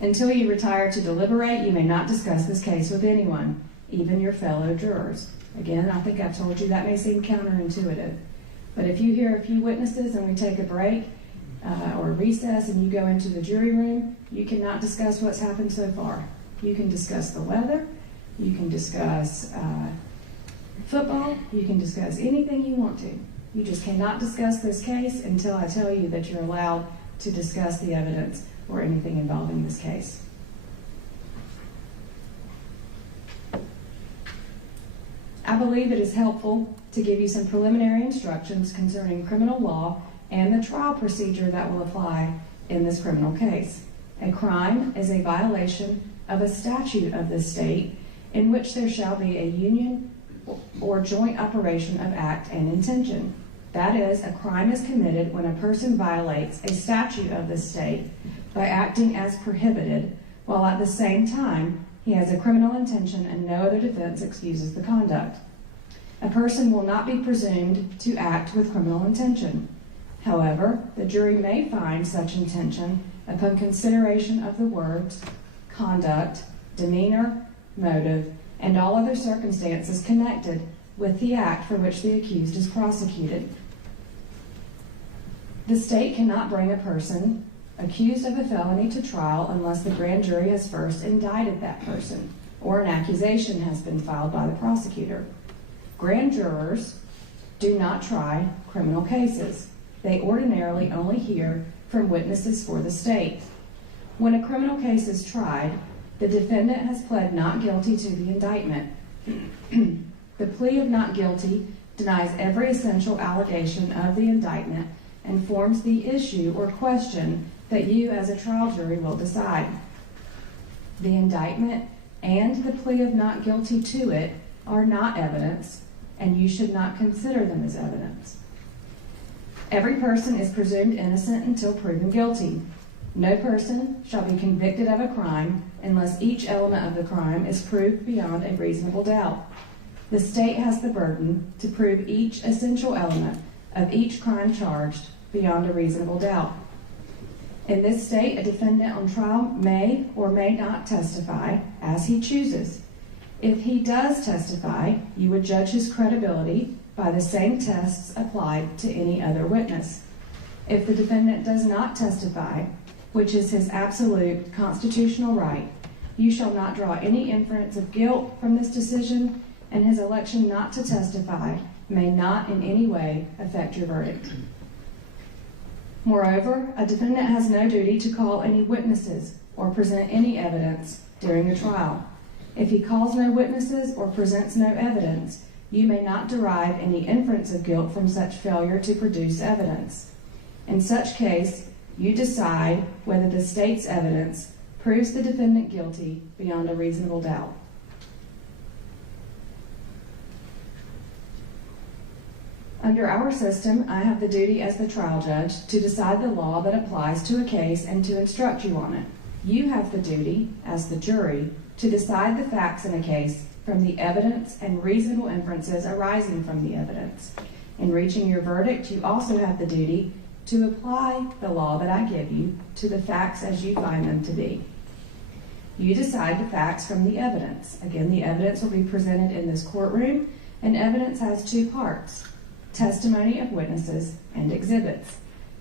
Until you retire to deliberate, you may not discuss this case with anyone, even your fellow jurors. Again, I think I've told you that may seem counterintuitive, but if you hear a few witnesses and we take a break or recess and you go into the jury room, you cannot discuss what's happened so far. You can discuss the weather, you can discuss football, you can discuss anything you want to. You just cannot discuss this case until I tell you that you're allowed to discuss the evidence or anything involving this case. I believe it is helpful to give you some preliminary instructions concerning criminal law and the trial procedure that will apply in this criminal case. A crime is a violation of a statute of the state in which there shall be a union or joint operation of act and intention. That is, a crime is committed when a person violates a statute of the state by acting as prohibited, while at the same time he has a criminal intention and no other defense excuses the conduct. A person will not be presumed to act with criminal intention. However, the jury may find such intention upon consideration of the words, conduct, demeanor, motive, and all other circumstances connected with the act for which the accused is prosecuted. The state cannot bring a person accused of a felony to trial unless the grand jury has first indicted that person or an accusation has been filed by the prosecutor. Grand jurors do not try criminal cases. They ordinarily only hear from witnesses for the state. When a criminal case is tried, the defendant has pled not guilty to the indictment. The plea of not guilty denies every essential allegation of the indictment and forms the issue or question that you as a trial jury will decide. The indictment and the plea of not guilty to it are not evidence, and you should not consider them as evidence. Every person is presumed innocent until proven guilty. No person shall be convicted of a crime unless each element of the crime is proved beyond a reasonable doubt. The state has the burden to prove each essential element of each crime charged beyond a reasonable doubt. In this state, a defendant on trial may or may not testify as he chooses. If he does testify, you would judge his credibility by the same tests applied to any other witness. If the defendant does not testify, which is his absolute constitutional right, you shall not draw any inference of guilt from this decision, and his election not to testify may not in any way affect your verdict. Moreover, a defendant has no duty to call any witnesses or present any evidence during a trial. If he calls no witnesses or presents no evidence, you may not derive any inference of guilt from such failure to produce evidence. In such case, you decide whether the state's evidence proves the defendant guilty beyond a reasonable doubt. Under our system, I have the duty as the trial judge to decide the law that applies to a case and to instruct you on it. You have the duty, as the jury, to decide the facts in a case from the evidence and reasonable inferences arising from the evidence. In reaching your verdict, you also have the duty to apply the law that I give you to the facts as you find them to be. You decide the facts from the evidence. Again, the evidence will be presented in this courtroom, and evidence has two parts: testimony of witnesses and exhibits.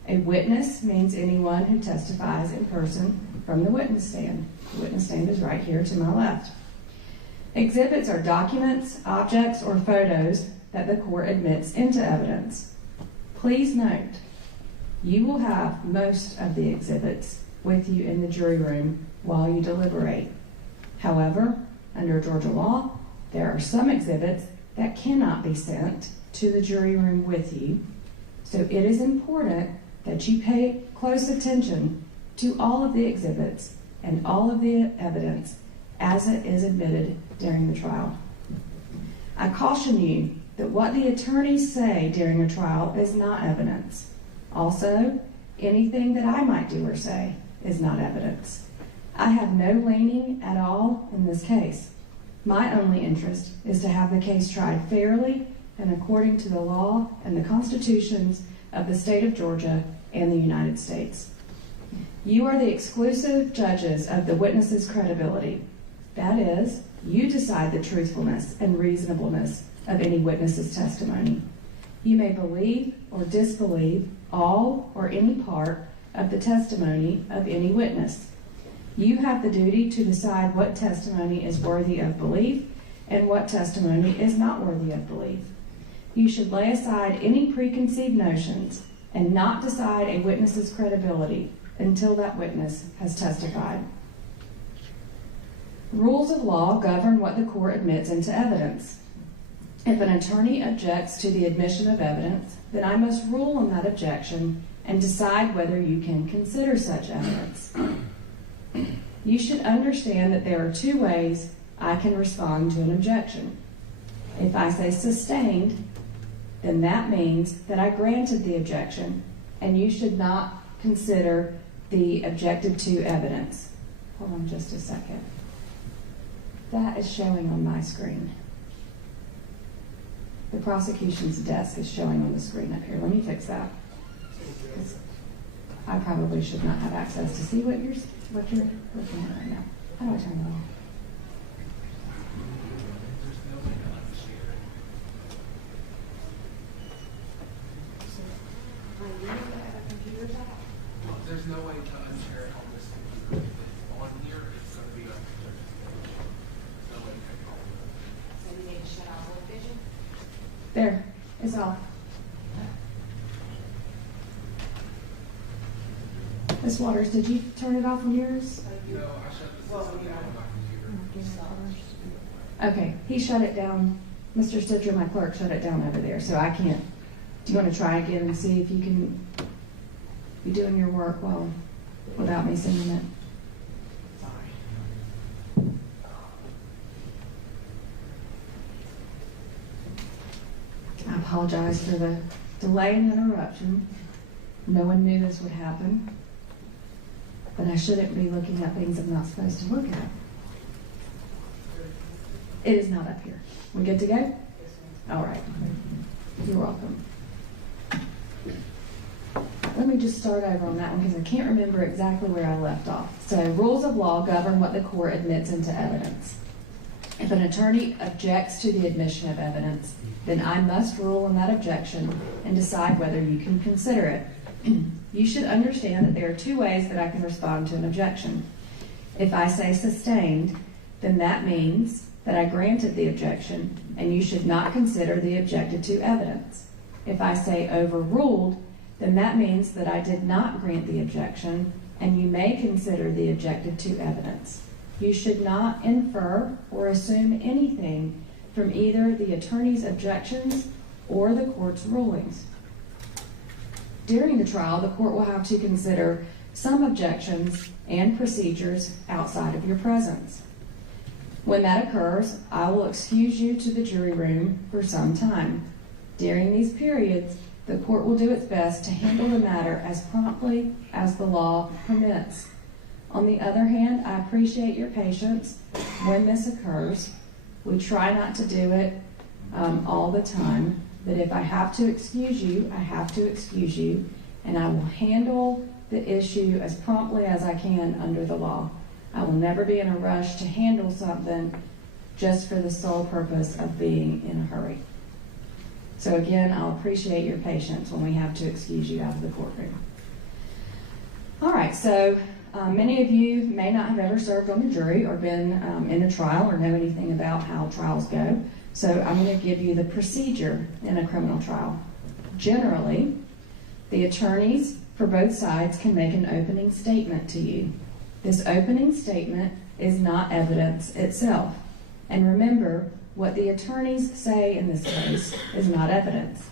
A witness means anyone who testifies in person from the witness stand. The witness stand is right here to my left. Exhibits are documents, objects, or photos that the court admits into evidence. Please note, you will have most of the exhibits with you in the jury room while you deliberate. However, under Georgia law, there are some exhibits that cannot be sent to the jury room with you, so it is important that you pay close attention to all of the exhibits and all of the evidence as it is admitted during the trial. I caution you that what the attorneys say during a trial is not evidence. Also, anything that I might do or say is not evidence. I have no leaning at all in this case. My only interest is to have the case tried fairly and according to the law and the constitutions of the state of Georgia and the United States. You are the exclusive judges of the witness's credibility. That is, you decide the truthfulness and reasonableness of any witness's testimony. You may believe or disbelieve all or any part of the testimony of any witness. You have the duty to decide what testimony is worthy of belief and what testimony is not worthy of belief. You should lay aside any preconceived notions and not decide a witness's credibility until that witness has testified. Rules of law govern what the court admits into evidence. If an attorney objects to the admission of evidence, then I must rule on that objection and decide whether you can consider such evidence. You should understand that there are two ways I can respond to an objection. If I say sustained, then that means that I granted the objection, and you should not consider the objected to evidence. Hold on just a second. That is showing on my screen. The prosecution's desk is showing on the screen up here. Let me fix that. I probably should not have access to see what you're looking at right now. How do I turn it off? There's no way to unshare it on this computer. If it's on here, it's going to be up there. There's no way to take all of it. So we need to shut off World Vision? There, it's off. Miss Waters, did you turn it off on yours? No, I shut the system down on my computer. Okay, he shut it down. Mr. Stitcher, my clerk, shut it down over there, so I can't. Do you want to try again and see if you can be doing your work without me seeing it? Sorry. I apologize for the delay and interruption. No one knew this would happen. But I shouldn't be looking at things I'm not supposed to look at. It is not up here. We good to go? All right. You're welcome. Let me just start over on that one because I can't remember exactly where I left off. So, rules of law govern what the court admits into evidence. If an attorney objects to the admission of evidence, then I must rule on that objection and decide whether you can consider it. You should understand that there are two ways that I can respond to an objection. If I say sustained, then that means that I granted the objection and you should not consider the objected to evidence. If I say overruled, then that means that I did not grant the objection and you may consider the objected to evidence. You should not infer or assume anything from either the attorney's objections or the court's rulings. During the trial, the court will have to consider some objections and procedures outside of your presence. When that occurs, I will excuse you to the jury room for some time. During these periods, the court will do its best to handle the matter as promptly as the law permits. On the other hand, I appreciate your patience when this occurs. We try not to do it all the time, but if I have to excuse you, I have to excuse you, and I will handle the issue as promptly as I can under the law. I will never be in a rush to handle something just for the sole purpose of being in a hurry. So again, I'll appreciate your patience when we have to excuse you out of the courtroom. All right, so many of you may not have ever served on a jury or been in a trial or know anything about how trials go. So I'm going to give you the procedure in a criminal trial. Generally, the attorneys for both sides can make an opening statement to you. This opening statement is not evidence itself. And remember, what the attorneys say in this case is not evidence.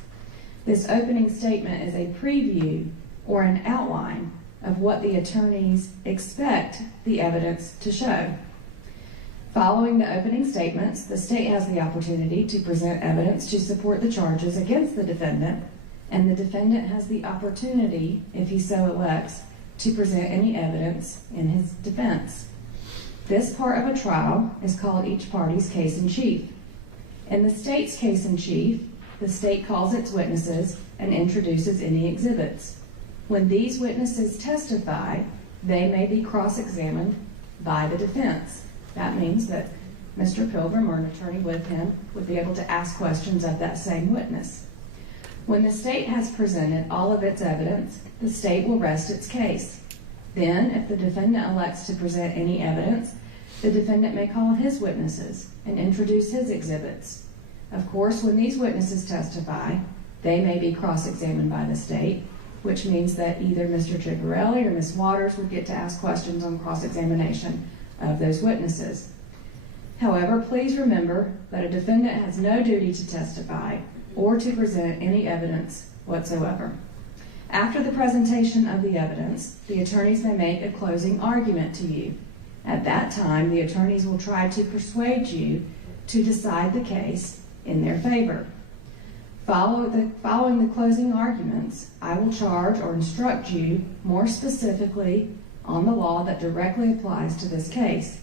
This opening statement is a preview or an outline of what the attorneys expect the evidence to show. Following the opening statements, the state has the opportunity to present evidence to support the charges against the defendant, and the defendant has the opportunity, if he so elects, to present any evidence in his defense. This part of a trial is called each party's case in chief. In the state's case in chief, the state calls its witnesses and introduces any exhibits. When these witnesses testify, they may be cross-examined by the defense. That means that Mr. Pilgrim or an attorney with him would be able to ask questions of that same witness. When the state has presented all of its evidence, the state will rest its case. Then, if the defendant elects to present any evidence, the defendant may call his witnesses and introduce his exhibits. Of course, when these witnesses testify, they may be cross-examined by the state, which means that either Mr. Chigarelli or Ms. Waters would get to ask questions on cross-examination of those witnesses. However, please remember that a defendant has no duty to testify or to present any evidence whatsoever. After the presentation of the evidence, the attorneys may make a closing argument to you. At that time, the attorneys will try to persuade you to decide the case in their favor. Following the closing arguments, I will charge or instruct you more specifically on the law that directly applies to this case.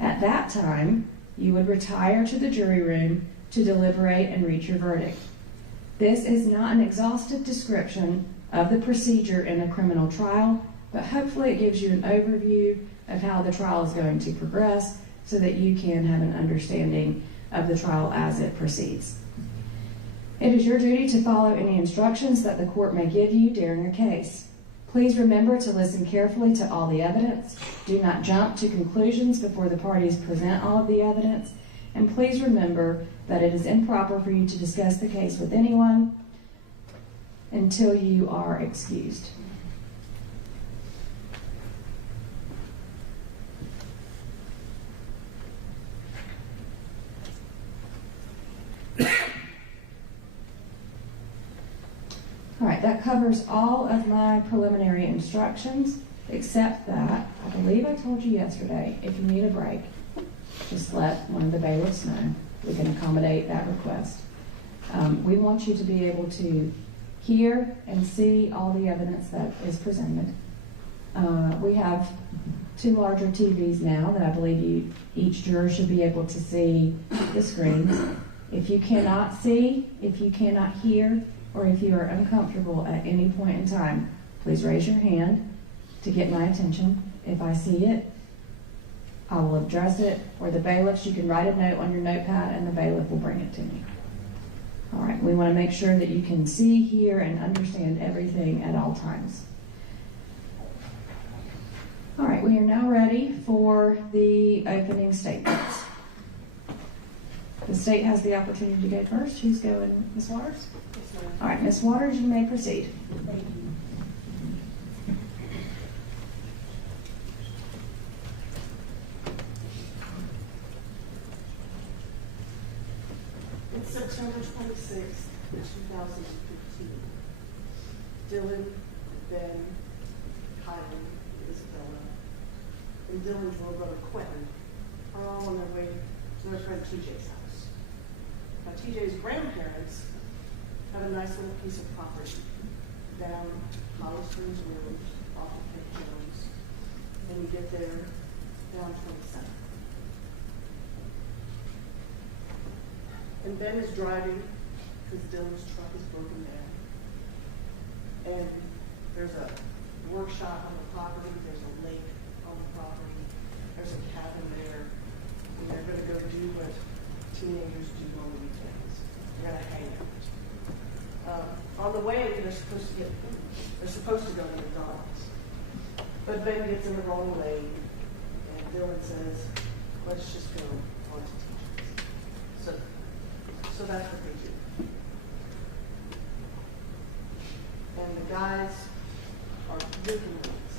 At that time, you would retire to the jury room to deliberate and reach your verdict. This is not an exhaustive description of the procedure in a criminal trial, but hopefully it gives you an overview of how the trial is going to progress so that you can have an understanding of the trial as it proceeds. It is your duty to follow any instructions that the court may give you during a case. Please remember to listen carefully to all the evidence. Do not jump to conclusions before the parties present all of the evidence. And please remember that it is improper for you to discuss the case with anyone until you are excused. All right, that covers all of my preliminary instructions, except that I believe I told you yesterday, if you need a break, just let one of the bailiffs know. We can accommodate that request. We want you to be able to hear and see all the evidence that is presented. We have 2 larger TVs now that I believe each juror should be able to see the screens. If you cannot see, if you cannot hear, or if you are uncomfortable at any point in time, please raise your hand to get my attention. If I see it, I will address it, or the bailiffs, you can write a note on your notepad and the bailiff will bring it to me. All right, we want to make sure that you can see, hear, and understand everything at all times. All right, we are now ready for the opening statements. The state has the opportunity to go first. Who's going? Ms. Waters? All right, Ms. Waters, you may proceed. Thank you. It's September 26th, 2015. Dylan, Ben, Kylie, Isabella, and Dylan's little brother Quentin are all on their way to their friend TJ's house. Now, TJ's grandparents have a nice little piece of property down Holly Springs Road off of Cape Jones, and you get there down 27th. And Ben is driving because Dylan's truck is broken down. And there's a workshop on the property, there's a lake on the property, there's a cabin there, and they're going to go do what teenagers do on the weekends. They're going to hang out. On the way, they're supposed to get food. They're supposed to go to McDonald's. But Ben gets in the wrong lane, and Dylan says, let's just go on to teachers. So that's what they do. And the guys are drinking things,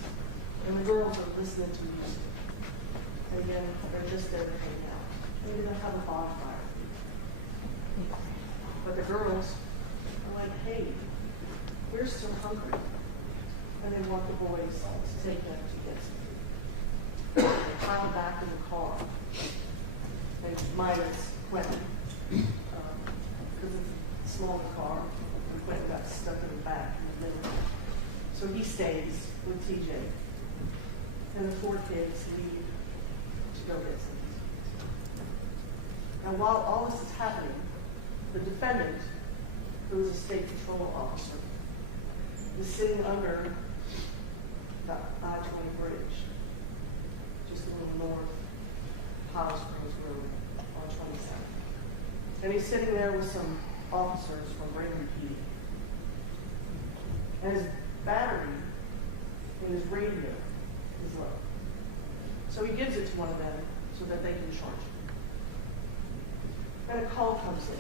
and the girls are listening to music. And again, they're just there to hang out. Maybe they'll have a bonfire. But the girls are like, hey, we're so hungry. And they want the boys to take them to get some food. They pile back in the car. And minus Quentin, because it's a smaller car, and Quentin got stuck in the back in the middle. So he stays with TJ. And the 4 kids leave to go get some. Now, while all this is happening, the defendant, who is a state patrol officer, is sitting under the I-20 bridge, just a little north of Holly Springs Road on 27th. And he's sitting there with some officers from Bremen PD. And his battery in his radio is low. So he gives it to one of them so that they can charge it. And a call comes in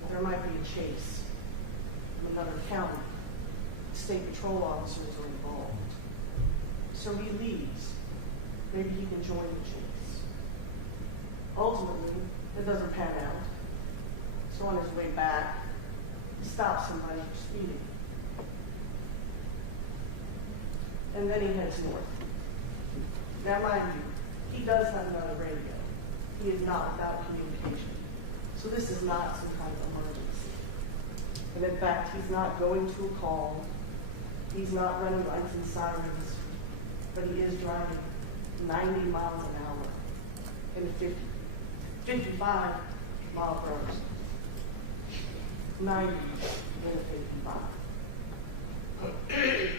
that there might be a chase in another county. State patrol officers are involved. So he leaves. Maybe he can join the chase. Ultimately, it doesn't pan out. So on his way back, he stops somebody for speeding. And then he heads north. Now mind you, he does have another radio. He is not without communication. So this is not some kind of emergency. And in fact, he's not going to a call. He's not running lights and sirens, but he is driving 90 miles an hour in 55 mile per hour. 90 in 55.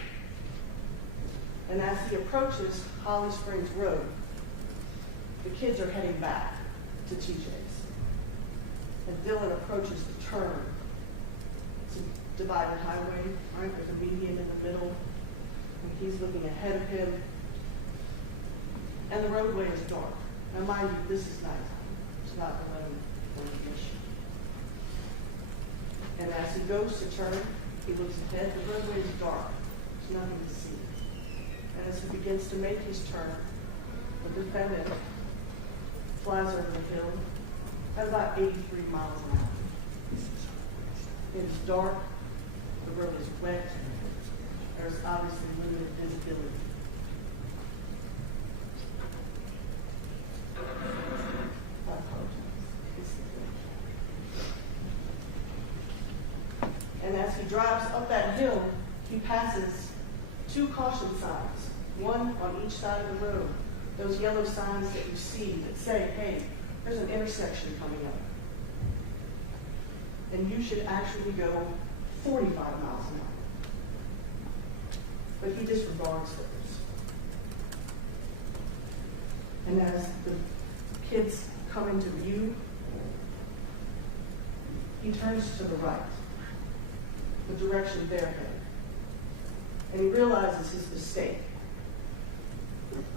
And as he approaches Holly Springs Road, the kids are heading back to TJ's. And Dylan approaches the turn. It's a divided highway, right? There's a median in the middle, and he's looking ahead of him. And the roadway is dark. Now mind you, this is nighttime. It's not 11:40-ish. And as he goes to turn, he looks ahead. The roadway is dark. There's nothing to see. And as he begins to make his turn, the defendant flies over the hill at about 83 miles an hour. It's dark, the road is wet, there's obviously limited visibility. I apologize. And as he drives up that hill, he passes 2 caution signs, one on each side of the road. Those yellow signs that you see that say, hey, there's an intersection coming up. And you should actually go 45 miles an hour. But he disregards those. And as the kids come into view, he turns to the right, the direction they're headed. And he realizes his mistake.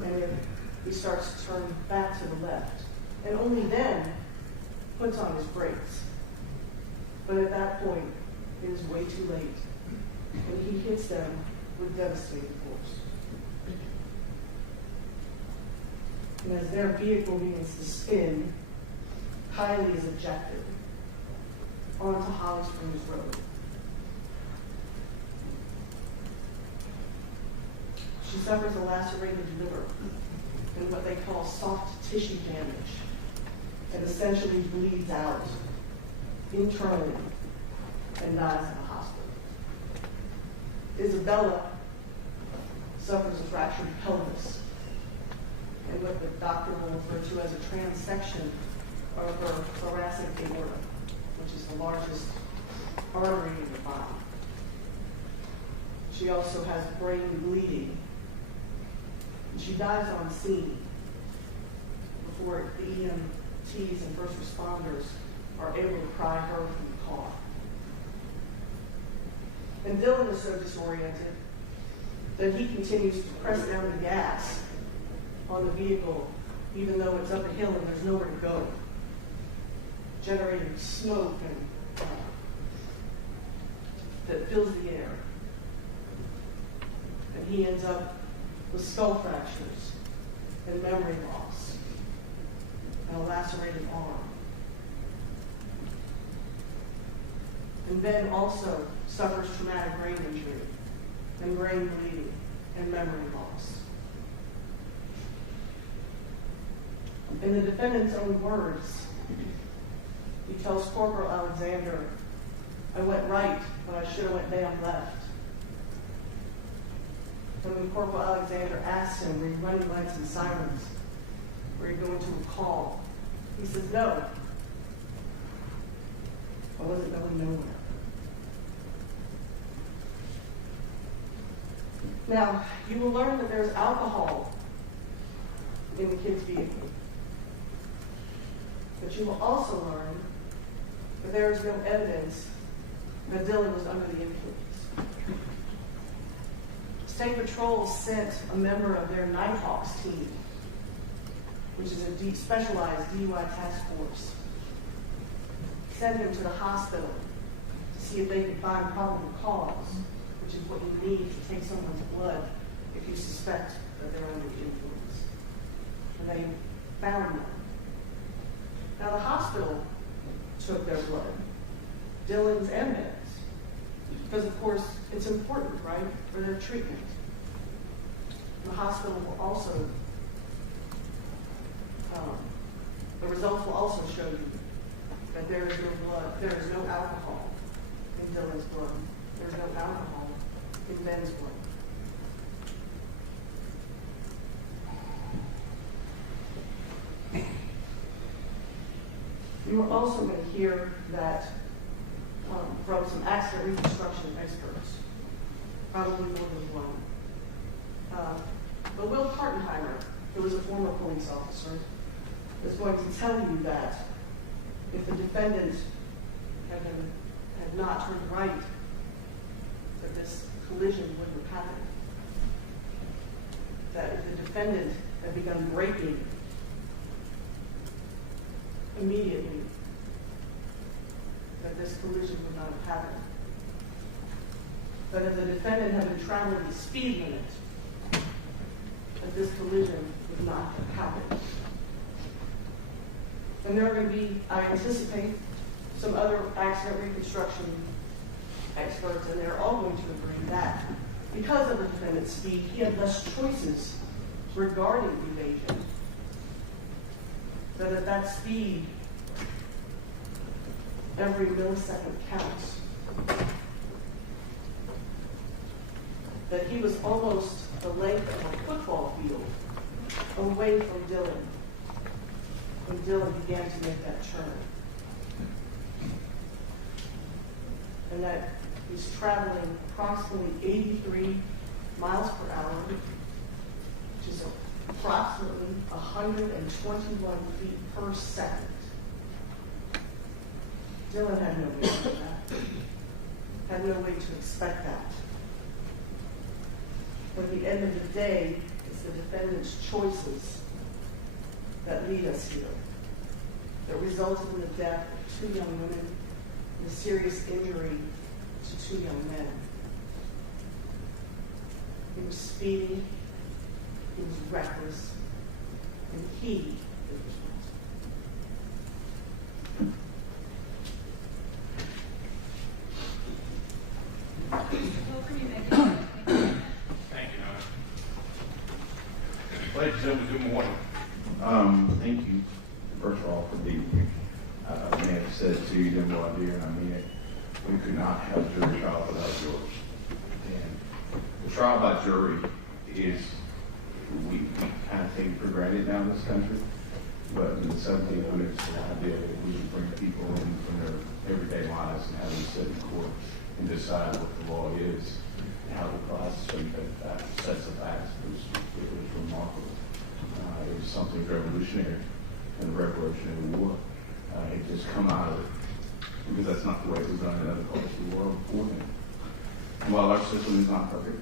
And he starts to turn back to the left. And only then puts on his brakes. But at that point, it is way too late. And he hits them with devastating force. And as their vehicle begins to spin, Kylie is ejected onto Holly Springs Road. She suffers a lacerated liver and what they call soft tissue damage, and essentially bleeds out internally and dies in the hospital. Isabella suffers a fractured pelvis and what the doctor will refer to as a transection of her thoracic aorta, which is the largest artery in the body. She also has brain bleeding. And she dies on scene before the EMTs and first responders are able to pry her from the car. And Dylan is so disoriented that he continues to press down the gas on the vehicle, even though it's up a hill and there's nowhere to go, generating smoke and that fills the air. And he ends up with skull fractures and memory loss and a lacerated arm. And then also suffers traumatic brain injury and brain bleeding and memory loss. In the defendant's own words, he tells Corporal Alexander, "I went right, but I should have went damn left." And when Corporal Alexander asks him, "Were you running lights and sirens? Were you going to a call?" He says, "No. I wasn't going nowhere." Now, you will learn that there's alcohol in the kid's vehicle. But you will also learn that there is no evidence that Dylan was under the influence. State Patrol sent a member of their Nighthawks team, which is a specialized DUI task force, sent him to the hospital to see if they could find probable cause, which is what you need to take someone's blood if you suspect that they're under the influence. And they found none. Now the hospital took their blood, Dylan's and Ben's, because of course it's important, right, for their treatment. The hospital will also, the results will also show you that there is no blood, there is no alcohol in Dylan's blood. There's no alcohol in Ben's blood. You are also going to hear that from some accident reconstruction experts, probably more than one. But Will Partenheimer, who was a former police officer, is going to tell you that if the defendant had not turned right, that this collision wouldn't have happened. That if the defendant had begun braking immediately, that this collision would not have happened. That if the defendant had been traveling the speed limit, that this collision would not have happened. And there are going to be, I anticipate, some other accident reconstruction experts, and they're all going to agree that because of the defendant's speed, he had less choices regarding evasion. That at that speed, every millisecond counts. That he was almost the length of a football field away from Dylan when Dylan began to make that turn. And that he's traveling approximately 83 miles per hour, which is approximately 121 feet per second. Dylan had no way to do that. Had no way to expect that. But at the end of the day, it's the defendant's choices that lead us here, that resulted in the death of 2 young women and a serious injury to 2 young men. He was speeding, he was reckless, and he is responsible. Thank you, Nana. Ladies and gentlemen, good morning. Thank you, first of all, for being here. I may have said to you, then what I did, and I mean it. We could not have a jury trial without yours. And the trial by jury is, we kind of take it for granted now in this country, but in the 1700s, the idea that we would bring people in from their everyday lives and have them sit in court and decide what the law is and how the process sets of facts, it was remarkable. It was something revolutionary in the Revolutionary War. It just come out of it, because that's not the way it was done in other parts of the world before then. And while our system is not perfect,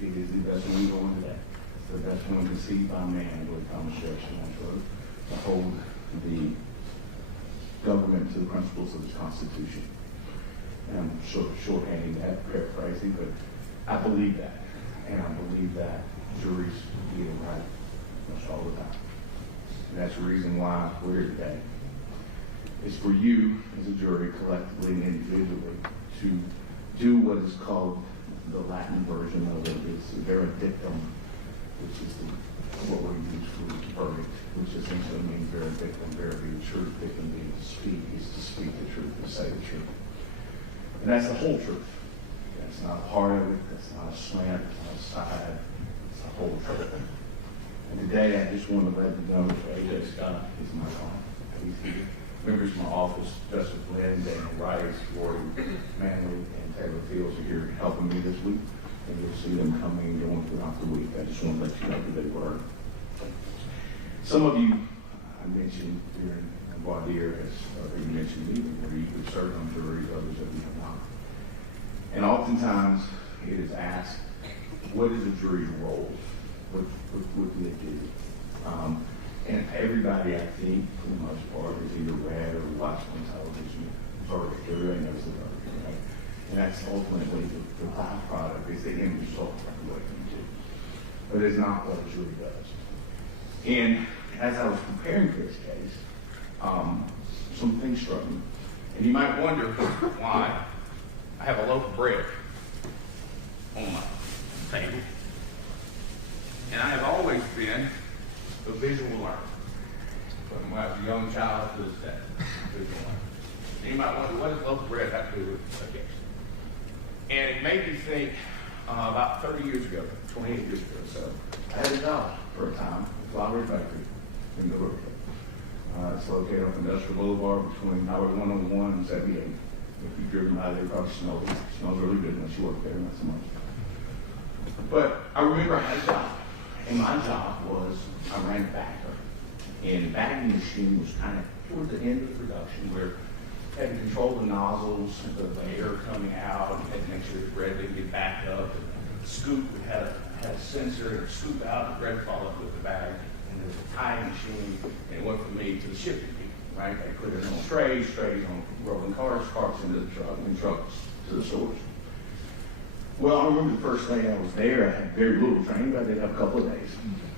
it is the best one going today. It's the best one conceived by man, with Thomas Jefferson to hold the government to the principles of the Constitution. And I'm shorthanding that, paraphrasing, but I believe that. And I believe that juries get it right almost all the time. And that's the reason why we're here today. It's for you as a jury, collectively and individually, to do what is called the Latin version of it. It's veredictum, which is what we use for verdict, which essentially means veredictum, vera being truth, dictum being to speak, is to speak the truth, to say the truth. And that's the whole truth. That's not a part of it, that's not a slant, it's not a side, it's the whole truth. And today I just want to let you know that A.J. Scott is my client. He's here. Members of my office, Justice Lynn, Daniel Rice, Lori Manley, and Taylor Fields are here helping me this week. and you'll see them coming and going throughout the week. I just want to let you know who they were. Some of you, I mentioned during voir dire, or you mentioned me, where you could serve on juries, others of you have not. And oftentimes it is asked, what is a jury's role? What do they do? And everybody, I think, for the most part, has either read or watched on television, verdict. Everybody knows the verdict, right? And that's ultimately the byproduct, is the end result of what you do. But it's not what a jury does. And as I was preparing for this case, some things struck me. And you might wonder why I have a loaf of bread on my table. And I have always been a visual learner. From when I was a young child to this day, visual learner. And you might wonder, what does a loaf of bread have to do with a case? And it made me think about 30 years ago, 28 years ago or so, I had a job for a time at Flowery Bakery in the Brooklyn. It's located on Industrial Boulevard between Highway 101 and 78. If you've driven by there, you probably smell it. It smells really good once you work there, not so much. But I remember I had a job. And my job was, I ran a bagger. And the bagging machine was kind of toward the end of the production where you had to control the nozzles, the air coming out, you had to make sure the bread didn't get backed up. And the scoop had a sensor and scoop out, the bread fall up with the bag. And there was a tying machine, and it went from me to the shipping people, right? They put it on trays on rolling carts into the truck, and trucks to the stores. Well, I remember the first day I was there, I had very little training, but I did have a couple of days.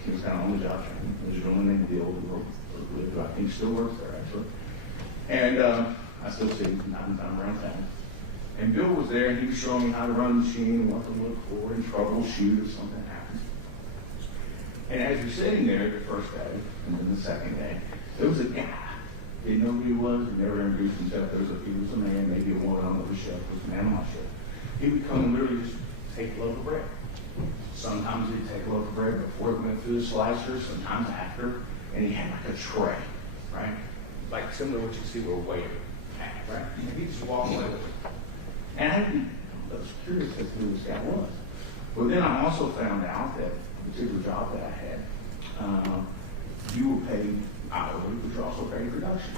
It was kind of on-the-job training. There was a gentleman named Bill who I think still works there, actually. And I still see him from time to time around town. And Bill was there, and he was showing me how to run the machine and what to look for and troubleshoot if something happens. And as we're sitting there the first day, and then the second day, there was a guy. Didn't know who he was, he never introduced himself. He was a man, maybe a woman on the shelf, was a man on my shelf. He would come and literally just take a loaf of bread. Sometimes he'd take a loaf of bread before it went through the slicer, sometimes after, and he had like a tray, right? Like similar to what you see where a waiter had, right? And he'd just walk away with it. And I was curious as to who this guy was. Well, then I also found out that the particular job that I had, you were paid hourly, but you're also paid production.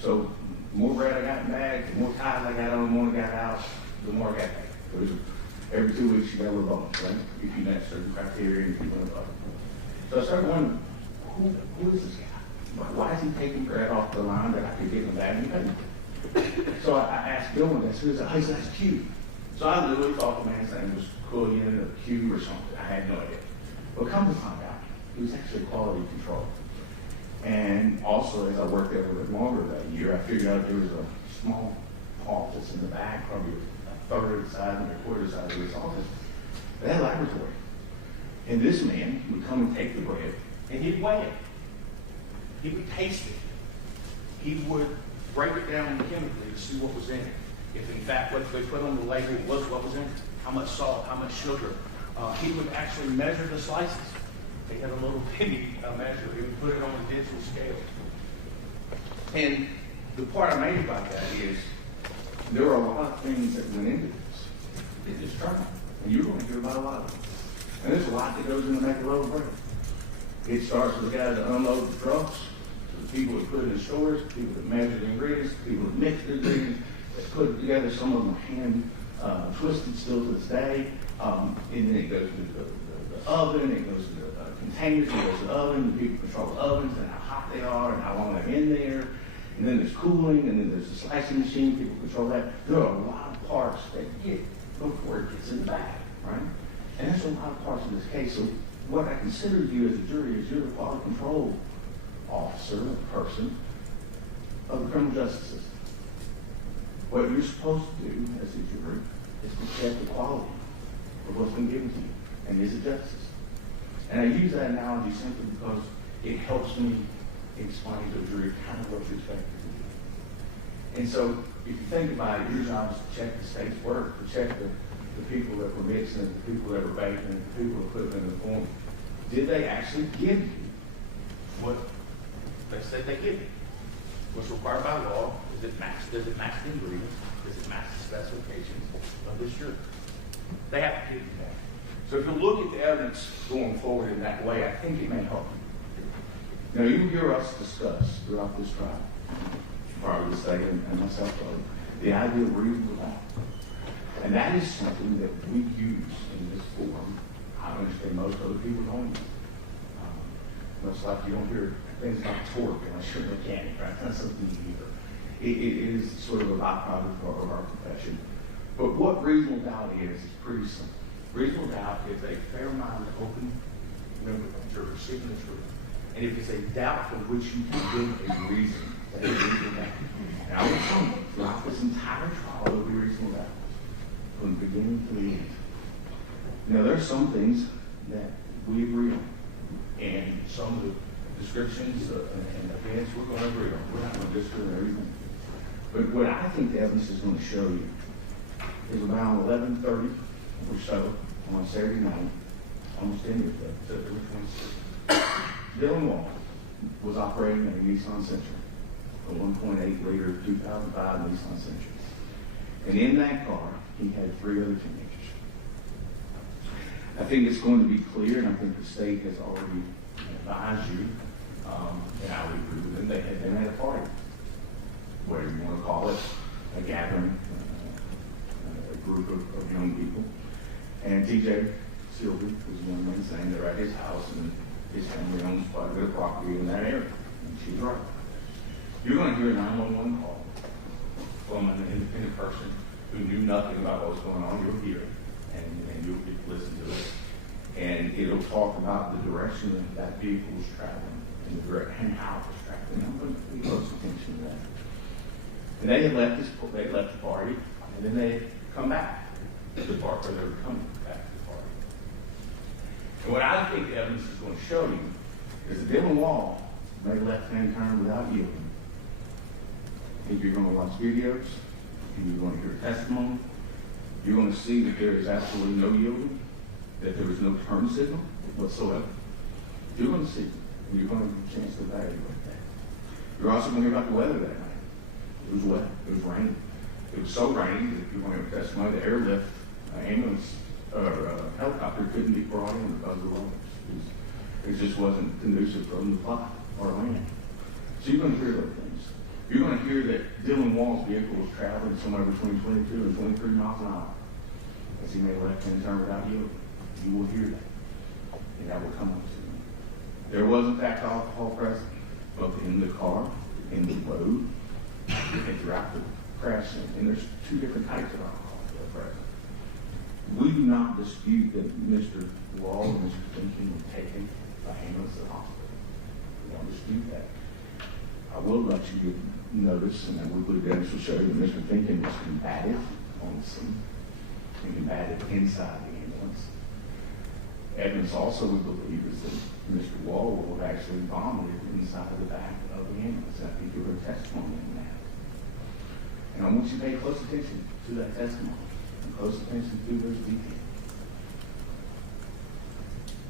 So the more bread I got in bags, the more ties I got on, the more I got out, the more I got paid. Every 2 weeks you got a little bonus, right? If you met certain criteria and you went above. So I started wondering, who is this guy? Why is he taking bread off the line that I could get in the bag and pay? So I asked Bill one day, who is that? He said, that's Q. So I literally thought the man's name was Quillian or Q or something. I had no idea. But come to find out, he was actually quality control. And also, as I worked there a little bit longer that year, I figured out there was a small office in the back, probably a third of the size and a quarter of the size of this office. They had a laboratory. And this man would come and take the bread, and he'd weigh it. He would taste it. He would break it down chemically to see what was in it. If in fact what they put on the label was what was in it, how much salt, how much sugar. He would actually measure the slices. They had a little penny measure. He would put it on a digital scale. And the part I made about that is there are a lot of things that went into this trial. And you're going to hear about a lot of them. And there's a lot that goes into making a loaf of bread. It starts with the guys that unload the trucks, the people that put it in stores, the people that measure the ingredients, the people that mix the ingredients, that put it together. Some of them are hand twisted still to this day. And then it goes to the oven, it goes to the containers, it goes to the oven, the people control the ovens and how hot they are and how long they're in there. And then there's cooling, and then there's the slicing machine, people control that. There are a lot of parts that get before it gets in the bag, right? And that's a lot of parts of this case. So what I consider you as a jury is you're the quality control officer, a person of the criminal justice system. What you're supposed to do as a jury is to check the quality of what's been given to you. And is it justice? And I use that analogy simply because it helps me explain to a jury kind of what you expect to do. And so if you think about it, your job is to check the state's work, to check the people that were mixing it, the people that were baking it, the people that put it in the form. Did they actually give you what they said they give you? What's required by law? Does it match the ingredients? Does it match the specifications of this jury? They have to give you that. So if you look at the evidence going forward in that way, I think it may help you. Now, you hear us discuss throughout this trial, probably the state and myself, the idea of reasonable doubt. And that is something that we use in this forum. I understand most other people don't use it. Much like you don't hear things like torque unless you're a mechanic, right? That's something you hear. It is sort of a byproduct of our profession. But what reasonable doubt is pretty simple. Reasonable doubt is a fair-minded, open member of the jury seeking the truth. And if it's a doubt for which you can give a reason, that is reasonable doubt. And I will tell you, throughout this entire trial, there will be reasonable doubt. From the beginning to the end. Now, there are some things that we agree on. And some of the descriptions and events we're going to agree on. We're not going to disagree on everything. But what I think the evidence is going to show you is around 11:30 or so on Saturday night, almost 10 years ago, September 26th, Dylan Wall was operating a Nissan Sentra, a 1.8 liter 2005 Nissan Sentra. And in that car, he had 3 other teenagers. I think it's going to be clear, and I think the state has already advised you, and I would agree with them, they had been at a party, whatever you want to call it, a gathering, a group of young people. And TJ Sylvie was one man saying they're at his house, and his family owns quite a bit of property in that area. And she's right. You're going to hear a 911 call from an independent person who knew nothing about what was going on. You'll hear it, and you'll get to listen to it. And it'll talk about the direction that that vehicle was traveling and the direction and how it was traveling. I'm going to pay close attention to that. And they had left the party, and then they had come back to the park, or they were coming back to the party. And what I think the evidence is going to show you is that Dylan Wall made a left-hand turn without yielding. If you're going to watch videos, if you're going to hear testimony, you're going to see that there is absolutely no yielding, that there was no turn signal whatsoever. You're going to see it, and you're going to get a chance to evaluate that. You're also going to hear about the weather that night. It was wet. It was raining. It was so rainy that if you're going to have testimony, the airlift ambulance or helicopter couldn't be brought in because of the roads. It just wasn't conducive for them to fly or land. So you're going to hear those things. You're going to hear that Dylan Wall's vehicle was traveling somewhere between 22 and 23 miles an hour as he made a left-hand turn without yielding. You will hear that, and that will come up soon. There was, in fact, alcohol present, both in the car, in the road, and throughout the crash scene. And there's 2 different types of alcohol that are present. We do not dispute that Mr. Wall and Mr. Finken were taken by ambulance to the hospital. We don't dispute that. I will let you notice, and I will believe the evidence will show you that Mr. Finken was combative on the scene and combative inside the ambulance. Evidence also, we believe, is that Mr. Wall would have actually vomited inside the back of the ambulance. I think you heard testimony in that. And I want you to pay close attention to that testimony and close attention to those details.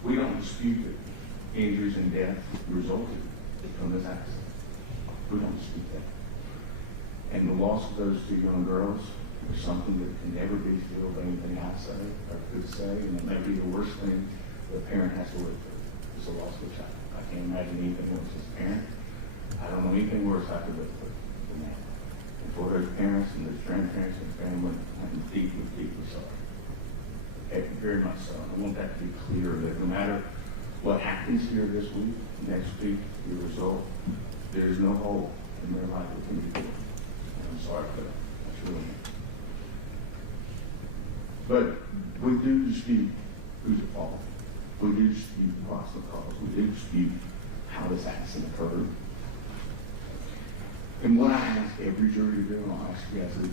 We don't dispute that injuries and death resulted from this accident. We don't dispute that. And the loss of those 2 young girls is something that can never be filled by anything I say or could say, and it may be the worst thing the parent has to live through. It's the loss of a child. I can't imagine anything worse as a parent. I don't know anything worse I could live through than that. And for those parents and those grandparents and family, I'm deeply, deeply sorry. Very much so. I want that to be clear that no matter what happens here this week, next week, the result, there is no hole in their life that can be filled. And I'm sorry for that. That's really it. But we do dispute who's at fault. We do dispute the possible cause. We do dispute how this accident occurred. And what I ask every jury to do, and I'll ask you guys to do,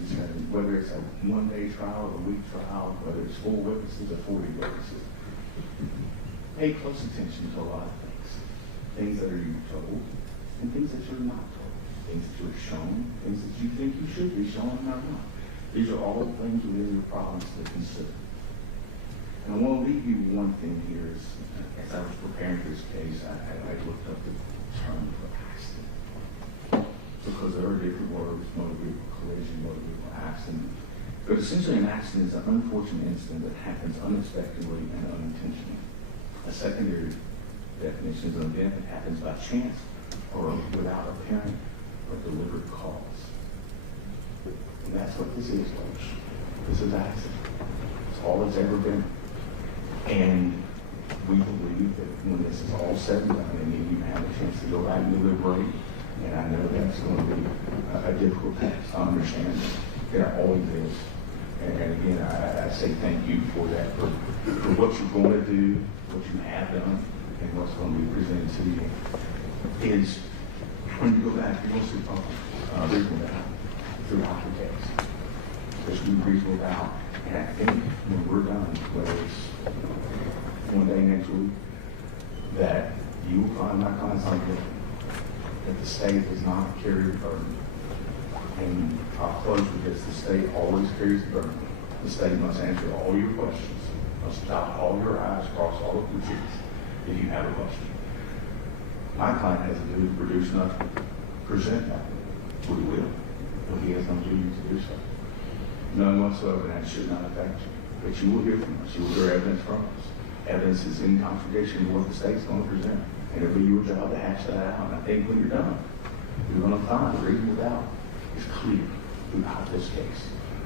whether it's a 1-day trial, a week trial, whether it's 4 witnesses or 40 witnesses, pay close attention to a lot of things. Things that are you told, and things that you're not told. Things that you're shown, things that you think you should be shown and are not. These are all things within your province to consider. And I want to leave you one thing here. As I was preparing for this case, I looked up the term for accident. Because there are different words, motor vehicle collision, motor vehicle accident. But essentially, an accident is an unfortunate incident that happens unexpectedly and unintentionally. A secondary definition is an event that happens by chance or without apparent or deliberate cause. And that's what this is, folks. This is accident. It's all it's ever been. And we believe that when this is all said and done, and you have a chance to go back and deliberate, and I know that's going to be a difficult task. I understand that. It always is. And again, I say thank you for that, for what you're going to do, what you have done, and what's going to be presented to you. Is when you go back, you're going to see reasonable doubt throughout the case. There's no reasonable doubt. And I think when we're done, whether it's one day next week, that you will find my clients on guilty, that the state does not carry the burden. And I'll close with this: the state always carries the burden. The state must answer all your questions, must dot all your I's, cross all of your T's if you have a question. My client has a duty to produce nothing, present nothing. We will, but he has no duty to do so. None whatsoever, and that should not affect you. But you will hear from us. You will hear evidence from us. Evidence is in contradiction to what the state's going to present. And it'll be your job to hash that out. And I think when you're done, you're going to find the reasonable doubt is clear throughout this case,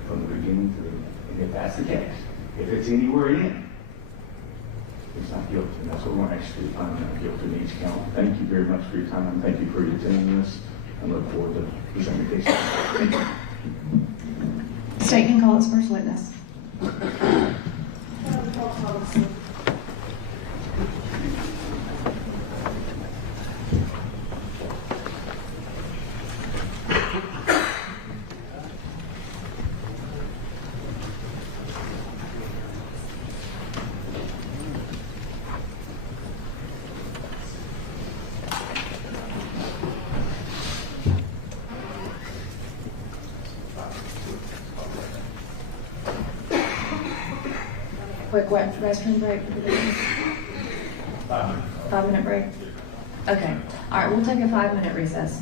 from the beginning to the end. And if that's the case, if it's anywhere in, it's not guilty. And that's what we're going to ask you to find not guilty in each count. Thank you very much for your time. Thank you for your attending this. I look forward to presenting the case. Thank you. State can call its first witness. Quick restroom break for the day. 5 minutes. 5-minute break? Okay. All right, we'll take a 5-minute recess.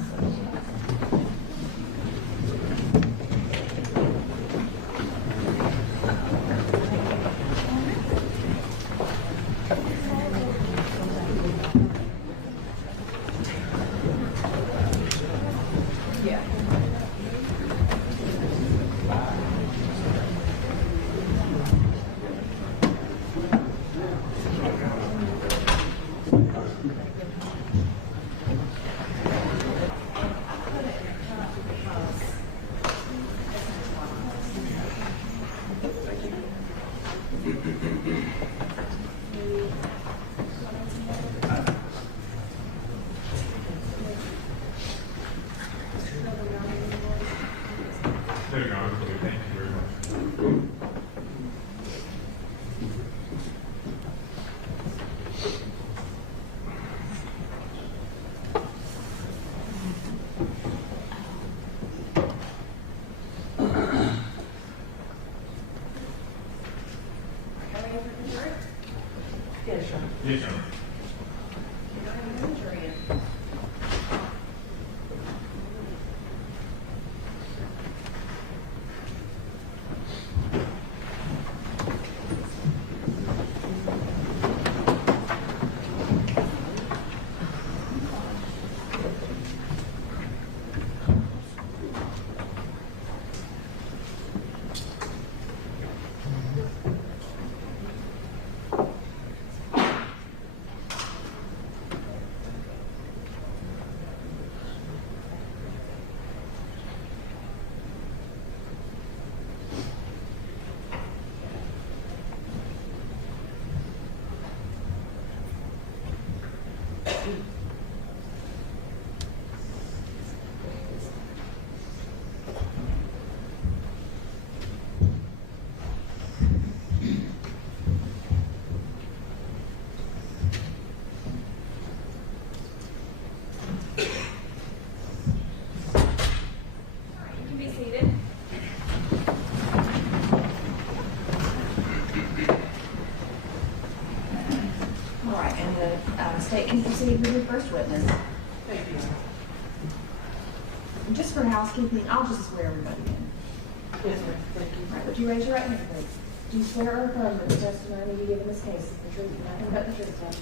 Yeah. There you go. Thank you very much. Yes, sir. Yes, sir. State can proceed with your first witness. Thank you. And just for housekeeping, I'll just swear everybody in. Yes, ma'am. Thank you. All right, would you raise your right hand, please? Do you swear or affirm that the testimony you give in this case is the truth and nothing but the truth, so help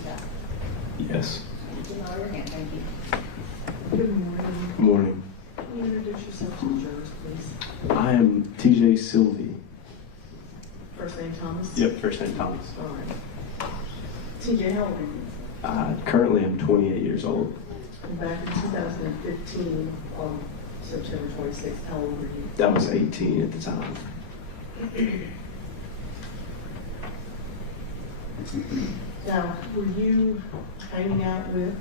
you God? Yes. You can lower your hand, thank you. Good morning. Good morning. Can you introduce yourself to the jurors, please? I am TJ Sylvie. First name Thomas? Yep, first name Thomas. All right. TJ, how old are you? Currently I'm 28 years old. And back in 2015, on September 26th, how old were you? That was 18 at the time. Now, were you hanging out with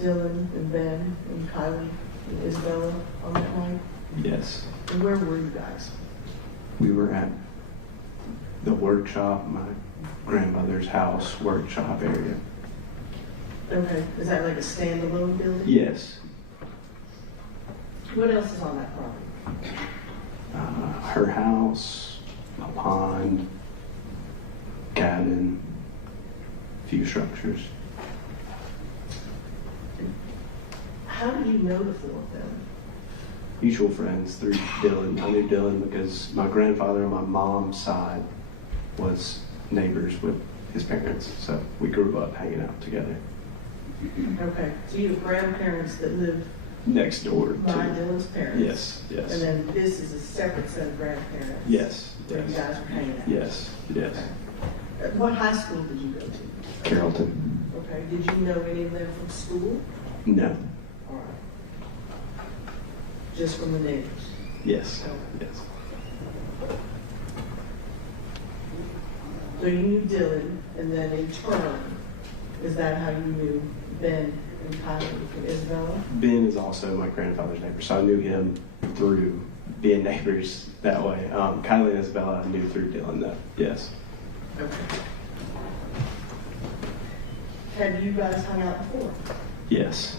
Dylan and Ben and Kylie and Isabella on that night? Yes. And where were you guys? We were at the workshop, my grandmother's house workshop area. Okay. Is that like a standalone building? Yes. What else is on that property? Her house, a pond, cabin, few structures. How do you know the four of them? Mutual friends through Dylan. I knew Dylan because my grandfather on my mom's side was neighbors with his parents, so we grew up hanging out together. Okay. So you have grandparents that live Next door to by Dylan's parents? Yes, yes. And then this is a separate set of grandparents? Yes, Where you yes. guys are hanging out? Yes, yes. Okay. What high school did you go to? Carrollton. Okay. Did you know any of them from school? No. All right. Just from the neighbors? Yes, Okay. yes. So you knew Dylan, and then in turn, is that how you knew Ben and Kylie and Isabella? Ben is also my grandfather's neighbor, so I knew him through being neighbors that way. Kylie and Isabella I knew through Dylan, though. Yes. Okay. Have you guys hung out before? Yes.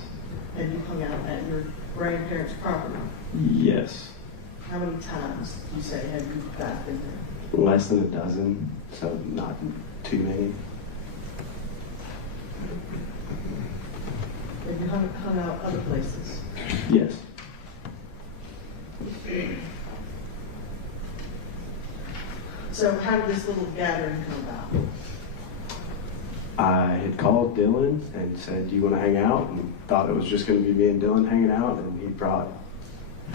Have you hung out at your grandparents' property? Yes. How many times, you say, have you guys been there? Less than a dozen, so not too many. Have you hung out other places? Yes. So how did this little gathering come about? I had called Dylan and said, "Do you want to hang out?" And thought it was just going to be me and Dylan hanging out, and he brought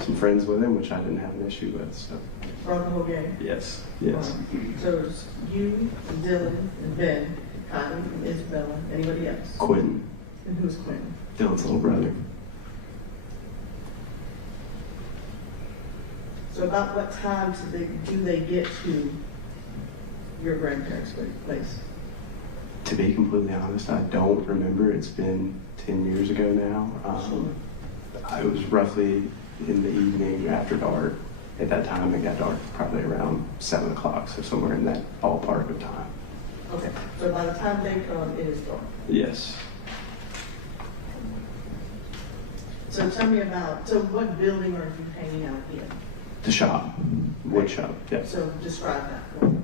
some friends with him, which I didn't have an issue with. So Brought the whole gang? yes, yes. So it was you, and Dylan, and Ben, Kylie, and Isabella, anybody else? Quentin, And who's Quentin? Dylan's little brother. So about what time do they get to your grandparents' place? To be completely honest, I don't remember. It's been 10 years ago now. I was roughly in the evening after dark. At that time, it got dark probably around 7 o'clock, so somewhere in that ballpark of time. Okay, so by the time they come, it is dark. Yes. So tell me about, so what building are you hanging out in? The shop, wood shop, yes. So describe that for me.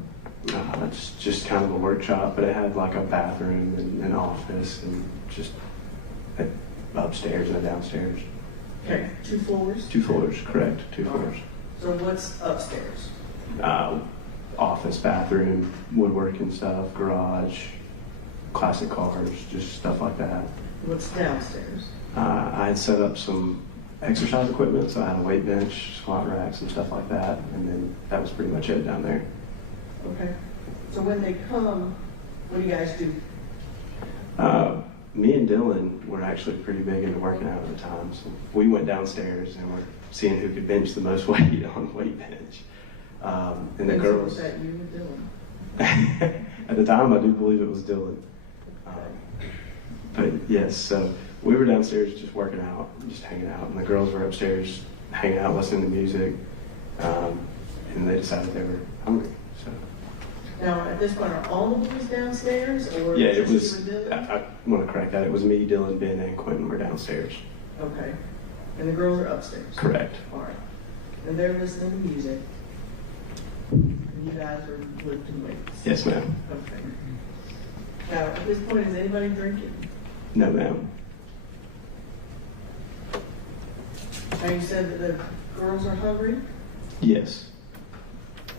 It's just kind of a workshop, but it had like a bathroom and an office and just upstairs and a downstairs. Okay, 2 floors? 2 floors, correct, 2 floors. So what's upstairs? Office, bathroom, woodworking stuff, garage, classic cars, just stuff like that. What's downstairs? I had set up some exercise equipment, so I had a weight bench, squat racks, and stuff like that, and then that was pretty much it down there. Okay. So when they come, what do you guys do? Me and Dylan were actually pretty big into working out at the time, so we went downstairs and we're seeing who could bench the most weight on weight bench. And the girls. Was that you and Dylan? At the time, I do believe it was Dylan. But yes, so we were downstairs just working out, just hanging out, and the girls were upstairs hanging out, listening to music, and they decided they were hungry. So Now, at this point, are all the boys downstairs, or yeah, it just was. you and Dylan? I want to correct that. It was me, Dylan, Ben, and Quentin were downstairs. Okay. And the girls are upstairs? Correct. All right. And they're listening to music, and you guys are lifting weights? Yes, ma'am. Okay. Now, at this point, is anybody drinking? No, ma'am. Now, you said that the girls are hungry? Yes.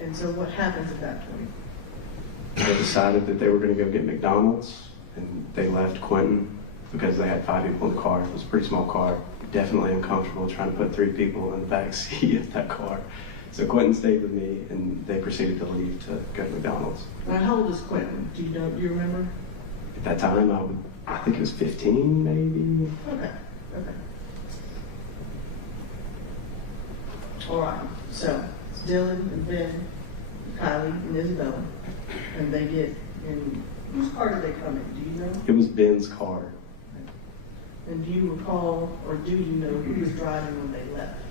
And so what happens at that point? They decided that they were going to go get McDonald's, and they left Quentin because they had 5 people in the car. It was a pretty small car. Definitely uncomfortable trying to put 3 people in the back seat of that car. So Quentin stayed with me, and they proceeded to leave to go to McDonald's. Now, how old is Quentin? Do you remember? At that time, I think it was 15, maybe. Okay. All right. So it's Dylan and Ben, Kylie and Isabella, and they get in. Whose car did they come in? Do you know? It was Ben's car. And do you recall, or do you know who was driving when they left?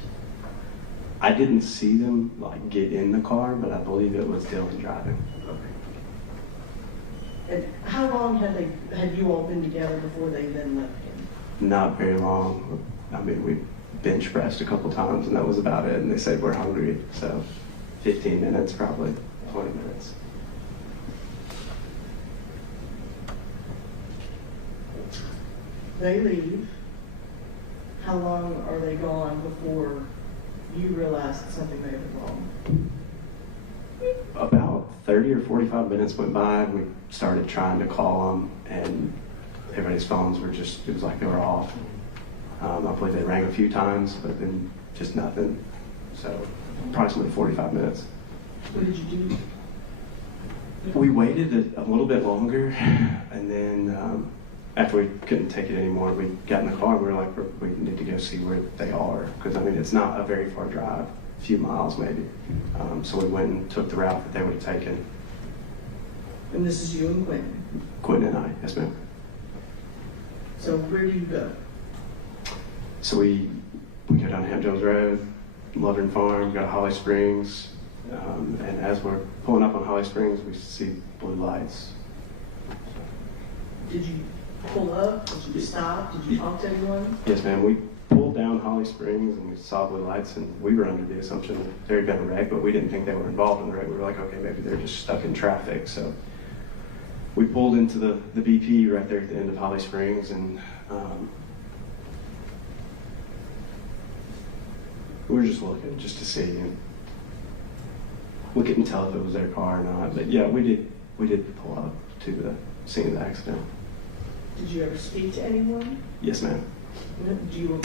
I didn't see them get in the car, but I believe it was Dylan driving. Okay. And how long had you all been together before they then left him? Not very long. I mean, we bench pressed a couple times, and that was about it. And they said we're hungry, so 15 minutes, probably 20 minutes. They leave. How long are they gone before you realize that something may have been wrong? About 30 or 45 minutes went by. We started trying to call them, and everybody's phones were just, it was like they were off. I believe they rang a few times, but then just nothing. So approximately 45 minutes. What did you do? We waited a little bit longer, and then after we couldn't take it anymore, we got in the car. We were like, we need to go see where they are, because I mean, it's not a very far drive, a few miles maybe. So we went and took the route that they would have taken. And this is you and Quentin. Quentin and I, yes ma'am. So where do you go? So we go down Hemp Jones Road, Loving Farm, go to Holly Springs, and as we're pulling up on Holly Springs, we see blue lights. Did you pull up? Did you stop? Did you talk to anyone? Yes, ma'am. We pulled down Holly Springs and we saw blue lights, and we were under the assumption that there had been a wreck, but we didn't think they were involved in the wreck. We were like, okay, maybe they're just stuck in traffic. So we pulled into the BP right there at the end of Holly Springs, and we were just looking just to see. And we couldn't tell if it was their car or not, but yeah, we did pull up to the scene of the accident. Did you ever speak to anyone? Yes, ma'am. You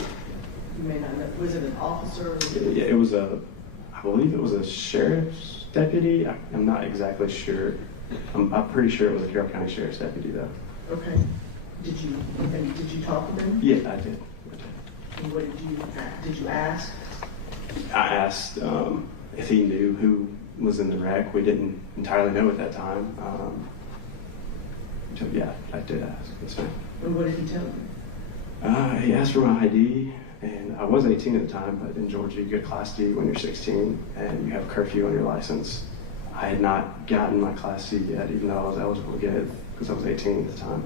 may not know. Was it an officer? Yeah, it was I believe it was a sheriff's deputy. I'm not exactly sure. I'm pretty sure it was a Carroll County Sheriff's deputy, though. Okay. Did you talk to them? Yeah, I did. And what did you ask? I asked if he knew who was in the wreck. We didn't entirely know at that time. So yeah, I did ask. Yes, ma'am. And what did he tell you? He asked for my ID, and I was 18 at the time, but in Georgia you get Class D when you're 16, and you have curfew on your license. I had not gotten my Class C yet, even though I was eligible to get it, because I was 18 at the time.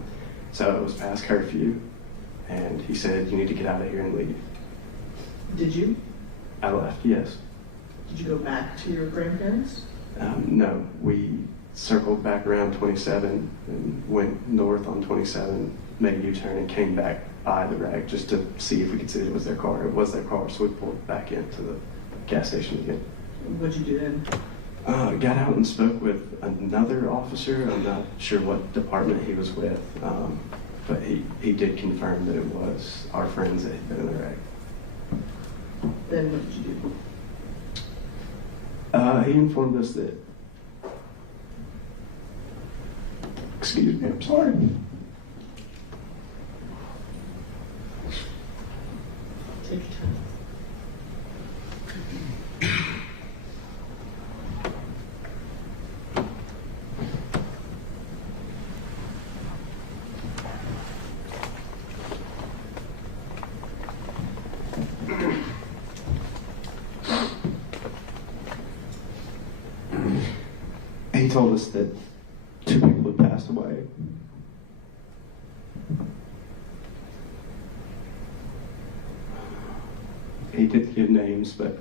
So it was past curfew, and he said, you need to get out of here and leave. Did you? I left, yes. Did you go back to your grandparents? No, we circled back around 27 and went north on 27, made a U-turn, and came back by the wreck just to see if we could see it was their car. It was their car, so we pulled back into the gas station again. What'd you do then? Got out and spoke with another officer. I'm not sure what department he was with, but he did confirm that it was our friends that had been in the wreck. Then what did you do? He informed us that, excuse me, I'm sorry. Take your time. He told us that 2 people had passed away. He didn't give names, but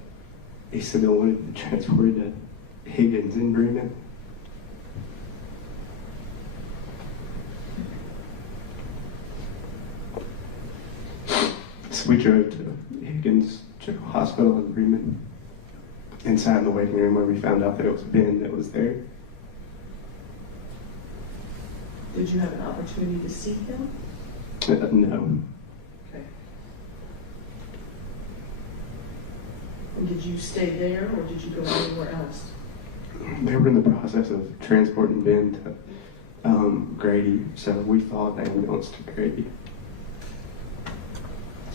he said they wanted to be transported to Higgins in Bremen. So we drove to Higgins General Hospital in Bremen. and sat in the waiting room where we found out that it was Ben that was there. Did you have an opportunity to see him? No. Okay. And did you stay there, or did you go anywhere else? They were in the process of transporting Ben to Grady, so we followed the ambulance to Grady.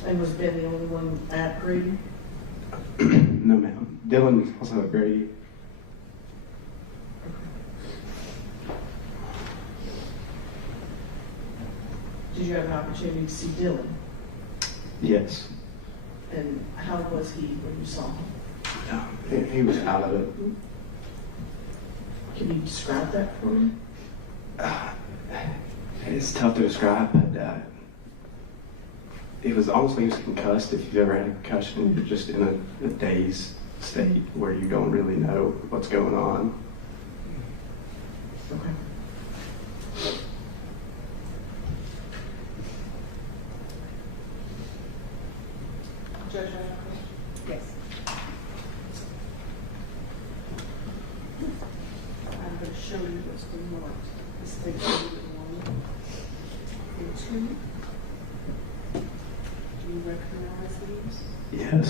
And was Ben the only one at Grady? No, ma'am. Dylan was also at Grady. Did you have an opportunity to see Dylan? Yes. And how was he when you saw him? He was out of it. Can you describe that for me? It's tough to describe, but it was almost like he was concussed. If you've ever had a concussion, you're just in a dazed state where you don't really know what's going on. Okay. Judge, I have a question. Yes. I'm going to show you what's been marked. This thing is 1 and 2. Do you recognize these? Yes.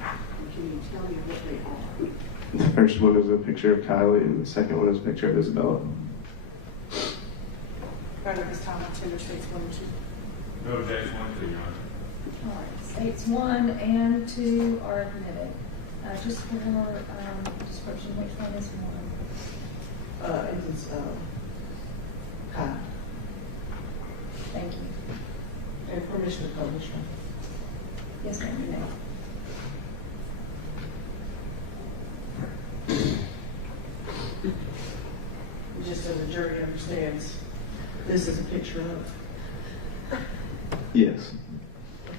And can you tell me what they are? The first one is a picture of Kylie, and the second one is a picture of Isabella. Right at this time, I'll tender states 1 and 2. No objection, 1 to Your Honor. All right, states 1 and 2 are admitted. Just for description, which one is 1? It is, Kyle. Thank you. And permission to publish, right? Yes, ma'am, you may. Just so the jury understands, this is a picture of Yes.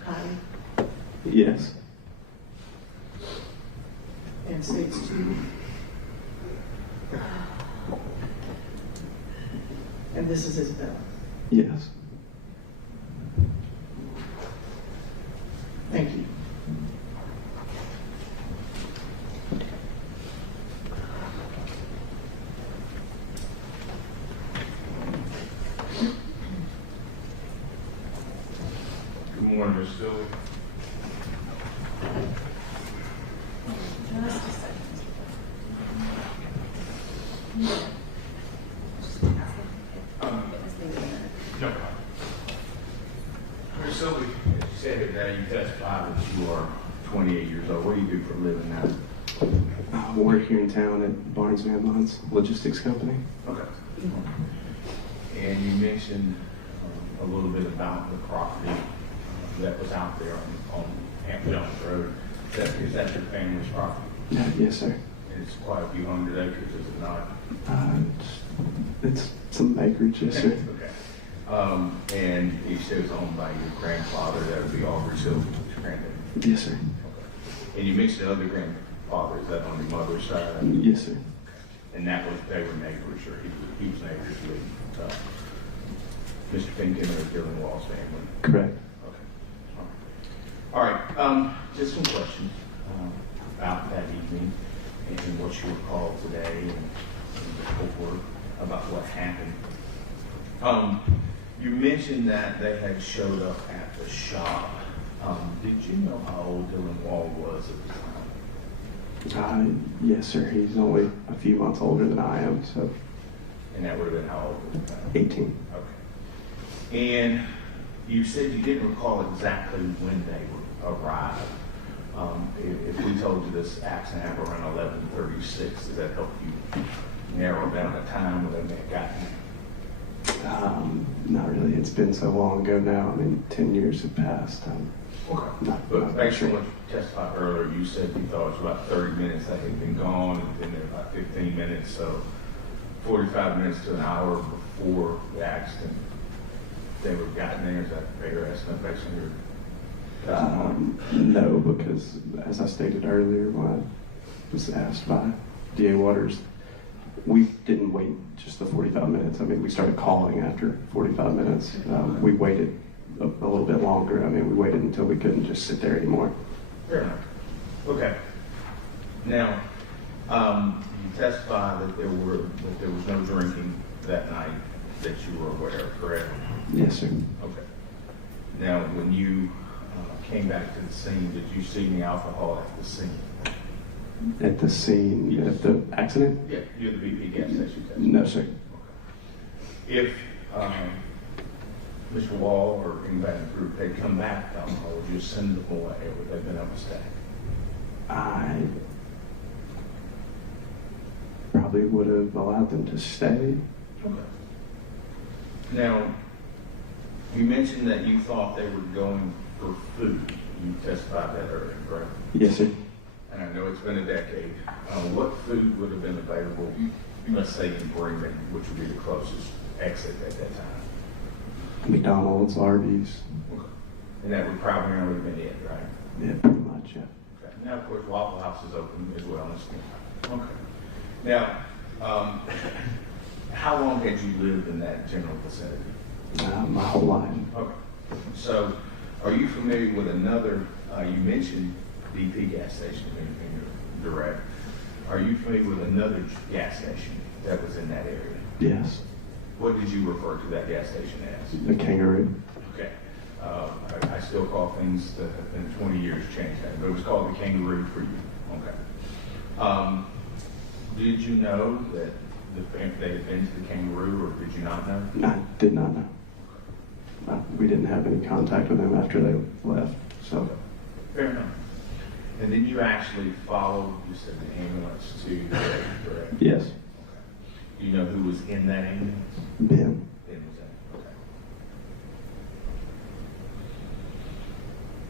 Kylie Yes. and states 2. And this is Isabella. Yes. Thank you. Good morning, Ms. Stilley. Just a second. No problem. Ms. Stilley, you said that you testified that you are 28 years old. What do you do for a living now? I work here in town at Barnes Van Lines Logistics Company. Okay. And you mentioned a little bit about the property that was out there on McDonald Road. Is that your family's property? Yes, sir. And it's quite a few hundred acres, is it not? It's some acreage, yes, sir. Okay. And you said it was owned by your grandfather. That would be Aubrey Silver, your granddad. Yes, sir. Okay. And you mentioned the other grandfather. Is that on your mother's side? Yes, sir. And they were neighbors, or he was neighbors with Mr. Finken or Dylan Wall's family? Correct. Okay. All right. Just some questions about that evening and what you were called today and the report about what happened. You mentioned that they had showed up at the shop. Did you know how old Dylan Wall was at the time? Yes, sir. He's only a few months older than I am, so And that would have been how old at the time? 18. Okay. And you said you didn't recall exactly when they arrived. If we told you this accident happened around 11:36, does that help you narrow down the time when they may have gotten there? Not really. It's been so long ago now. I mean, 10 years have passed. Okay. Not But based on sure. what you testified earlier, you said you thought it was about 30 minutes they had been gone, and been there about 15 minutes, so 45 minutes to an hour before the accident, they would have gotten there. Is that a fair estimate based on your testimony? No, because as I stated earlier when I was asked by DA Waters, we didn't wait just the 45 minutes. I mean, we started calling after 45 minutes. We waited a little bit longer. I mean, we waited until we couldn't just sit there anymore. Fair enough. Okay. Now, you testified that there was no drinking that night that you were aware of, correct? Yes, sir. Okay. Now, when you came back to the scene, did you see any alcohol at the scene? At the scene, Yes. at the accident? Yeah, near the BP gas station test. No, sir. If Mr. Wall or anybody in the group had come back with alcohol, would you send them away, or would they have been able to stay? I probably would have allowed them to stay. Okay. Now, you mentioned that you thought they were going for food. You testified that earlier, correct? Yes, sir. And I know it's been a decade. What food would have been available, let's say in Bremen, which would be the closest exit at that time? McDonald's, Arby's. Okay. And that would probably only been it, right? Yeah, pretty much, yeah. Okay. Now, of course, Waffle House is open as well. Okay. Now, how long had you lived in that general vicinity? My whole life. Okay. So, are you familiar with another, you mentioned BP gas station in your direct. Are you familiar with another gas station that was in that area? Yes. What did you refer to that gas station as? The Kangaroo. Okay. I still call things that have been 20 years changed, but it was called the Kangaroo for you. Okay. Did you know that they had been to the Kangaroo, or did you not know? I did not know. We didn't have any contact with them after they left, so. Fair enough. And then you actually followed, you said, the ambulance to the correct? Yes. Okay. Do you know who was in that ambulance? Ben. Ben was in. Okay.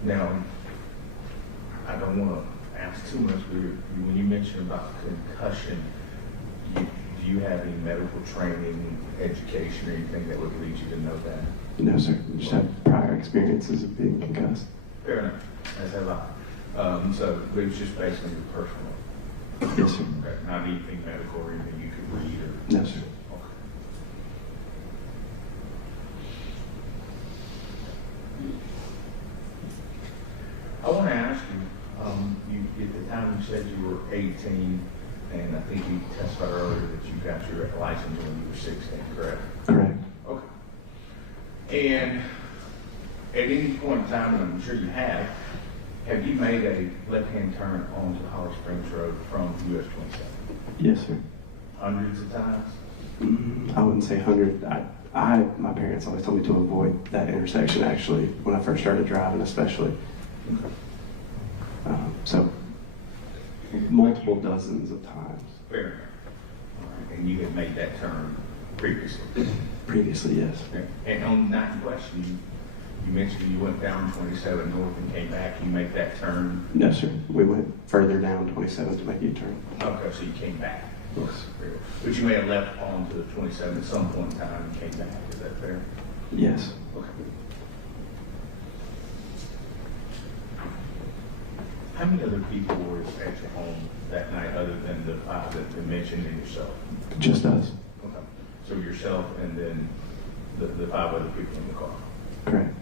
Now, I don't want to ask too much, but when you mentioned about concussion, do you have any medical training, education, or anything that would lead you to know that? No, sir. Just have prior experiences of being concussed. Fair enough. As have I. So, but it's just based on your personal. Yes, sir. Okay. Not anything medical or anything you could read or. No, sir. Okay. I want to ask you, at the time you said you were 18, and I think you testified earlier that you got your license when you were 16, correct? Correct. Okay. And at any point in time, and I'm sure you have you made a left-hand turn onto Holly Springs Road from US 27? Yes, sir. Hundreds of times? I wouldn't say 100. My parents always told me to avoid that intersection, actually, when I first started driving, especially. Okay. So, multiple dozens of times. Fair enough. All right. And you had made that turn previously? Previously, yes. Okay. And on that question, you mentioned you went down 27 north and came back. You make that turn? No, sir. We went further down 27 to make a U-turn. Okay, so you came back. Yes. But you may have left onto the 27 at some point in time and came back. Is that fair? Yes. Okay. How many other people were at your home that night other than the 5 that you mentioned and yourself? Just us. Okay. So yourself and then the 5 other people in the car? Correct.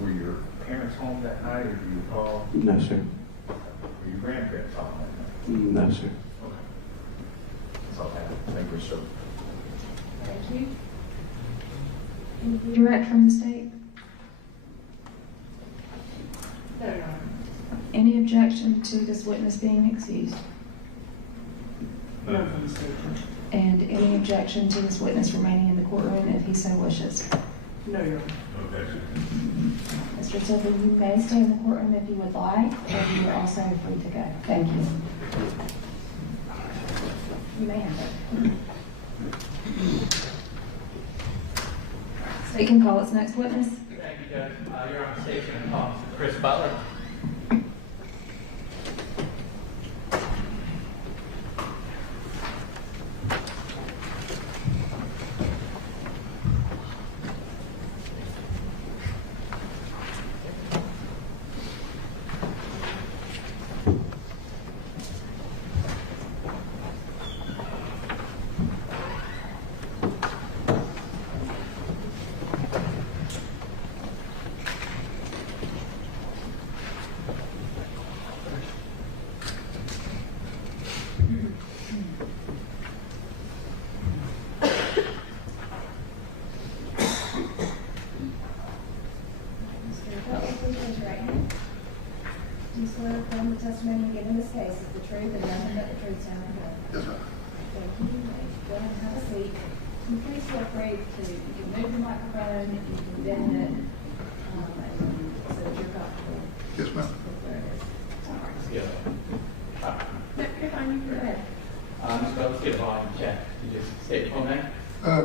Were your parents home that night, or do you recall? No, sir. Were your grandparents home that night? No, sir. Okay. That's all I have. Thank you, sir. Thank you. Any direct from the state? No, Your Honor. Any objection to this witness being excused? No, from the state. And any objection to this witness remaining in the courtroom if he so wishes? No, Your Honor. Mr. Tilby, you may stay in the courtroom if you would like, or you are also free to go. Thank you. You may have it. State can call its next witness. Thank you, Judge. You're on station and call Mr. Chris Butler. swear from the testimony you give in this case is the truth and nothing but the truth, so help you God? Yes, ma'am. Thank you. Go ahead and have a seat. And please feel free to, you can move the microphone, you can bend it, so that you're comfortable. Yes, ma'am. There it is. All right. Yeah. No, you're fine, you can go ahead. Let's get a volume check. You just state your full name.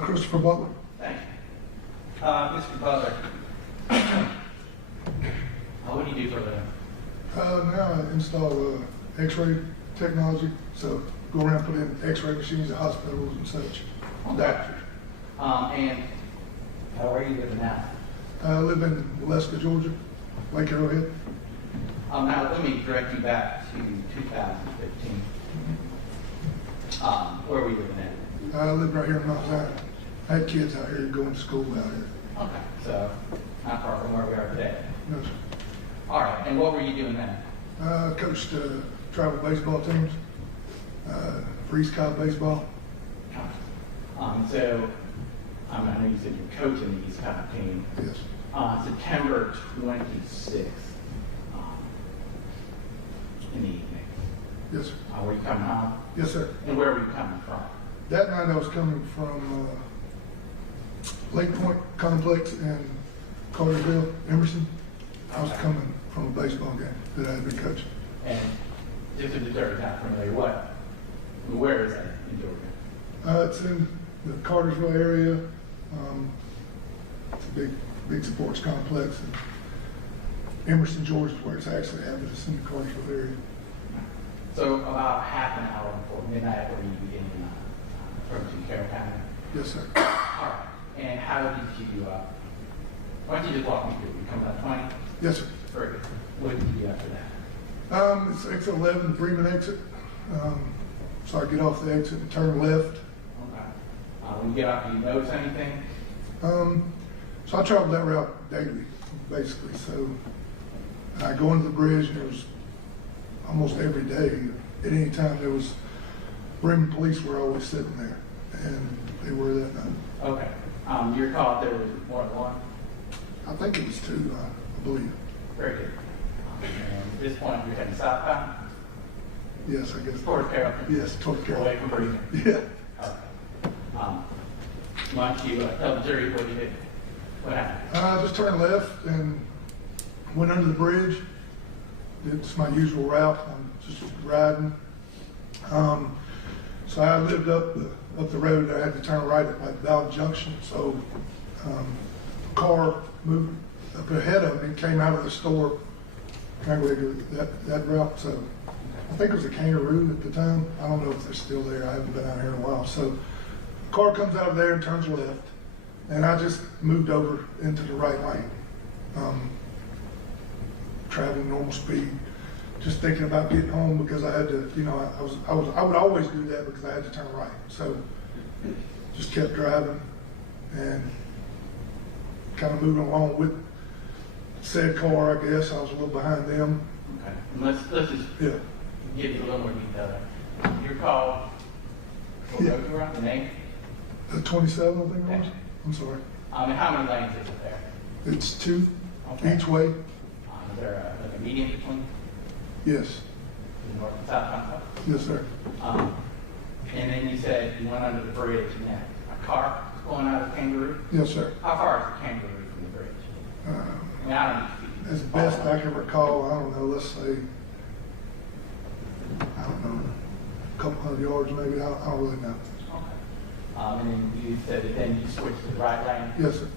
Christopher Butler. Thank you. Mr. Butler, what do you do for a living? Now I install X-ray technology, so go around put in X-ray machines at hospitals and such. Doctors. And where are you living now? I live in Waleska, Georgia, Lake Arrowhead. Now let me direct you back to 2015. Where were you living at? I live right here in Mount Zion. I had kids out here going to school out here. Okay, so not far from where we are today. No, sir. All right, and what were you doing then? I coached travel baseball teams, freeze cop baseball. So I know you said you're coaching the East Coast team. Yes. September 26th in the evening. Yes, sir. Were you coming home? Yes, sir. And where were you coming from? That night I was coming from Lake Point Complex in Cartersville, Emerson. I was coming from a baseball game that I had been coaching. And just to deter not familiar, where is that in Georgia? It's in the Cartersville area. It's a big sports complex. And Emerson, Georgia is where it's actually at, but it's in the Cartersville area. So about half an hour before midnight, were you beginning from Carroll County? Yes, sir. All right. And how did you, why don't you just walk me through? You come down 20? Yes, sir. Very good. What did you do after that? It's exit 11, the Bremen exit. So I get off the exit and turn left. Okay. When you get off, do you notice anything? So I travel that route daily, basically. So I go into the bridge, and there was almost every day, at any time, there was Bremen police were always sitting there, and they were that night. Okay. Do you recall if there was more than one? I think it was two, I believe. Very good. And at this point, you're heading southbound? Yes, I guess. Towards Carroll? Yes, toward Carroll. Away from Bremen? Yeah. Okay. Why don't you tell the jury what you did? What happened? I just turned left and went under the bridge. It's my usual route. I'm just riding. So I lived up the road. I had to turn right at like Ballard Junction. So a car moved up ahead of me, came out of the store, trying to go that route. So I think it was a Kangaroo at the time. I don't know if they're still there. I haven't been out here in a while. So the car comes out of there and turns left. And I just moved over into the right lane, traveling normal speed, just thinking about getting home because I had to, I would always do that because I had to turn right. So just kept driving and kind of moving along with said car, I guess. I was a little behind them. Okay. And let's just give you a little more detail there. Your call, the name? The 27, I think it was. I'm sorry. And how many lanes is it there? It's two each way. Is there like a median between Yes. the north and south? Yes, sir. And then you said you went under the bridge and then a car was going out of Kangaroo? Yes, sir. How far is the Kangaroo from the bridge? I mean, I don't know. As best I can recall, I don't know, let's say, I don't know, a couple hundred yards maybe. I don't really know. And then you said that then you switched to the right lane? Yes, sir.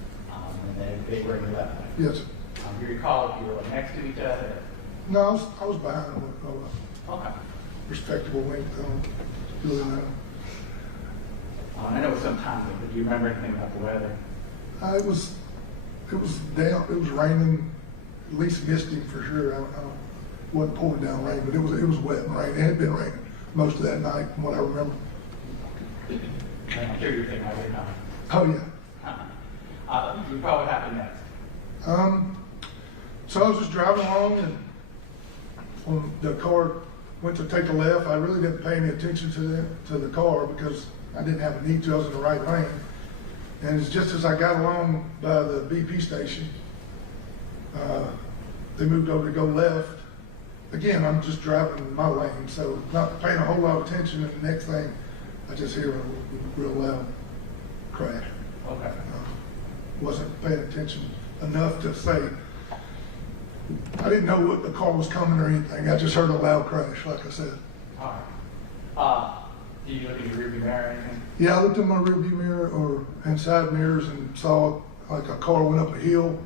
And then they were in the left lane? Yes, sir. Do you recall if you were next to each other? No, I was behind them. Okay. Respectable length. I don't really know. I know it was some time ago, but do you remember anything about the weather? It was down. It was raining, at least misting for sure. I wasn't pouring down rain, but it was wet and rain. It had been raining most of that night, from what I remember. I'm sure you're thinking I didn't know. Oh yeah. You probably what happened next. So I was just driving along, and when the car went to take a left, I really didn't pay any attention to the car because I didn't have a need to. I was in the right lane. And it's just as I got along by the BP station, they moved over to go left, again, I'm just driving my lane, so not paying a whole lot of attention, and the next thing, I just hear a real loud crash. Okay. Wasn't paying attention enough to say, I didn't know what the car was coming or anything. I just heard a loud crash, like I said. All right. Do you look at your rearview mirror or anything? Yeah, I looked in my rearview mirror or inside mirrors and saw like a car went up a hill,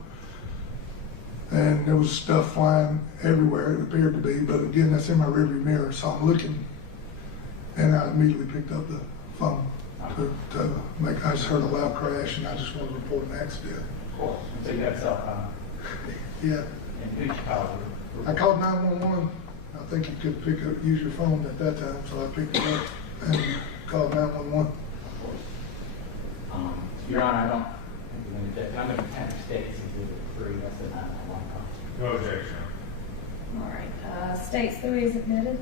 and there was stuff flying everywhere. It appeared to be, but again, that's in my rearview mirror, so I'm looking, and I immediately picked up the phone to make. I just heard a loud crash, and I just wanted to report an accident. Of course. So you got a cell phone. Yeah, And who'd you call? I called 911. I think you could use your phone at that time, so I picked it up and called 911. Your Honor, I don't think we're going to object. I'm going to have States Exhibit 3. That's the 911 call. No objection. All right, States 3 is admitted.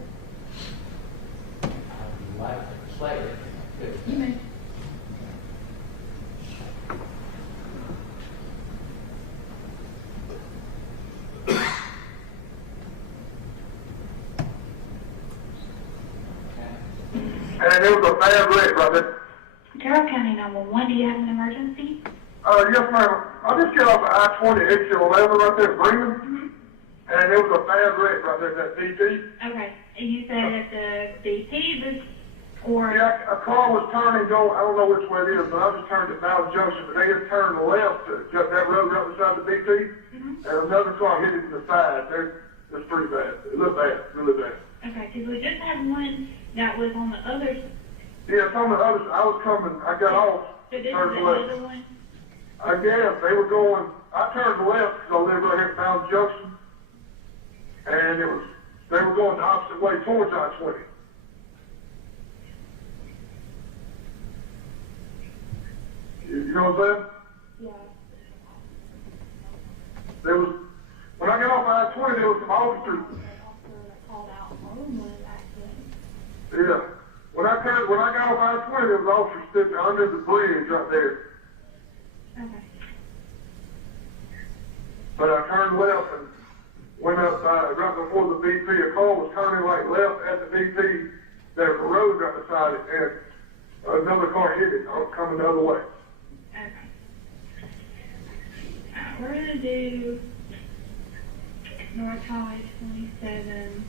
I would like to play it. Good. You may. And it was a bad wreck, brother. Carroll County 911, do you have an emergency? Yes, ma'am. I just got off of I-20 exit 11 right there in Bremen. Mm-hmm. And it was a bad wreck right there, that DP. Okay, and you said that the BP was, or? Yeah, a car was turning, going, I don't know which way it is, but I just turned at Bell Junction, but they had turned left to that road right beside the BP, Mm-hmm. and another car hit it in the side. It's pretty bad. It looked bad, really bad. Okay, because we just had one that was on the other, Yeah, it's on the other side. I was coming, I got off, so this is turned the left. other one? I guess they were going, I turned left because I live right here at Bell Junction, and they were going the opposite way towards I-20. You know what I'm saying? Yeah. When I got off I-20, there was some officers. Called out on one accident. Yeah. When I got off I-20, there was officers sitting under the bridge right there. Okay. But I turned left and went up right before the BP. A car was turning like left at the BP. There was a road right beside it, and another car hit it. I was coming the other way. Okay. We're going to do North Highway 27.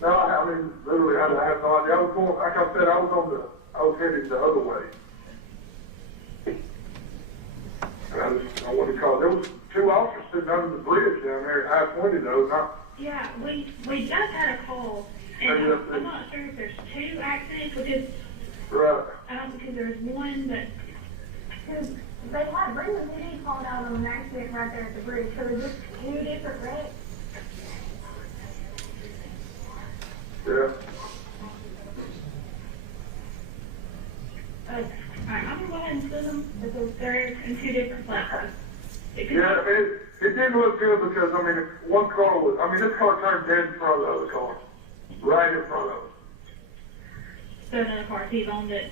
No, I mean, literally, I had no idea. I was going, like I said, I was headed the other way. And I wanted to call. There was two officers sitting under the bridge down there at I-20, though. Yeah, we just had a call, and I'm not sure if there's two accidents, because Right. because there's one that. Because they had Bremen PD called out on an accident right there at the bridge, so is this two different wrecks? Yeah. Alright, I'm gonna go ahead and send them, because they're in two different places. Yeah, I mean, it didn't look good because, I mean, one car was, this car turned dead in front of the other car. Right in front of us. So another car T-boned it.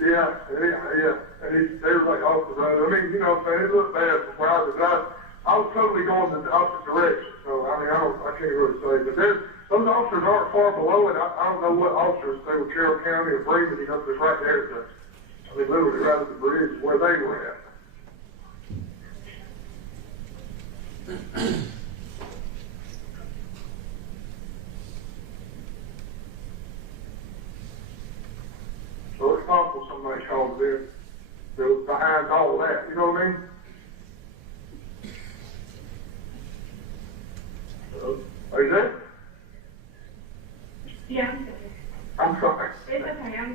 Yeah. And they were like off the road. I mean, you know what I'm saying? It looked bad from where I was. I was totally going in the opposite direction. So, I mean, I can't really say. But those officers aren't far below it. I don't know what officers, they were Carroll County or Bremen, you know, it's right there at literally right at the bridge where they were at. So it's possible somebody called in that was behind all of that, you know what I mean? Are you there? Yeah. I'm sorry. It's okay.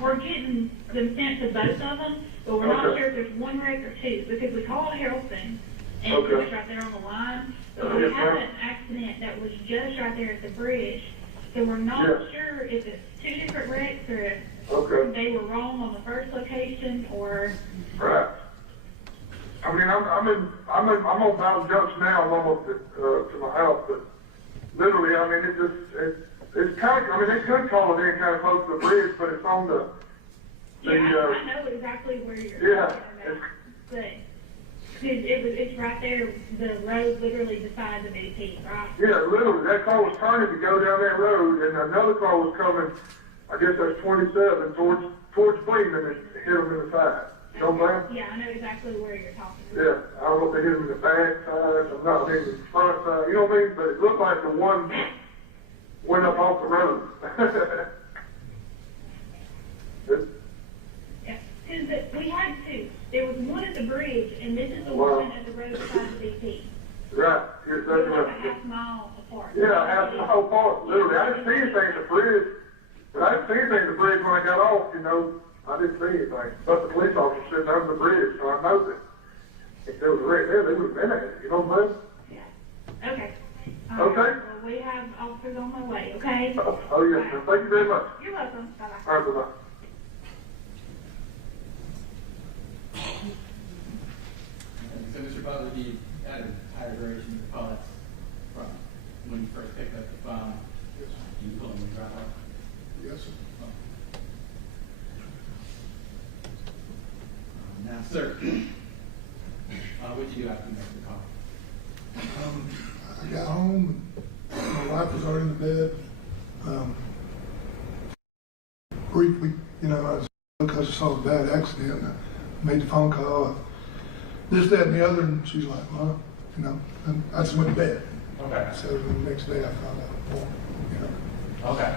We're getting them sent to both of them, but we're not Okay. sure if there's one wreck or two, because we called Harrelson, and Okay. it was right there on the line. But we Yes, had ma'am. an accident that was just right there at the bridge, so we're not Yes. sure if it's two different wrecks or if Okay. they were wrong on the first location, or Right. I mean, I'm on Mountain Junction now. I'm almost to my house, but literally, I mean, it's kind of, I mean, they could call it in kind of close to the bridge, but it's on the, Yeah, I know exactly where you're yeah, talking about, but, cause it's right there, the road literally beside the BP, right? yeah, literally, that car was turning to go down that road, and another car was coming, I guess that's 27, towards Bremen, and hit him in the side. You know what I'm saying? Yeah, I know exactly where you're talking about. Yeah, I don't know if they hit him in the back side, or not, maybe the front side, you know what I mean? But it looked like the one went up off the road. Yeah, cause we had two. There was one at the bridge, and this is the Wow. one at the road beside the BP. Right, here's that They're like a right. half mile apart. Yeah, half the whole part, literally. I didn't see anything at the bridge, but I didn't see anything at the bridge when I got off, you know. I didn't see anything. But the police officer sitting under the bridge, so I know that if there was a wreck there, they would have been at it, you know what I'm saying? Yeah. Okay. Okay. Well, we have officers on their way, okay? Oh, yes, ma'am. Thank you very much. You're welcome. Bye-bye. All right, bye-bye. So, Mr. Butler, you had a higher duration of calls from when you first picked up the phone. You pulled in the drive off? Yes, sir. Now, sir, what did you do after you made the call? I got home, and my wife was already in the bed. Briefly, you know, I was, because I saw a bad accident, I made the phone call, this, that, and the other, and she's like, well, you know, and I just went to bed. Okay. So the next day I found out more, you know. Okay.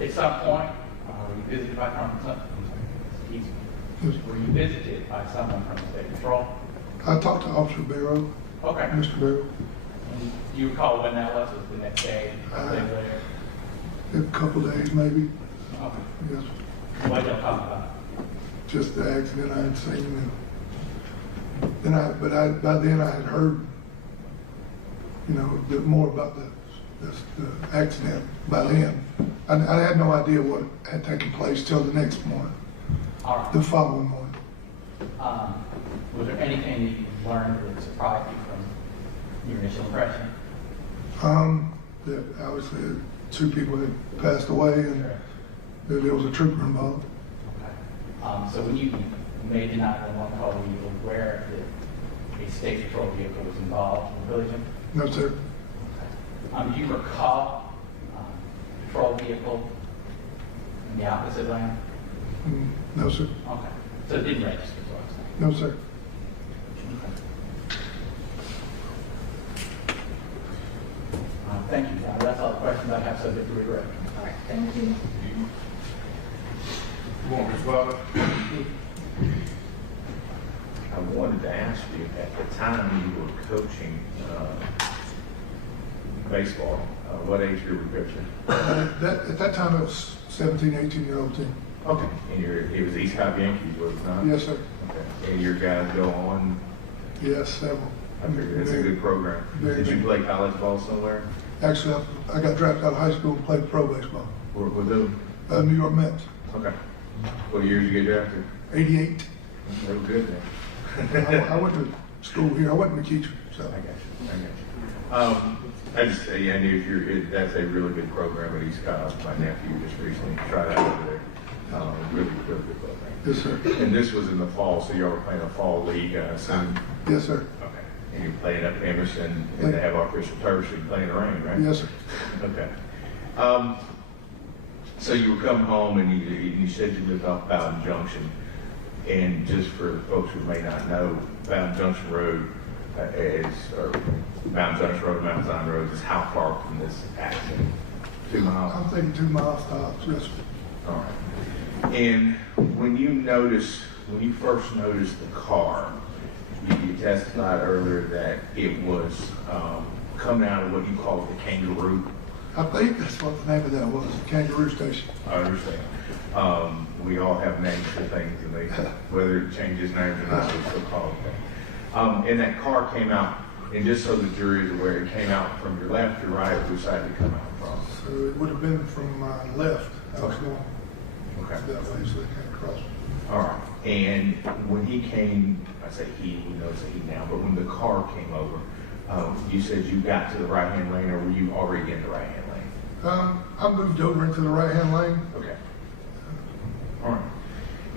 At some point, were you visited by were you visited by someone from the state patrol? I talked to Officer Barrow, Okay. Mr. Barrow, And do you recall when that was? Was it the next day? A day later? a couple days maybe, Okay. yes. What did y'all talk about? Just the accident I had seen, and then by then I had heard, you know, a bit more about the accident by then. I had no idea what had taken place till the next morning, All right. the following morning. Was there anything that you learned that surprised you from your initial impression? That obviously two people had passed away and Sure. that there was a trooper involved. Okay. So when you made the 911 call, were you aware that a state patrol vehicle was involved in the collision? No, sir. Do you recall patrol vehicle in the opposite lane? No, sir. Okay. So it didn't register, is what I'm saying. No, sir. Thank you, John. That's all the questions I have subject to redirect. All right, thank you. Come on, Ms. Butler. I wanted to ask you, at the time you were coaching baseball, what age group were you coaching? At that time it was 17, 18-year-old team. Okay. And it was East Cobb Yankees, was it not? Yes, sir. Okay. And your guys go on? Yes, several. I figured it's a good program. Very Did you good. play college ball somewhere? Actually, I got drafted out of high school and played pro baseball. With who? New York Mets, Okay. What year did you get drafted? 88. They were good then. I went to school here. I went to McKeecher, so. I got you. I just, I knew that's a really good program at East Cobb. My nephew just recently tried out over there. Really good program. Yes, sir. And this was in the fall, so y'all were playing a fall league, I assume? Yes, sir. Okay. And you're playing up at Emerson, and they have artificial turf, so you play in the rain, right? Yes, sir. Okay. So you were coming home, and you said you lived off Bowden Junction. And just for folks who may not know, Bowden Junction Road or Mount Junction Road, Mount Zion Road is how far from this accident? 2 miles? I'm thinking 2 miles tops, yes, sir. All right. And when you first noticed the car, you testified earlier that it was coming out of what you call the kangaroo. I think that's what the name of that was, Kangaroo Station. I understand. We all have names for things, and whether it changes names or not, we still call it that. And that car came out, and just so the jury is aware, it came out from your left, your right, or which side did it come out from? So it would have been from my left. I was going Okay. that way, so it came across. All right. And when he came, I say he, we know it's a he now, but when the car came over, You said you got to the right-hand lane, or were you already in the right-hand lane? I moved over into the right-hand lane. Okay. All right.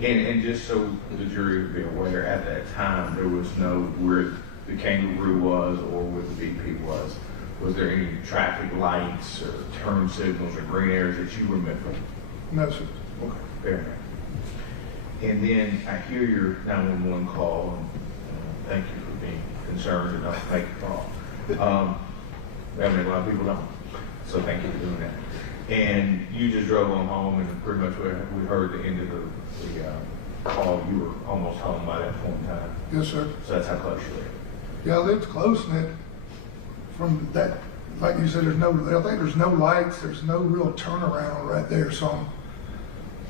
And just so the jury would be aware, at that time, there was no where the kangaroo was or where the BP was. Was there any traffic lights or turn signals or green areas that you remember? No, sir. Okay, fair enough. And then I hear your 911 call, and thank you for being concerned enough to make a call. I mean, a lot of people don't, so thank you for doing that. And you just drove on home, and pretty much we heard the end of the call. You were almost home by that point in time. Yes, sir. So that's how close you live. Yeah, I lived close, and from that, like you said, I think there's no lights, there's no real turnaround right there. So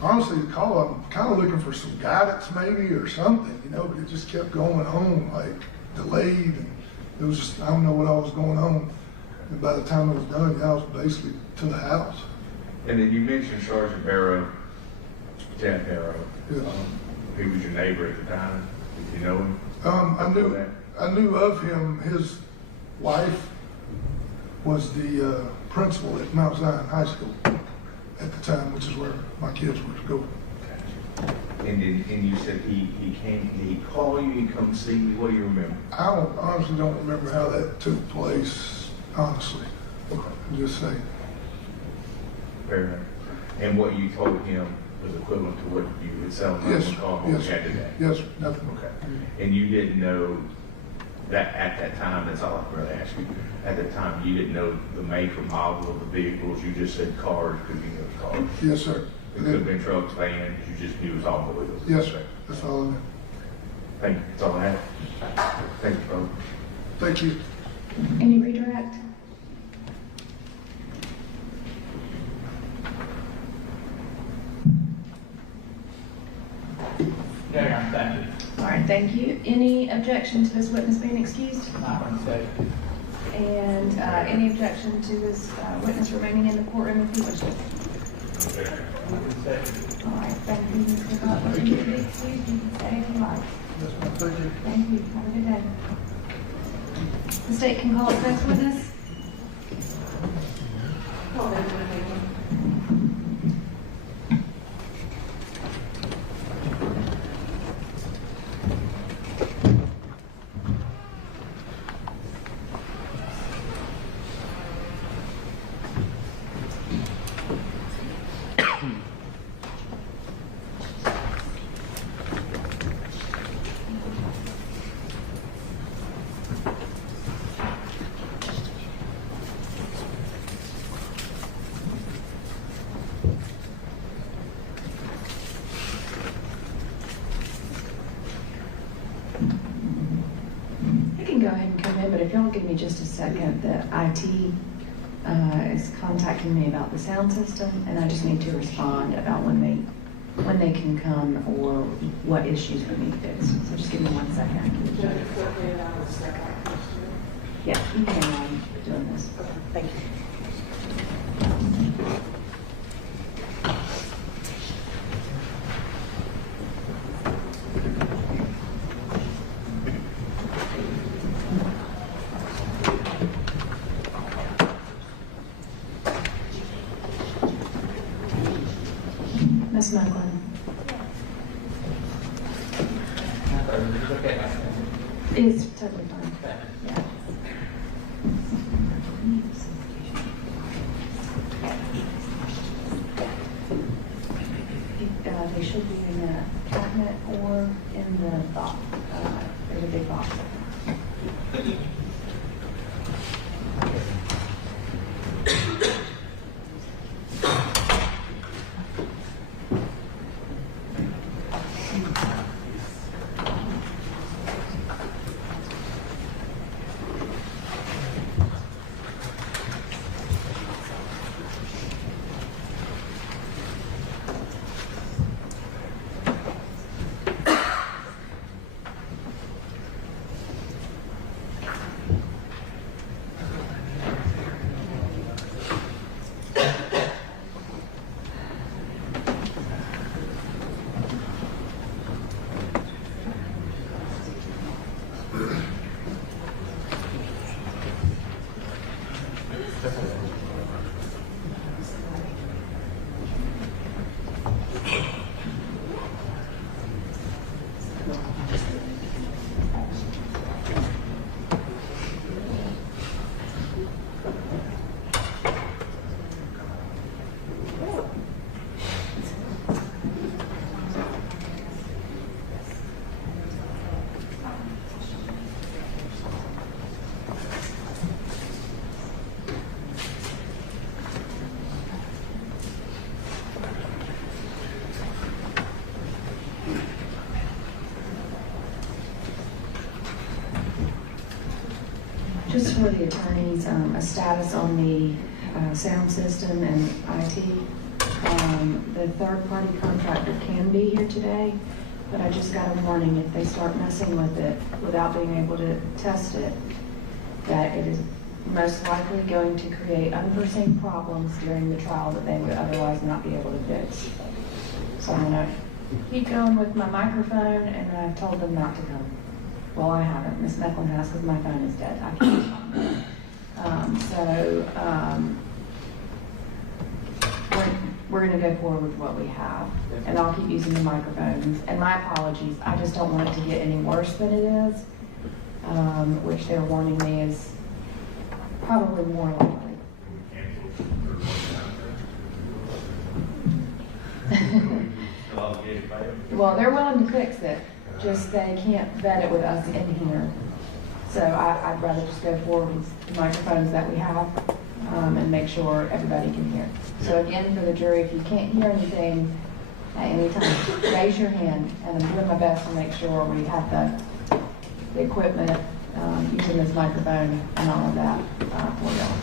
honestly, the call, I'm kind of looking for some guidance maybe or something, but it just kept going on, like delayed, and it was just, I don't know what all was going on. And by the time it was done, I was basically to the house. And then you mentioned Sergeant Barrow, Lieutenant Barrow. Yes. He was your neighbor at the time. Did you know him? I knew of him. His wife was the principal at Mount Zion High School at the time, which is where my kids were to go. And you said he came, did he call you, he come see you? What do you remember? I honestly don't remember how that took place, honestly. I'm just saying. Fair enough. And what you told him was equivalent to what you had said on the call we had today? Yes, nothing. Okay. And you didn't know that at that time, that's all I can really ask you, at the time you didn't know the make or model of the vehicles, you just said cars, because you knew it was cars? Yes, sir. It could have been trucks, vans, you just knew it was automobiles? Yes, sir. That's all I know. Thank you, that's all I have. Thank you, folks. Thank you. Any redirect? No, Your Honor, thank you. All right, thank you. Any objection to this witness being excused? Not going to say. And any objection to this witness remaining in the courtroom if he wishes? All right, thank you, Mr. Butler. If you be excused, you can stay if you like. Yes, ma'am. Thank you. Thank you. Have a good day. The state can call its next witness. Go ahead and come in, but if y'all give me just a second, the IT is contacting me about the sound system, and I just need to respond about when they can come or what issues we need to fix. So just give me 1 second. Yeah, you can while I'm doing this. Thank you. Ms. Macklin. It's totally fine. Yeah. They should be in the cabinet or in the box. There's a big box. Just for the attorneys, a status on the sound system and IT. The third-party contractor can be here today, but I just got a warning if they start messing with it without being able to test it, that it is most likely going to create unforeseen problems during the trial that they would otherwise not be able to fix. So I'm gonna keep going with my microphone, and I've told them not to come. Well, I haven't. Miss Mecklin has, because my phone is dead. I can't we're going to go forward with what we have, and I'll keep using the microphones. And my apologies. I just don't want it to get any worse than it is, which they're warning me is probably more likely. Well, they're willing to fix it, just they can't vet it with us in here. So I'd rather just go forward with the microphones that we have and make sure everybody can hear. So again, for the jury, if you can't hear anything at any time, raise your hand, and I'm doing my best to make sure we have the equipment, using this microphone and all of that for y'all.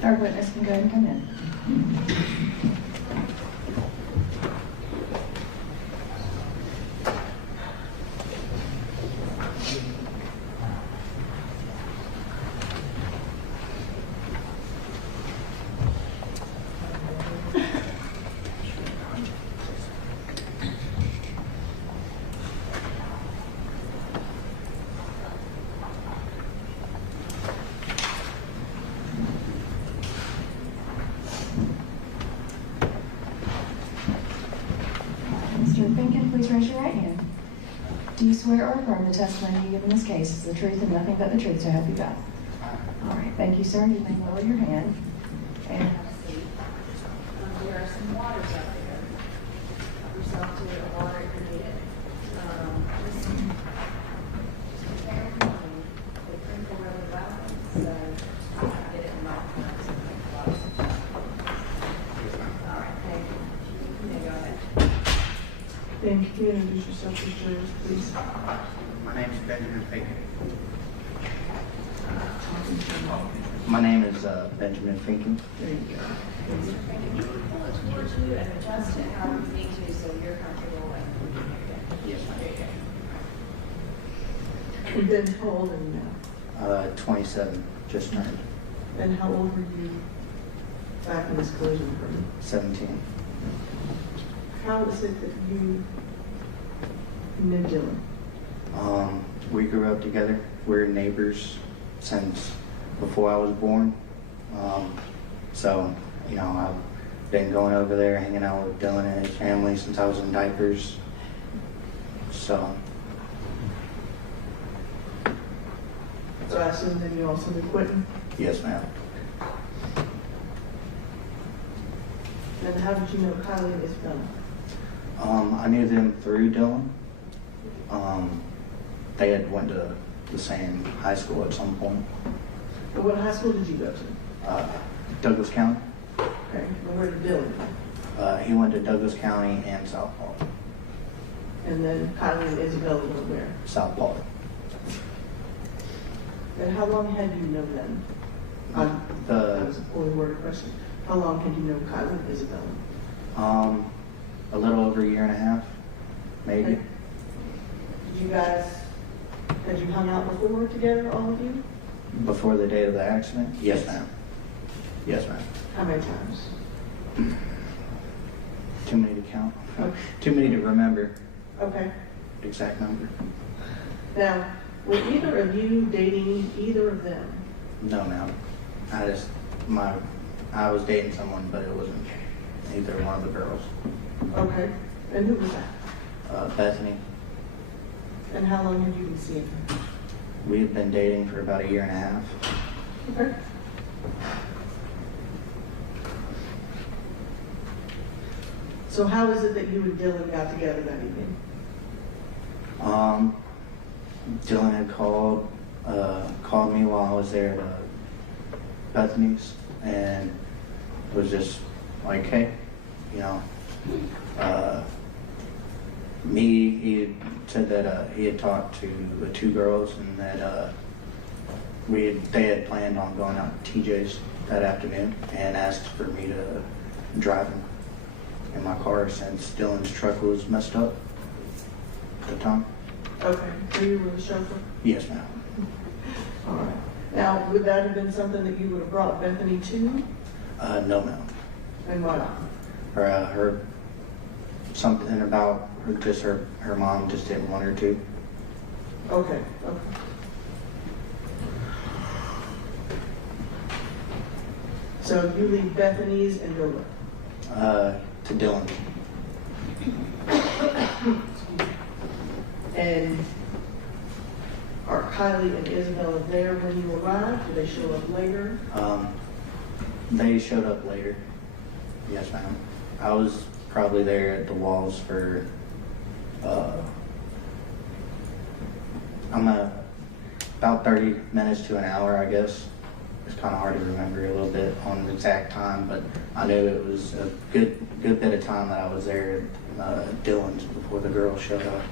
Our witness can go ahead and come in. Mr. Finken, please raise your right hand. Do you swear or affirm the testimony you give in this case is the truth and nothing but the truth, so help you God? All right, thank you, sir. You may lower your hand and have a seat. There are some waters out there. Help yourself to the water if you need it. Just be careful. They crinkle really well, so try not to get it in my hands. All right, thank you. You may go ahead. Ben, can you introduce yourself to the jurors, please? My name is Benjamin Finken. My name is Benjamin Finken. There you go. Mr. Finken, you can pull it towards you and adjust it however you need to so you're comfortable and Yes, ma'am. And Ben, how old are you now? 27, just turned. And how old were you back in this collision permit? 17. How is it that you knew Dylan? We grew up together. We're neighbors since before I was born. So, you know, I've been going over there, hanging out with Dylan and his family since I was in diapers. So. So I assume that you also knew Quentin? Yes, ma'am. And how did you know Kylie and Isabella? I knew them through Dylan. They had went to the same high school at some point. And what high school did you go to? Douglas County. Okay, and where did Dylan go? He went to Douglas County and South Park. And then Kylie and Isabella went where? South Park. And how long had you known them? That was a poorly worded question. How long had you known Kylie and Isabella? A little over a year and a half, maybe. Okay. Did you guys, had you hung out before together, all of you? Before the date of the accident? Yes, ma'am. Yes, ma'am. How many times? Too many to count. Okay. Too many to remember. Okay. Exact number. Now, were either of you dating either of them? No, ma'am. I was dating someone, but it wasn't either one of the girls. Okay. And who was that? Bethany. And how long have you been seeing her? We had been dating for about a year and a half. Okay. So how is it that you and Dylan got together that evening? Dylan had called me while I was there at Bethany's, and was just like, hey, you know, he had said that he had talked to the two girls and that they had planned on going out to TJ's that afternoon and asked for me to drive him in my car since Dylan's truck was messed up at the time. Okay, so you were the chauffeur? Yes, ma'am. All right. Now, would that have been something that you would have brought Bethany to? No, ma'am. And why not? Her something about her mom just didn't want her to. Okay. So you leave Bethany's and go where? To Dylan. And are Kylie and Isabella there when you arrived? Do they show up later? They showed up later. Yes, ma'am. I was probably there at the walls for about 30 minutes to an hour, I guess. It's kind of hard to remember a little bit on the exact time, but I knew it was a good bit of time that I was there at Dylan's before the girls showed up.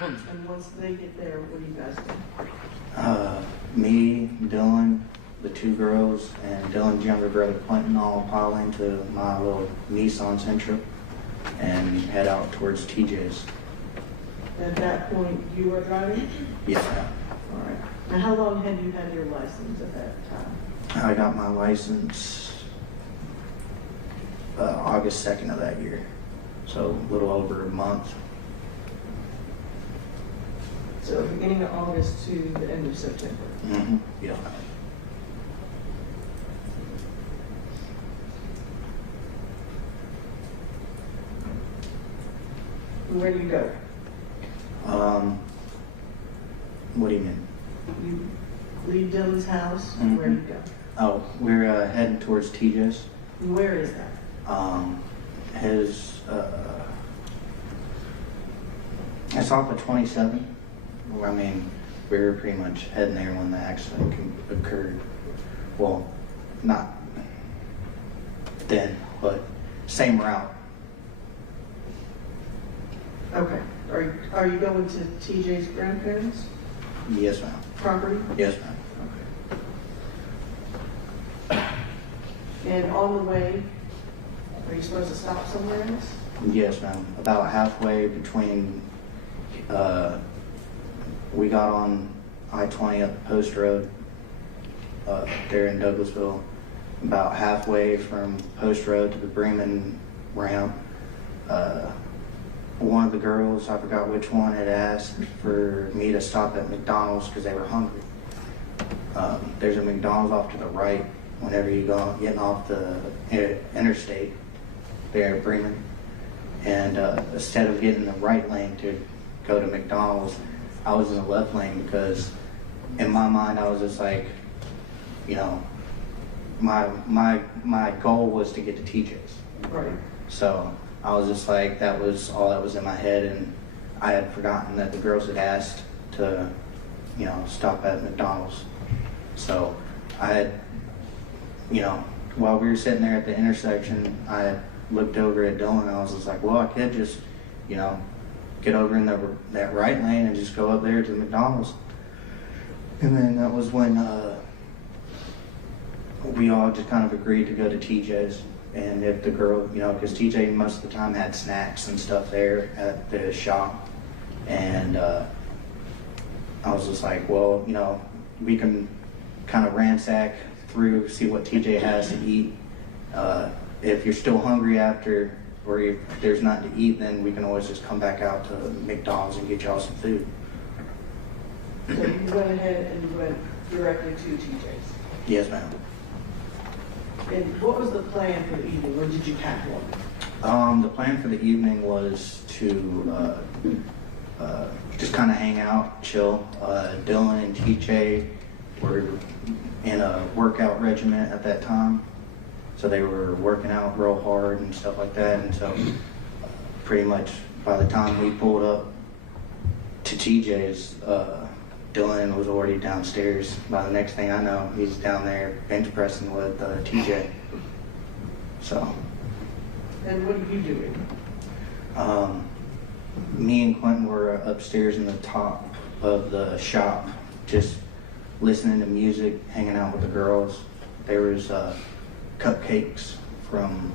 And once they get there, what do you guys do? Me, Dylan, the two girls, and Dylan's younger brother Quentin all pile into my little Nissan Sentra and head out towards TJ's. At that point, you were driving? Yes, ma'am. All right. Now, how long had you had your license at that time? I got my license August 2nd of that year, so a little over a month. So beginning of August to the end of September? Mm-hmm. Yeah. Where do you go? What do you mean? You leave Dylan's house, Mm-hmm. where do you go? Oh, we're heading towards TJ's. Where is that? It's off of 27. I mean, we were pretty much heading there when the accident occurred. Well, not then, but same route. Okay. Are you going to TJ's grandparents' Yes, ma'am. property? Yes, ma'am. Okay. And on the way, are you supposed to stop somewhere else? Yes, ma'am. About halfway between, we got on I-20 up the Post Road there in Douglasville. About halfway from Post Road to the Bremen ramp, one of the girls, I forgot which one, had asked for me to stop at McDonald's because they were hungry. There's a McDonald's off to the right whenever you go getting off the interstate there at Bremen. And instead of getting the right lane to go to McDonald's, I was in the left lane because in my mind I was just like, you know, my goal was to get to TJ's. Right. So I was just like, that was all that was in my head, and I had forgotten that the girls had asked to, you know, stop at McDonald's. So I had, you know, while we were sitting there at the intersection, I had looked over at Dylan and I was just like, well, I could just, you know, get over in that right lane and just go up there to the McDonald's. And then that was when we all just kind of agreed to go to TJ's. And if the girl, you know, because TJ most of the time had snacks and stuff there at the shop. And I was just like, well, you know, we can kind of ransack through, see what TJ has to eat. If you're still hungry after, or if there's nothing to eat, then we can always just come back out to McDonald's and get y'all some food. So you went ahead and went directly to TJ's? Yes, ma'am. And what was the plan for the evening, or did you have one? The plan for the evening was to just kind of hang out, chill. Dylan and TJ were in a workout regimen at that time, so they were working out real hard and stuff like that. And so pretty much by the time we pulled up to TJ's, Dylan was already downstairs. By the next thing I know, he's down there bench pressing with TJ. So. And what are you doing? Me and Quentin were upstairs in the top of the shop, just listening to music, hanging out with the girls. There was cupcakes from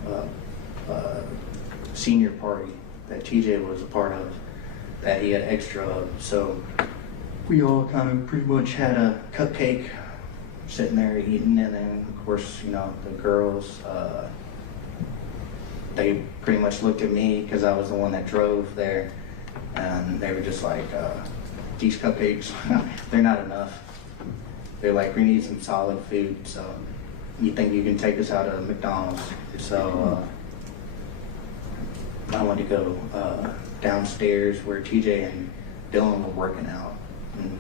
a senior party that TJ was a part of that he had extra of. So we all kind of pretty much had a cupcake sitting there eating, and then of course, you know, the girls, they pretty much looked at me because I was the one that drove there, and they were just like, these cupcakes, they're not enough. They're like, we need some solid food, so you think you can take us out of McDonald's? So I went to go downstairs where TJ and Dylan were working out, and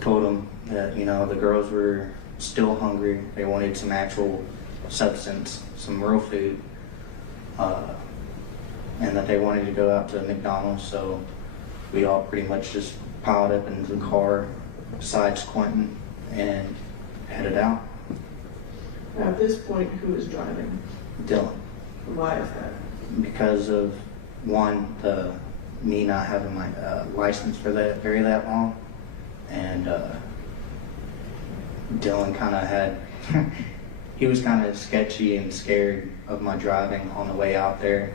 told them that, you know, the girls were still hungry. They wanted some actual substance, some real food. And that they wanted to go out to McDonald's, so we all pretty much just piled up into the car, besides Quentin, and headed out. Now, at this point, who is driving? Dylan. Why is that? Because of, one, me not having my license for that long, and Dylan kind of had, he was kind of sketchy and scared of my driving on the way out there.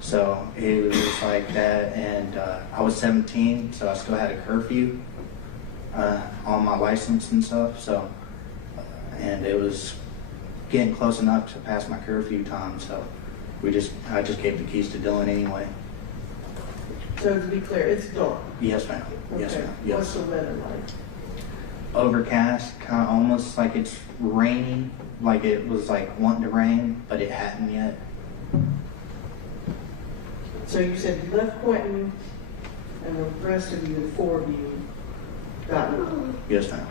So it was just like that, and I was 17, so I still had a curfew on my license and stuff. So, and it was getting close enough to pass my curfew time, so I just gave the keys to Dylan anyway. So to be clear, it's dark. Yes, ma'am. Okay. Yes, ma'am. Yes. What's the weather like? Overcast, kind of almost like it's raining, like it was like wanting to rain, but it hadn't yet. So you said you left Quentin, and the rest of you, the four of you, got moved. Yes, ma'am.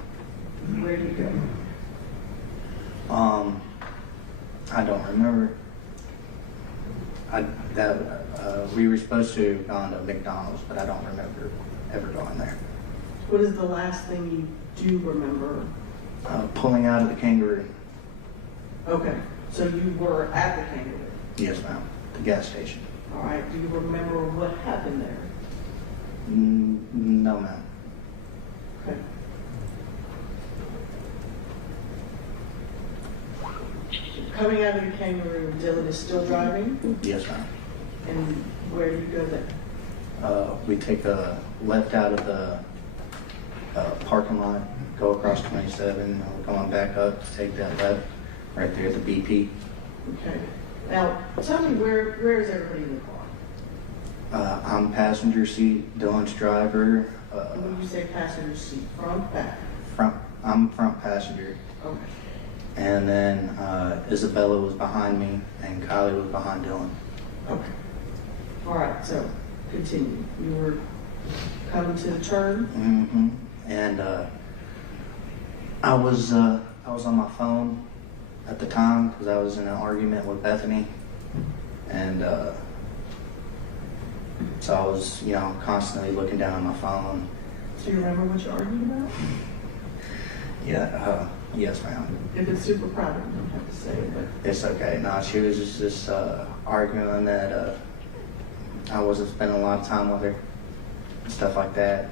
Where did you go? I don't remember. We were supposed to have gone to McDonald's, but I don't remember ever going there. What is the last thing you do remember? Pulling out of the Kangaroo. Okay, so you were at the Kangaroo. Yes, ma'am. The gas station. All right, do you remember what happened there? No, ma'am. Okay. Coming out of the Kangaroo, Dylan is still driving? Yes, ma'am. And where do you go then? We take a left out of the parking lot, go across 27, we're going back up to take that left, right there at the BP. Okay. Now, tell me where is everybody in the car? I'm passenger seat, Dylan's driver. When you say passenger seat, front, back? I'm front passenger. Okay. And then Isabella was behind me, and Kylie was behind Dylan. Okay. All right, so continue. You were coming to the turn? Mm-hmm. And I was on my phone at the time because I was in an argument with Bethany, and so I was, you know, constantly looking down at my phone. Do you remember what you argued about? Yeah. Yes, ma'am. If it's super private, you don't have to say it, but... It's okay. No, she was just arguing that I wasn't spending a lot of time with her, and stuff like that.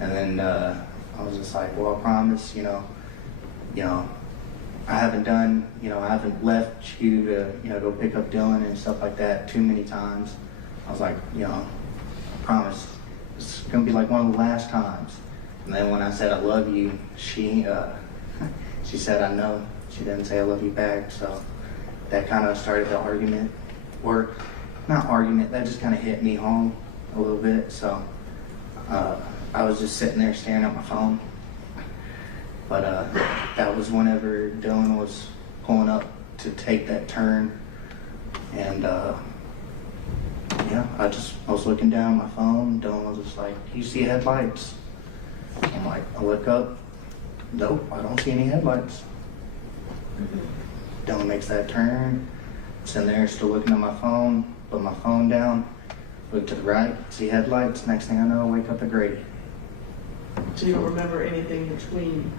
And then I was just like, well, I promise, you know, I haven't left you to, you know, go pick up Dylan and stuff like that too many times. I was like, you know, I promise, it's gonna be like one of the last times. And then when I said I love you, she said I know. She didn't say I love you back, so that kind of started the argument. Or, not argument, that just kind of hit me home a little bit, so I was just sitting there staring at my phone. But that was whenever Dylan was pulling up to take that turn, and yeah, I was looking down at my phone. Dylan was just like, "Do you see headlights?" I'm like, I look up, nope, I don't see any headlights. Dylan makes that turn, sitting there still looking at my phone, put my phone down, look to the right, see headlights, next thing I know, I wake up at Grady. So you don't remember anything between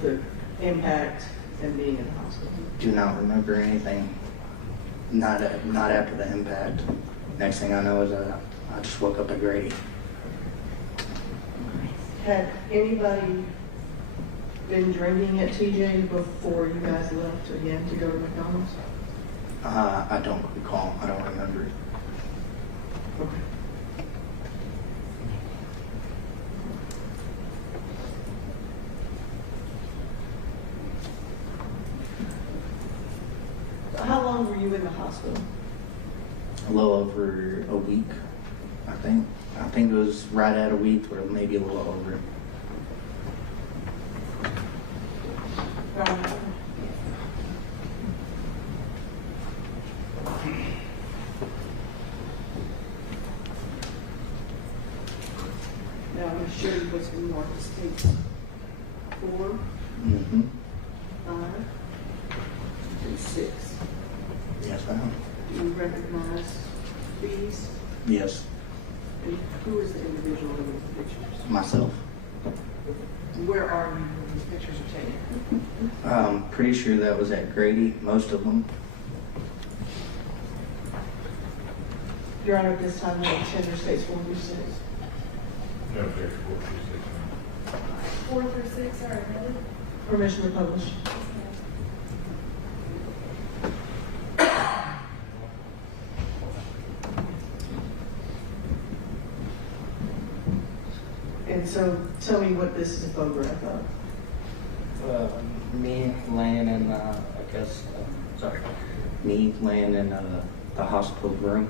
the impact and being in the hospital? Do not remember anything. Not after the impact. Next thing I know is I just woke up at Grady. Had anybody been drinking at TJ before you guys left again to go to McDonald's? I don't recall. I don't remember. Okay. How long were you in the hospital? A little over a week, I think. I think it was right at a week, or maybe a little over. Now, I'm sure you what's in Mark States 4, Mm-hmm. 5, and 6. Yes, ma'am. Do you recognize these? Yes, And who is the individual in these pictures? myself. Where are you when these pictures are taken? I'm pretty sure that was at Grady, most of them. Your Honor, at this time, we have tender states 4 through 6. No objection, 4 through 6. 4 through 6 are admitted. Permission to publish. And so, tell me what this is a photograph of. Me laying in, me laying in the hospital room.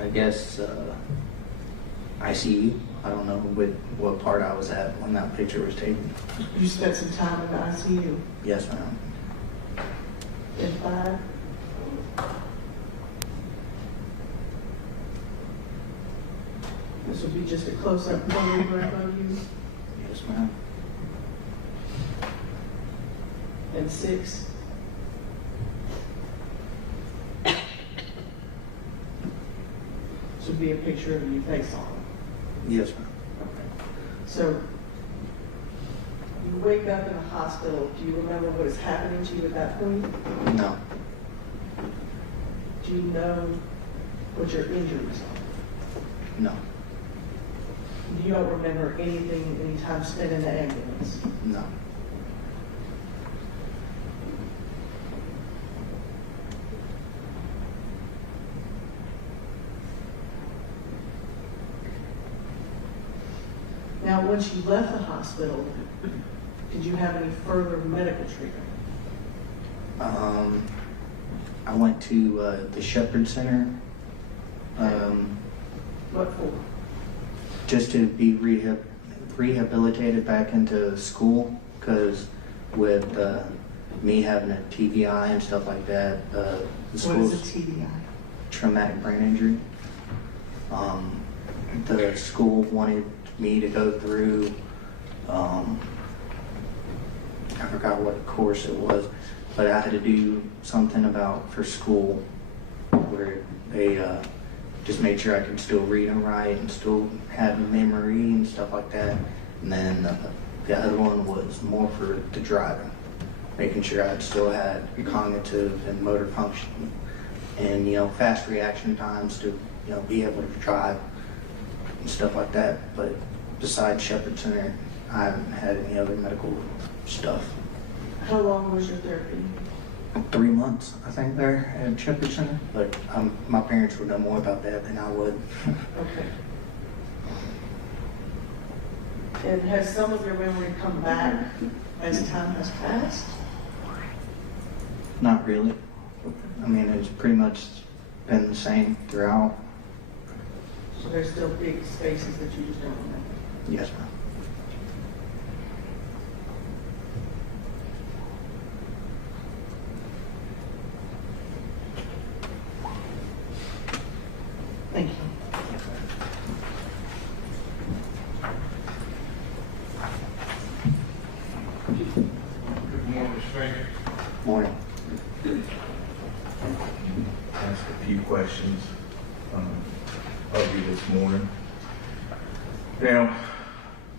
I guess ICU. I don't know what part I was at when that picture was taken. You spent some time in the ICU. Yes, ma'am. In 5. This would be just a close-up photograph of you. Yes, ma'am. And 6. This would be a picture of you face on. Yes, ma'am. So, you wake up in a hospital. Do you remember what is happening to you at that point? No. Do you know what your injuries are? No. You don't remember anything, any time spent in the ambulance? No. Now, once you left the hospital, did you have any further medical treatment? I went to the Shepherd Center. What for? Just to be rehabilitated back into school, because with me having a TBI and stuff like that, the What school's is a TBI? traumatic brain injury. The school wanted me to go through, I forgot what course it was, but I had to do something for school where they just made sure I could still read and write and still have memory and stuff like that. And then the other one was more for the driving, making sure I still had cognitive and motor function and, fast reaction times to, be able to drive and stuff like that. But besides Shepherd Center, I haven't had any other medical stuff. How long was your therapy? 3 months, I think, there at Shepherd Center. But my parents would know more about that than I would. Okay. And has some of your memory come back as time has passed? Not really. I mean, it's pretty much been the same throughout. So there's still big spaces that you just don't remember? Yes, ma'am. Thank you. Good morning, Mr. Finken. Morning. Ask a few questions of you this morning. Now,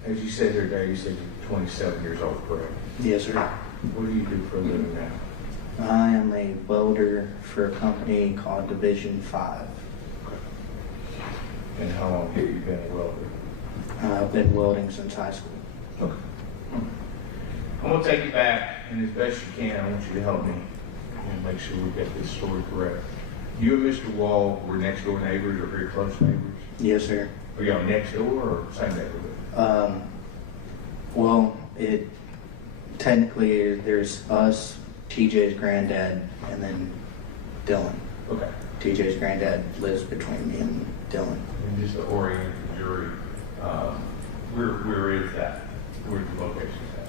as you said here today, you said you're 27 years old, correct? Yes, sir. What do you do for a living now? I am a welder for a company called Division 5. And how long have you been a welder? I've been welding since high school. Okay. I'm going to take you back, and as best you can, I want you to help me and make sure we get this story correct. You and Mr. Wall were next door neighbors or very close neighbors? Yes, sir. Were y'all next door or same neighborhood? Well, it technically there's us, TJ's granddad, and then Dylan. Okay. TJ's granddad lives between me and Dylan. And just to orient the jury, where is that? Where's the location at?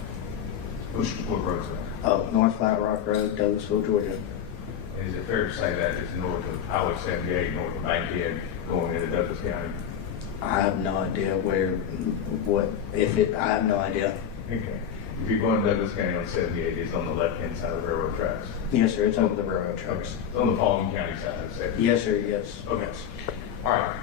What road's that? Oh, North Flat Rock Road, Douglasville, Georgia. And is it fair to say that it's north of Highway 78, north of Bankhead, going into Douglas County? I have no idea I have no idea. Okay. If you're going to Douglas County on 78, it's on the left-hand side of the railroad tracks. Yes, sir, it's over the railroad tracks. It's on the Fulton County side of 78. Yes, sir, yes. Okay. All right.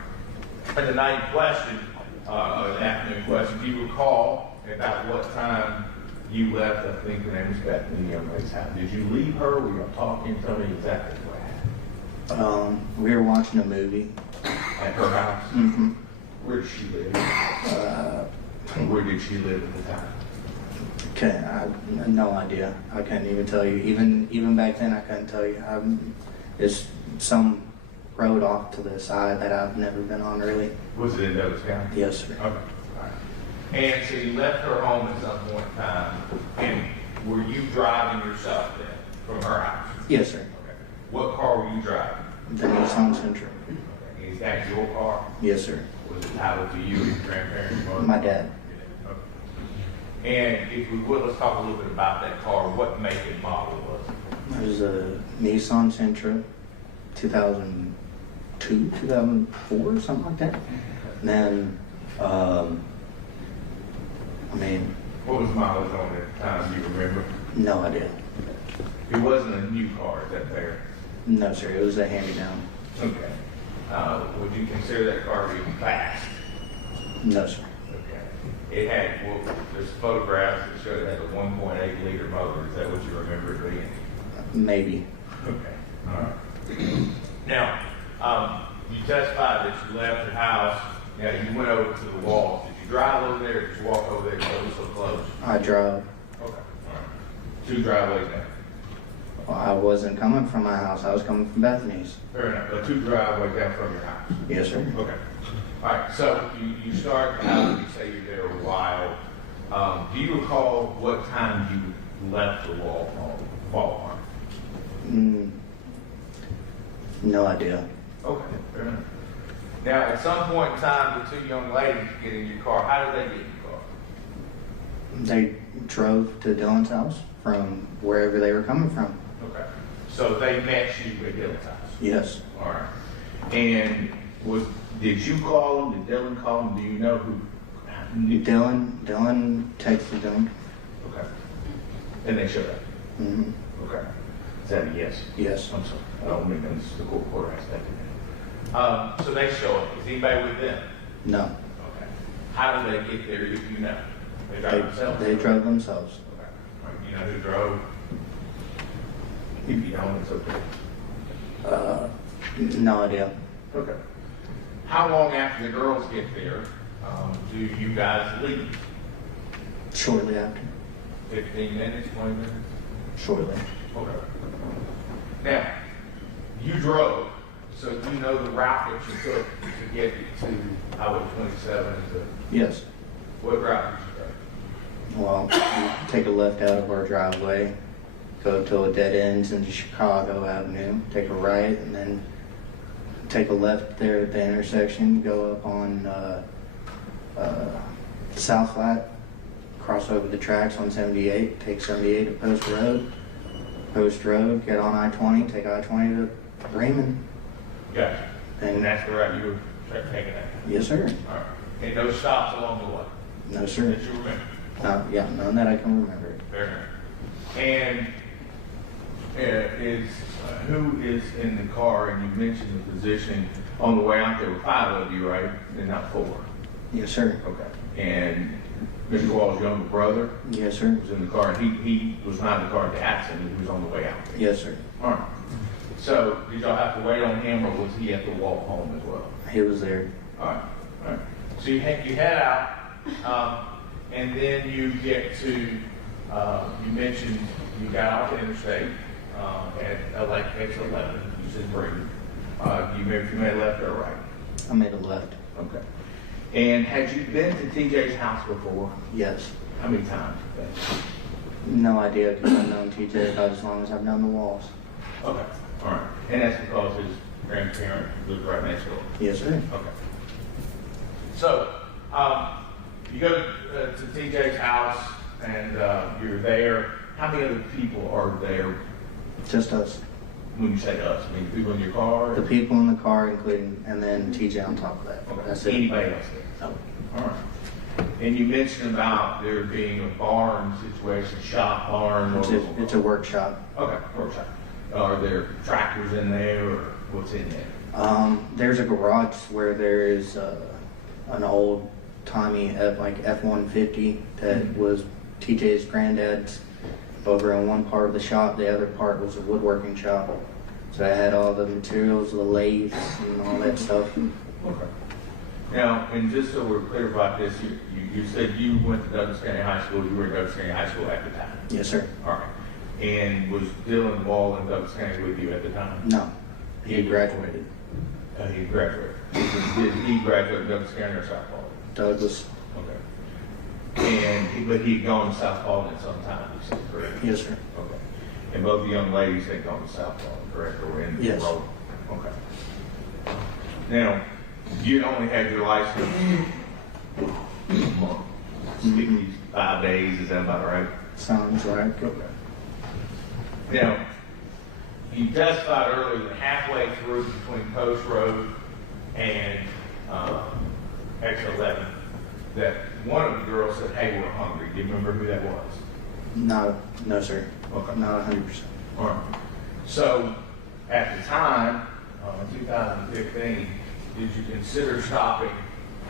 And the ninth question, the afternoon question, do you recall about what time you left, I think the name was Bethany, the young lady's house? Did you leave her? Were you talking? Tell me exactly what happened. We were watching a movie. At her house? Mm-hmm. Where did she live? Where did she live at the time? Okay, I have no idea. I couldn't even tell you. Even back then, I couldn't tell you. It's some road off to the side that I've never been on, really. Was it in Douglas County? Yes, sir. Okay. All right. And so you left her home at some point in time, and were you driving yourself then from her house? Yes, sir. Okay. What car were you driving? The Nissan Sentra. Okay. Is that your car? Yes, sir. Was it titled to you, your grandparents? My dad. Okay. And if we would, let's talk a little bit about that car. What make and model was it? It was a Nissan Sentra, 2002, 2004, something like that. And then, what was mileage on it at the time? Do you remember? No idea. It wasn't a new car, is that fair? No, sir. It was a hand-me-down. Okay. Would you consider that car to be fast? No, sir. Okay. It had, well, there's photographs that show it had a 1.8 liter motor. Is that what you remember it being? Maybe. Okay. All right. Now, you testified that you left your house. Now, you went over to the walls. Did you drive over there or did you walk over there because it was so close? I drove. Okay. All right. 2 driveways now. Well, I wasn't coming from my house. I was coming from Bethany's. Fair enough. So 2 driveways down from your house. Yes, sir. Okay. All right. So you start out, you say you're there a while. Do you recall what time you left the Walmart? No idea. Okay. Fair enough. Now, at some point in time, the 2 young ladies get in your car. How did they get in your car? They drove to Dylan's house from wherever they were coming from. Okay. So they met you at Dylan's house? Yes. All right. And did you call them? Did Dylan call them? Do you know who? Dylan texted them. Okay. And they showed up? Mm-hmm. Okay. Is that a yes? Yes. I'm sorry. I don't mean this is the court aspect of it. So they show up. Is anybody with them? No. Okay. How did they get there if you know? They drove themselves? They drove themselves. Okay. All right. You know who drove? If you don't, it's okay. No idea. Okay. How long after the girls get there do you guys leave? Shortly after. 15 minutes, 20 minutes? Shortly. Okay. Now, you drove, so you know the route that you took to get to Highway 27. Yes. What route did you take? Well, we take a left out of our driveway, go till it dead ends into Chicago Avenue, take a right, and then take a left there at the intersection, go up on South Flat, cross over the tracks on 78, take 78 to Post Road, get on I-20, take I-20 to Bremen. Gotcha. And that's the route you were taking that? Yes, sir. All right. And no stops along the way? No, sir. That you remember? Yeah, none that I can remember. Fair enough. And who is in the car? And you mentioned the position on the way out. There were 5 of you, right? And not 4. Yes, sir. Okay. And Mr. Wall's younger brother Yes, sir. was in the car, and he was not in the car at the accident, he was on the way out. Yes, sir. All right. So did y'all have to wait on him, or was he have to walk home as well? He was there. All right. All right. So you head out, and then you get to, you mentioned you got off the interstate at like exit 11. You said Bremen. You made a left or a right? I made a left. Okay. And had you been to TJ's house before? Yes. How many times? No idea, because I've known TJ about as long as I've known the Walls. Okay. All right. And that's because his grandparent lived right next door? Yes, sir. Okay. So, you go to TJ's house and you're there. How many other people are there? Just us. When you say us, I mean the people in your car? The people in the car, including, and then TJ on top of that. Okay. That's it. Anybody else there? No. All right. And you mentioned about there being a barn situation, shop barn. It's a workshop. Okay, workshop. Are there tractors in there, or what's in there? There's a garage where there is an old timey F-150 that was TJ's granddad's over in one part of the shop. The other part was a woodworking shop. So I had all the materials, the lathes, and all that stuff. Okay. Now, and just so we're clear about this, you said you went to Douglas County High School. You were in Douglas County High School at the time. Yes, sir. All right. And was Dylan Wall in Douglas County with you at the time? No. He graduated. He graduated. Did he graduate in Douglas County or South Paulding? Douglas. Okay. But he'd gone to South Paulding at some time, you said, correct? Yes, sir. Okay. And both the young ladies had gone to South Paulding, correct? Or were in Yes. Road? Okay. Now, you only had your license 55 days, is that about right? Sounds right. Okay. Now, you testified earlier that halfway through between Post Road and exit 11, that one of the girls said, "Hey, we're hungry." Do you remember who that was? No, sir. Okay. Not 100%. All right. So, at the time, in 2015, did you consider stopping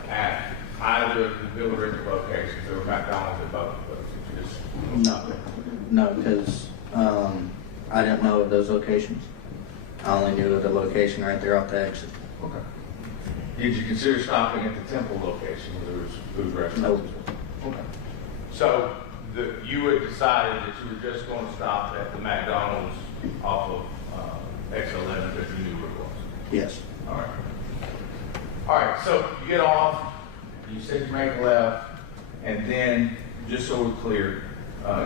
at either of the Butler locations or McDonald at both of those? No, because I didn't know of those locations. I only knew of the location right there off the exit. Okay. Did you consider stopping at the Temple location where there was food restaurants? Nope. Okay. So you had decided that you were just going to stop at the McDonald's off of exit 11 because you knew where it was? Yes. All right. All right, so you get off, you said you make a left, and then, just so we're clear,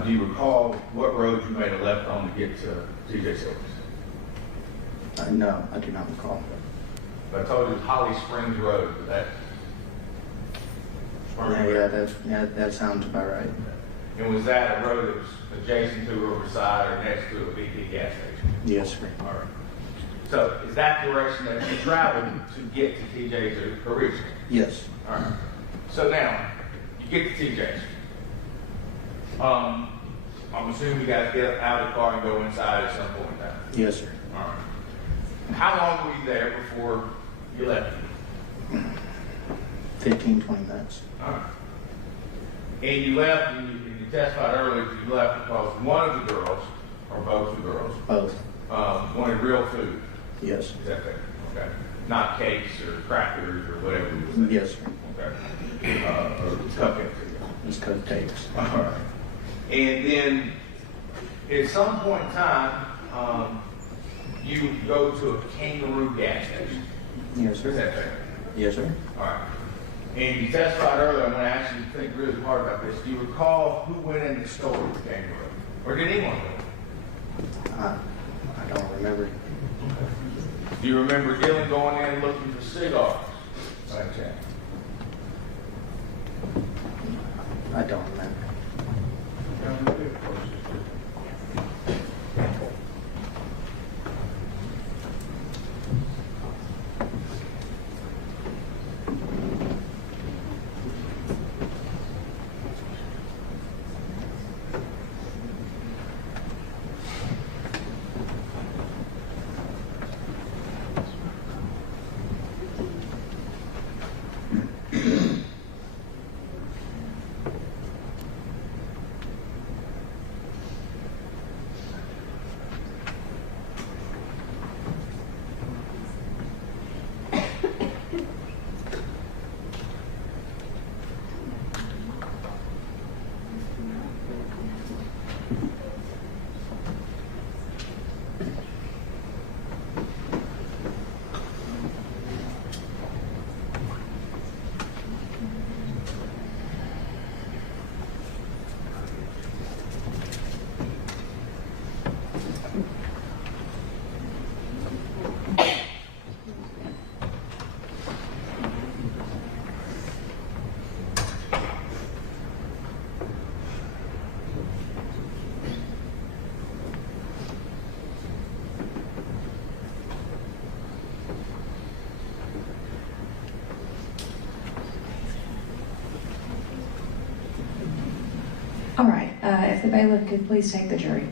do you recall what road you made a left on to get to TJ Silver's? No, I do not recall. But I told you it was Holly Springs Road, but that... That sounds about right. And was that a road that was adjacent to Riverside or next to a BP gas station? Yes, sir. All right. So is that the direction that you traveled to get to TJ's originally? Yes. All right. So now, you get to TJ's. I'm assuming you got to get out of the car and go inside at some point in time. Yes, sir. All right. How long were you there before you left? 15, 20 minutes. All right. And you left, and you testified earlier that you left because one of the girls, or both the girls, Both. wanted real food. Yes. Is that fair? Okay. Not cakes or crackers or whatever you were saying. Yes, sir. Okay. Or cupcakes. It's cupcakes. All right. And then at some point in time, you go to a Kangaroo gas station. Yes, sir. Is that fair? Yes, sir. All right. And you testified earlier, I'm going to ask you to think really hard about this. Do you recall who went in the store with the Kangaroo? Or did anyone go? I don't remember. Do you remember Dylan going in looking for cigars? By chance? I don't remember. All right, if the bailiff could please take the jury.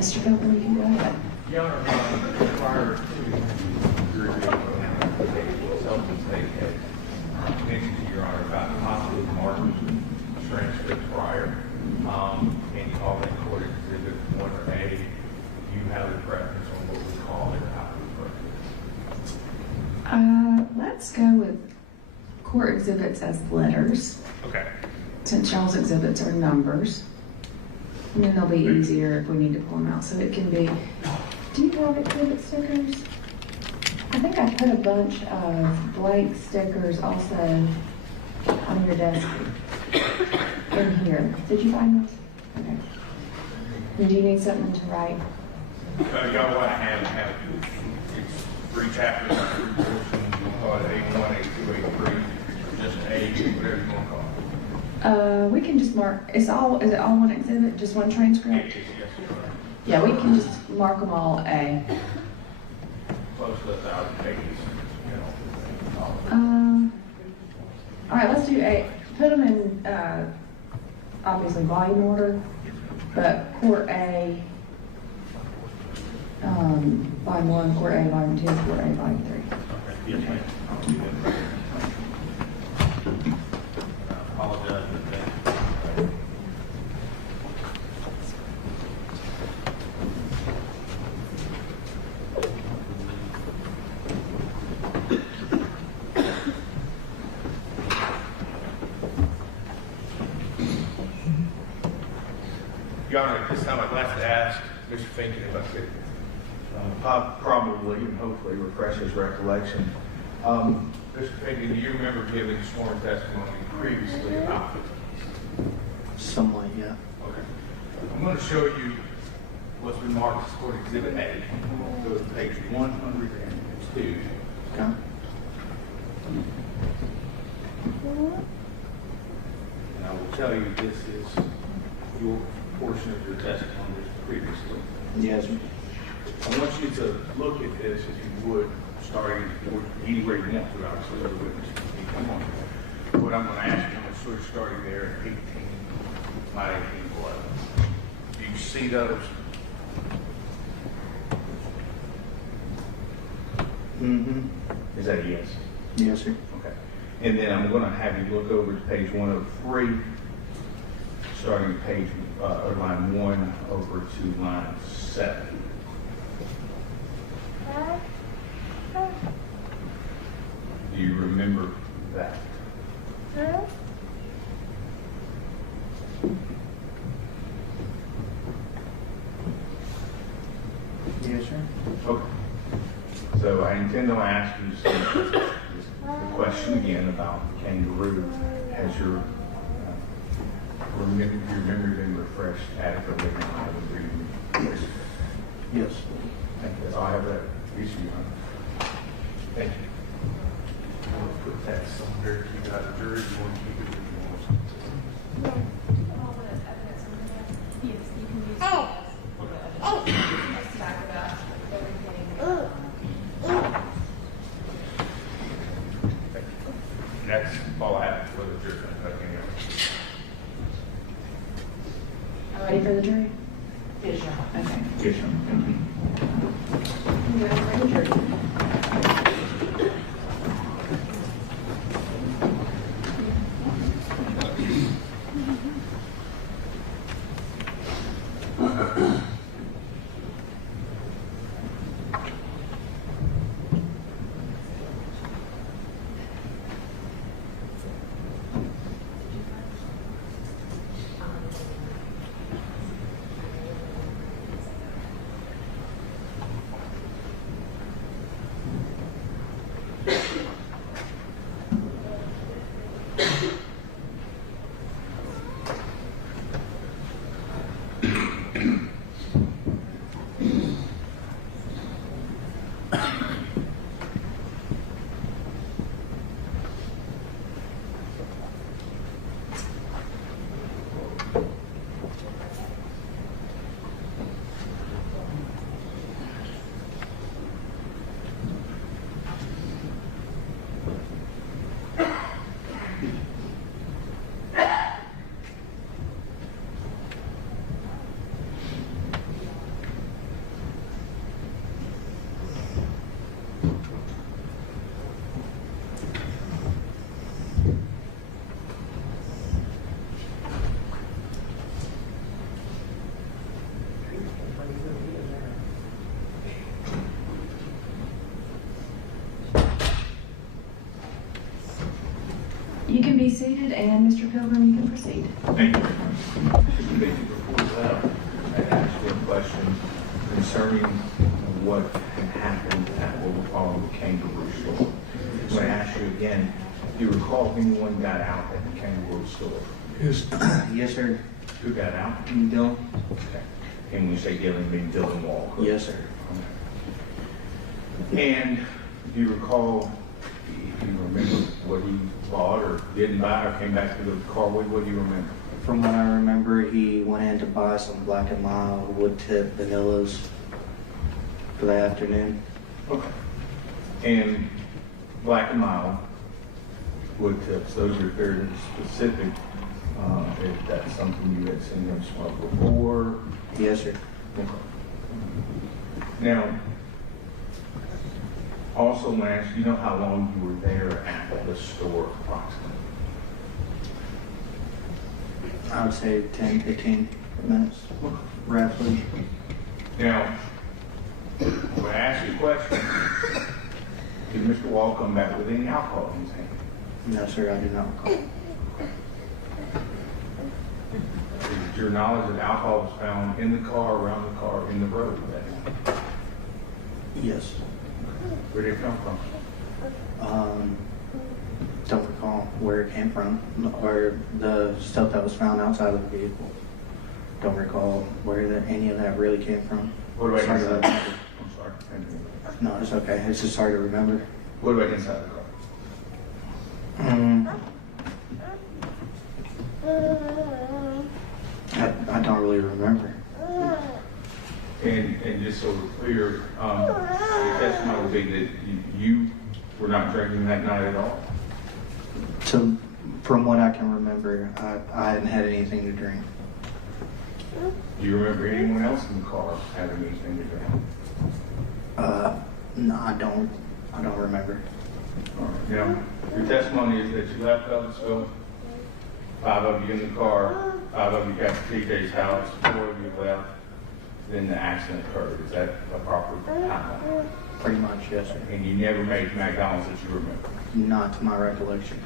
Mr. Pilgrim, you can go ahead. Your Honor, prior to jury self-contained case, mentioned to Your Honor about possible markers and transcripts prior, and you call that court exhibit 1 or A. Do you have a preference on what we call it or how we refer to it? Let's go with court exhibits as letters, Okay. since y'all's exhibits are numbers. And then they'll be easier if we need to pull them out. So it can be, do you have exhibit stickers? I think I put a bunch of blank stickers also on your desk in here. Did you find those? Okay. And do you need something to write? Y'all want to have it's 3 chapters, 3 portions, you call it A1, A2, A3, just A, whatever you want to call it. We can just mark, is it all one exhibit, just one transcript? Yes, Your Honor. Yeah, we can just mark them all A. Close to 1,000 pages, you know. All right, let's do A. Put them in, obviously volume order, but Court A, Volume 1, Court A, Volume 2, Court A, Volume 3. Okay, yes, ma'am. I'll do that. I apologize for that. Your Honor, at this time I'd like to ask Mr. Finken if I could probably and hopefully refresh his recollection. Mr. Finken, do you remember giving sworn testimony previously about it? Somewhat, yeah. Okay. I'm going to show you what's been marked as Court Exhibit A. Go to page 102. Okay. And I will tell you this is your portion of your testimony previously. Yes. I want you to look at this, if you would, starting anywhere you want to, obviously, the witness can come on. What I'm going to ask you, I'm sort of starting there at 18, my 18 blood. Do you see those? Mm-hmm. Is that a yes? Yes, sir. Okay. And then I'm going to have you look over to page 103, starting at page, or line 1 over to line 7. Do you remember that? Yes, sir. Okay. So I intend to ask you the question again about the kangaroo. Has your memory been refreshed adequately? Yes. Yes. Thank you. That's all I have that issue on. Thank you. I'm going to put that somewhere. Keep it out of jury. You want to keep it where you want. All the evidence on that, yes, you can use all the evidence. Let's talk about everything. Thank you. That's all I have for the jury. All ready for the jury? Yes, Your Honor. Okay. Yes, sir. Thank you. You ready for the jury? You can be seated, and Mr. Pilgrim, you can proceed. Thank you. Before I asked you a question concerning what had happened at what we're calling the kangaroo store. I'm going to ask you again, do you recall if anyone got out at the kangaroo store? Yes. Yes, sir. Who got out? Dylan? Okay. And when you say Dylan, you mean Dylan Walker? Yes, sir. Okay. And do you recall, if you remember what he bought or didn't buy or came back to the car with, what do you remember? From what I remember, he went in to buy some Black and Mild wood tip vanillas for the afternoon. Okay. And Black and Mild wood tips, those are very specific. If that's something you had seen them smoke before? Yes, sir. Okay. Now, also want to ask, you know how long you were there at the store approximately? I would say 10, 15 minutes, roughly. Now, when I ask you a question, did Mr. Wall come back with any alcohol in his hand? No, sir, I do not recall. Is your knowledge that alcohol was found in the car, around the car, in the road that night? Yes. Where did it come from? Don't recall where it came from or the stuff that was found outside of the vehicle. Don't recall where any of that really came from. What about Sorry to inside? remember. I'm sorry. No, it's okay. It's just hard to remember. What about inside the car? I don't really remember. And just so we're clear, your testimony would be that you were not drinking that night at all? From what I can remember, I hadn't had anything to drink. Do you remember anyone else in the car having anything to drink? No, I don't remember. All right. Now, your testimony is that you left Ellisville, 5 of you in the car, 5 of you got to TJ's house, 4 of you left, then the accident occurred. Is that a proper timeline? Pretty much, yes, sir. And you never made McDonald's that you remember? Not to my recollection.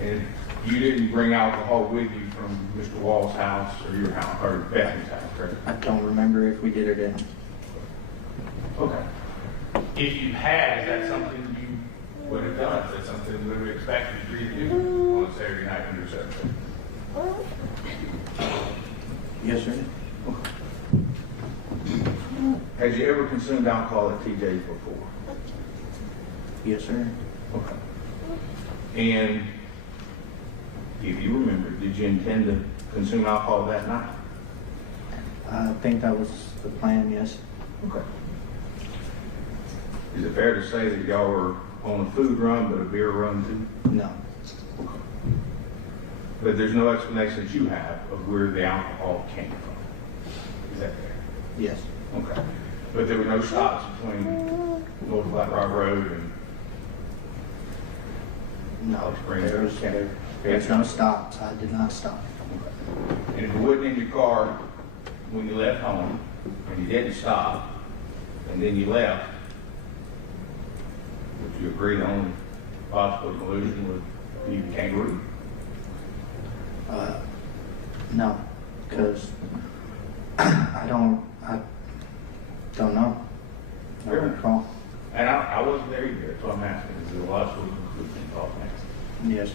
And you didn't bring alcohol with you from Mr. Wall's house or your house, or Bethany's house, correct? I don't remember if we did or didn't. Okay. If you had, is that something you would have done? Is that something we would have expected for you to do on a Saturday night when you're 17? Yes, sir. Had you ever consumed alcohol at TJ's before? Yes, sir. Okay. And if you remember, did you intend to consume alcohol that night? I think that was the plan, yes. Okay. Is it fair to say that y'all were on a food run but a beer run too? No. Okay. But there's no explanation that you have of where the alcohol came from. Is that fair? Yes. Okay. But there were no stops between North Flat Rock Road and No, there's no stops. I did not stop. Okay. And if it wasn't in your car when you left home and you didn't stop and then you left, would you agree the only possible conclusion would be the kangaroo? No, because I don't know. I don't recall. And I wasn't there either, that's what I'm asking. Is there a logical conclusion involved next? Yes.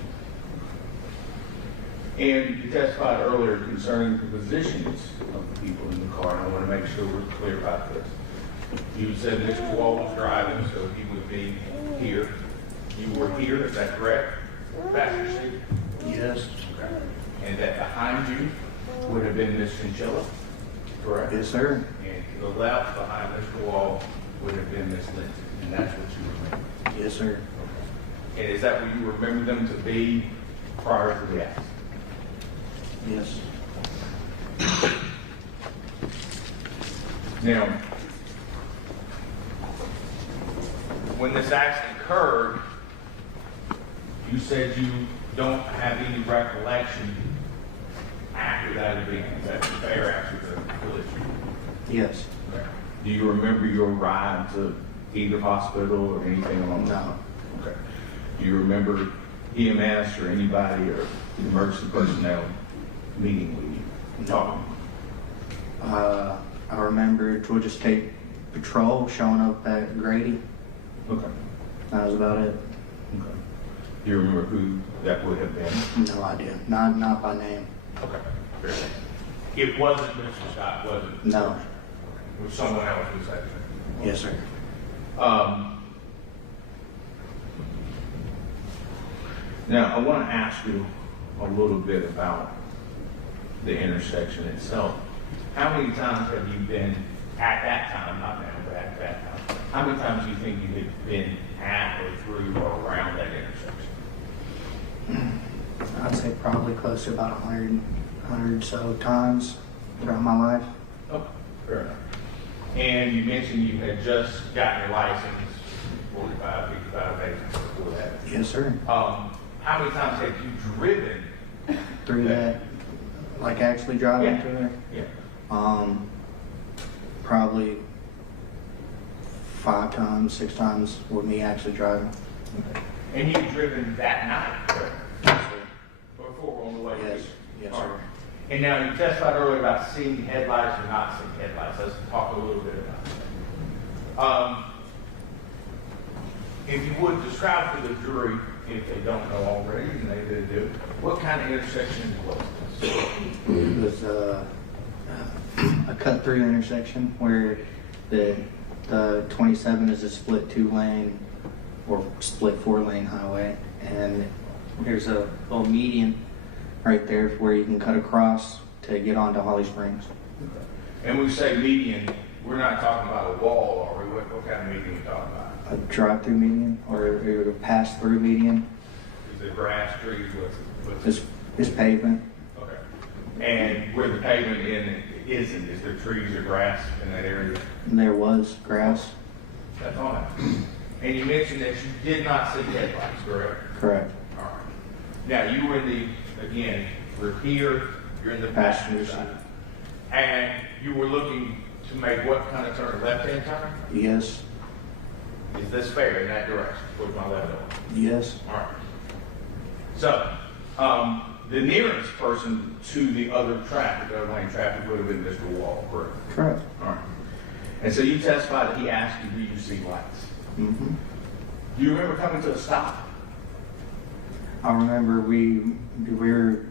And you testified earlier concerning the positions of the people in the car, and I want to make sure we're clear about this. You said Mr. Wall was driving, so he would be here. You were here, is that correct? Passenger seat? Yes. Okay. And that behind you would have been Miss Chinchilla, correct? Yes, sir. And to the left behind Mr. Wall would have been Miss Lindsey, and that's what you remember? Yes, sir. Okay. And is that what you remember them to be prior to the accident? Yes. Now, when this accident occurred, you said you don't have any recollection after that event. Is that fair after the collision? Yes. Okay. Do you remember your ride to either hospital or anything along those lines? No. Okay. Do you remember EMS or anybody or emergency personnel meeting with you? Talking. I remember Georgia State Patrol showing up at Grady. Okay. That was about it. Okay. Do you remember who that would have been? No idea. Not by name. Okay. Very good. It wasn't Mr. Scott, was it? No. It was someone else who said that. Yes, sir. Now, I want to ask you a little bit about the intersection itself. How many times have you been at that time, not now, but at that time? How many times do you think you have been at or through or around that intersection? I'd say probably close to about 100 so times throughout my life. Okay, fair enough. And you mentioned you had just gotten your license 45, 55 days before that. Yes, sir. How many times have you driven Through that, like actually driving through there? Yeah. Probably 5 times, 6 times with me actually driving. Okay. And you've driven that night, correct? Yes, sir. Before on the way? Yes, yes, sir. And now you testified earlier about seeing headlights or not seeing headlights. Let's talk a little bit about that. If you would describe to the jury, if they don't know already, and they did do, what kind of intersection was this? It was a cut-through intersection where the 27 is a split 2-lane or split 4-lane highway, and there's a little median right there where you can cut across to get onto Holly Springs. Okay. And when we say median, we're not talking about a wall, are we? What kind of median are we talking about? A drive-through median or a pass-through median. Is it grass, trees? What's It's pavement. Okay. And where the pavement isn't, is there trees or grass in that area? There was grass. That's all that. And you mentioned that you did not see headlights, correct? Correct. All right. Now, you were in the, again, we're here, you're in the passenger side. And you were looking to make what kind of turn? Left-hand turn? Yes. Is this fair in that direction? Towards my left arm? Yes. All right. So, the nearest person to the other lane traffic would have been Mr. Wall, correct? Correct. All right. And so you testified that he asked you, do you see lights? Mm-hmm. Do you remember coming to a stop? I remember we were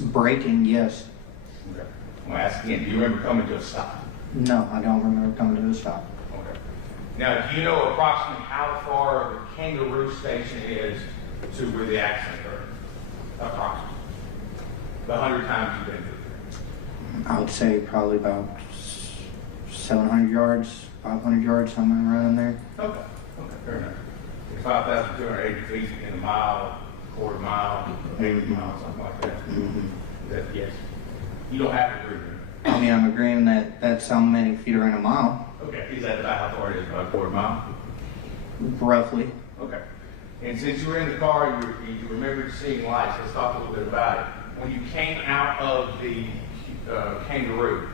braking, yes. Okay. I'm going to ask again, do you remember coming to a stop? No, I don't remember coming to a stop. Okay. Now, do you know approximately how far the Kangaroo Station is to where the accident occurred? Approximately. The 100 times you've been through there. I would say probably about 700 yards, 500 yards, somewhere around there. Okay. Okay, fair enough. It's 5,280 feet in a mile, quarter mile, 80 miles, something like that. Mm-hmm. Is that yes? You don't have to agree with me. I mean, I'm agreeing that that's how many feet are in a mile. Okay. Is that about how far it is? About a quarter mile? Roughly. Okay. And since you were in the car, you remembered seeing lights. Let's talk a little bit about it. When you came out of the Kangaroo,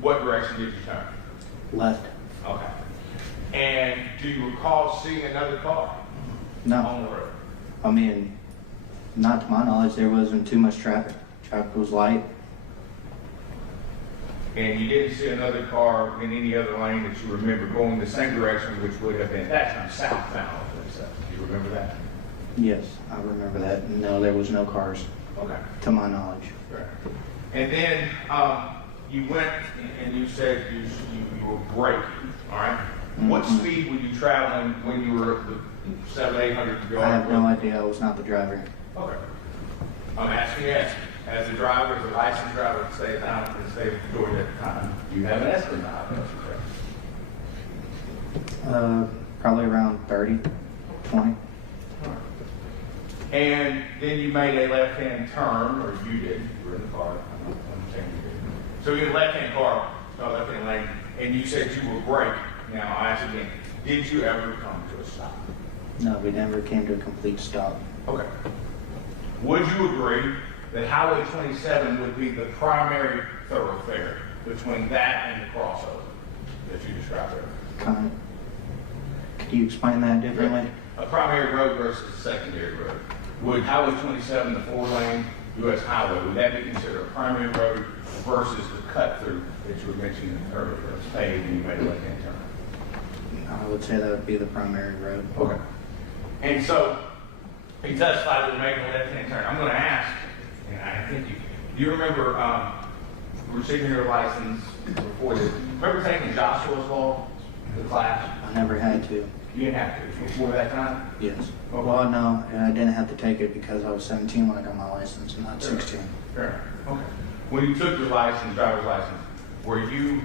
what direction did you turn? Left. Okay. And do you recall seeing another car? No. On the road? I mean, not to my knowledge, there wasn't too much traffic. Traffic was light. And you didn't see another car in any other lane that you remember going the same direction, which would have been at that time southbound. Do you remember that? Yes, I remember that. No, there was no cars. Okay. To my knowledge. Right. And then you went and you said you were braking, all right? Mm-hmm. What speed were you traveling when you were at the 700-800 yard? I have no idea. I was not the driver. Okay. I'm asking you, as a driver, as a licensed driver, to stay down and stay during that time, do you have an estimate of how much you Probably around 30, 20. And then you made a left-hand turn, or you did. You were in the car. I'm saying you did. So you're in the left-hand car, left-hand lane, and you said you were braking. Now, I ask again, did you ever come to a stop? No, we never came to a complete stop. Okay. Would you agree that Highway 27 would be the primary thoroughfare between that and the crossover that you described earlier? Could you explain that differently? a primary road versus a secondary road. Would Highway 27, the 4-lane U.S. highway, would that be considered a primary road versus the cut through that you were mentioning earlier? It's paved and you made a left-hand turn. I would say that would be the primary road. Okay. And so he testified to making a left-hand turn. I'm going to ask, and I think do you remember receiving your license before the, remember taking Joshua's Law, the class? I never had to. You didn't have to before that time? Yes. Okay. Well, no, and I didn't have to take it because I was 17 when I got my license and not 16. Fair. Okay. When you took your license, driver's license, were you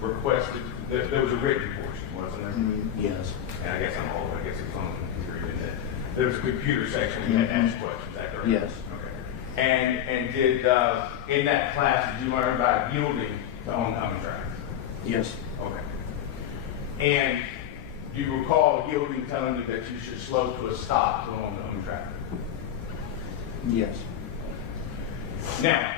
requested, there was a written portion, wasn't there? Yes. And I guess I'm old, I guess it's on the computer, isn't it? There was a computer section where you had to ask questions, is that correct? Yes. Okay. And did, in that class, did you learn about yielding to oncoming traffic? Yes. Okay. And do you recall yielding telling you that you should slow to a stop to oncoming traffic? Yes. Now,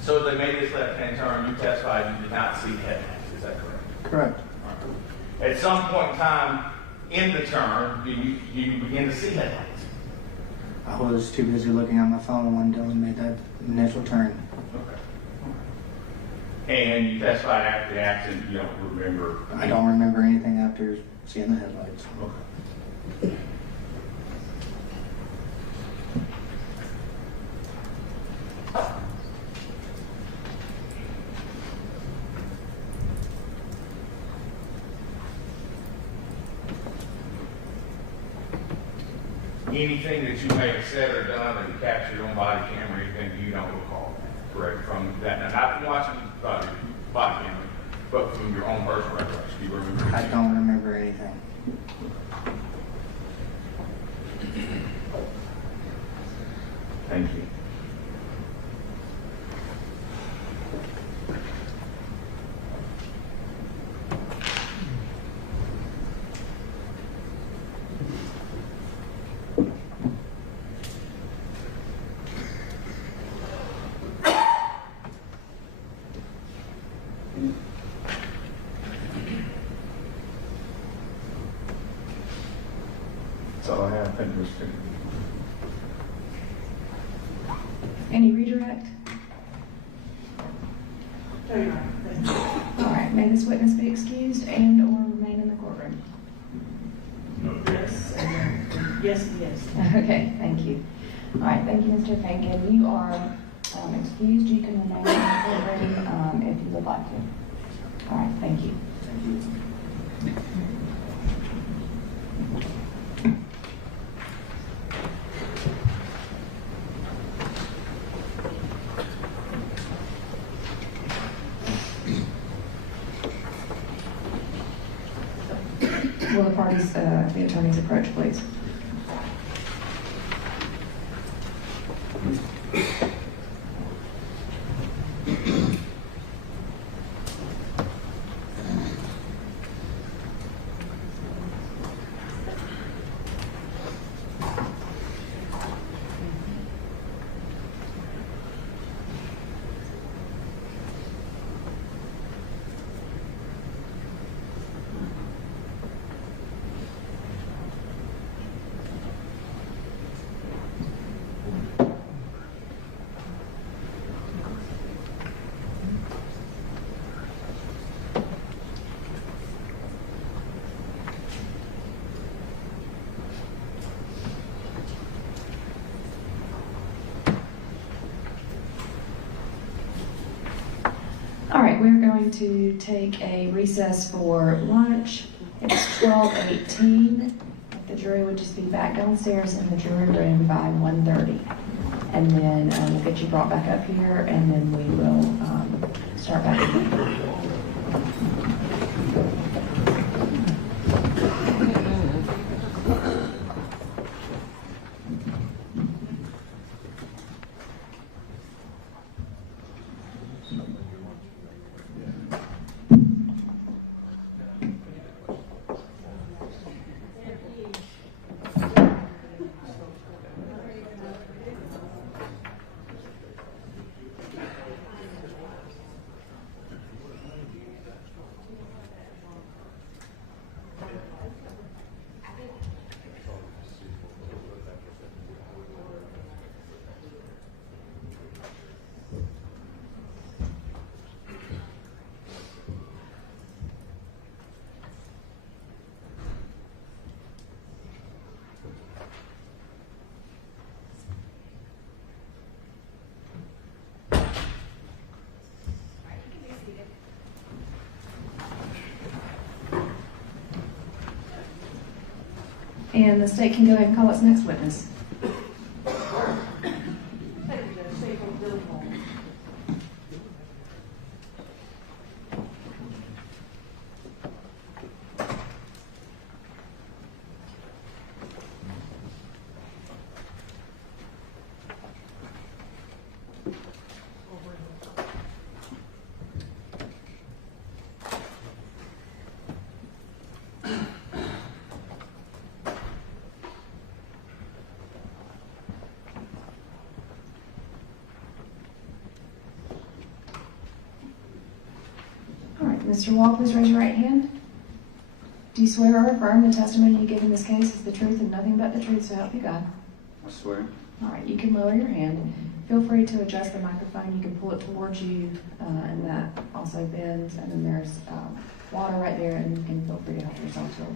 so they made this left-hand turn, you testified you did not see headlights, is that correct? Correct. At some point in time in the turn, do you begin to see headlights? I was too busy looking at my phone when Dylan made that initial turn. Okay. And you testified after the accident, you don't remember? I don't remember anything after seeing the headlights. Okay. Anything that you may have said or done that you captured on body camera, anything you don't recall, correct, from that? Now, not from watching body camera, but from your own personal recollection. Do you remember? I don't remember anything. Thank you. That's all I have. Thank you, Mr. Any redirect? No, Your Honor. Thank you. All right, may this witness be excused and or remain in the courtroom? Yes. Yes, yes. Okay, thank you. All right, thank you, Mr. Finken. You are excused. You can remain in the courtroom if you would like to. All right, thank you. Thank you. Will the parties, the attorneys approach, please? All right, we're going to take a recess for lunch. It's 12:18. The jury would just be back downstairs in the jury room by 1:30. And then we'll get you brought back up here, and then we will start back again. And the state can go ahead and call its next witness. Thank you, Judge. State for Bill Hall. All right, Mr. Wall, please raise your right hand. Do you swear or affirm the testimony you give in this case is the truth and nothing but the truth, so help you God? I swear. All right, you can lower your hand. Feel free to adjust the microphone. You can pull it towards you, and that also bends. And then there's water right there, and you can feel free to help yourself to it.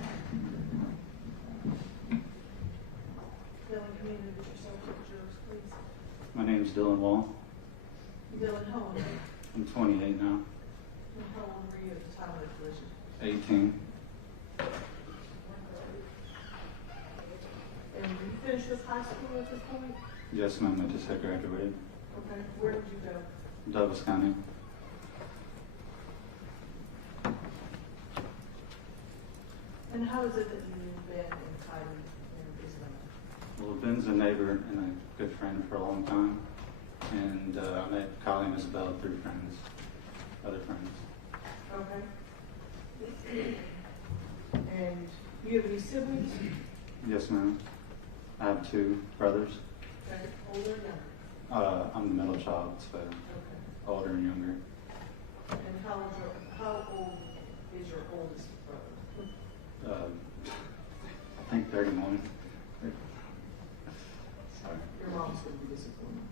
Dylan, can you introduce yourself to the jurors, please? My name's Dylan Wall. Dylan, how old are you? I'm 28 now. And how old were you at the time of the collision? 18. And you finished with high school at this point? Yes, ma'am. I just had graduated. Okay. Where did you go? Douglas County. And how is it that you knew Ben and Kylie and Isabella? Well, Ben's a neighbor and a good friend for a long time. And I met Kylie and Isabella through friends, other friends. Okay. And you have any siblings? Yes, ma'am. I have 2 brothers. Okay. Older or younger? I'm the middle child, so Okay. older and younger. And how old is your oldest brother? I think 31. Sorry. Your mom's going to be disappointed.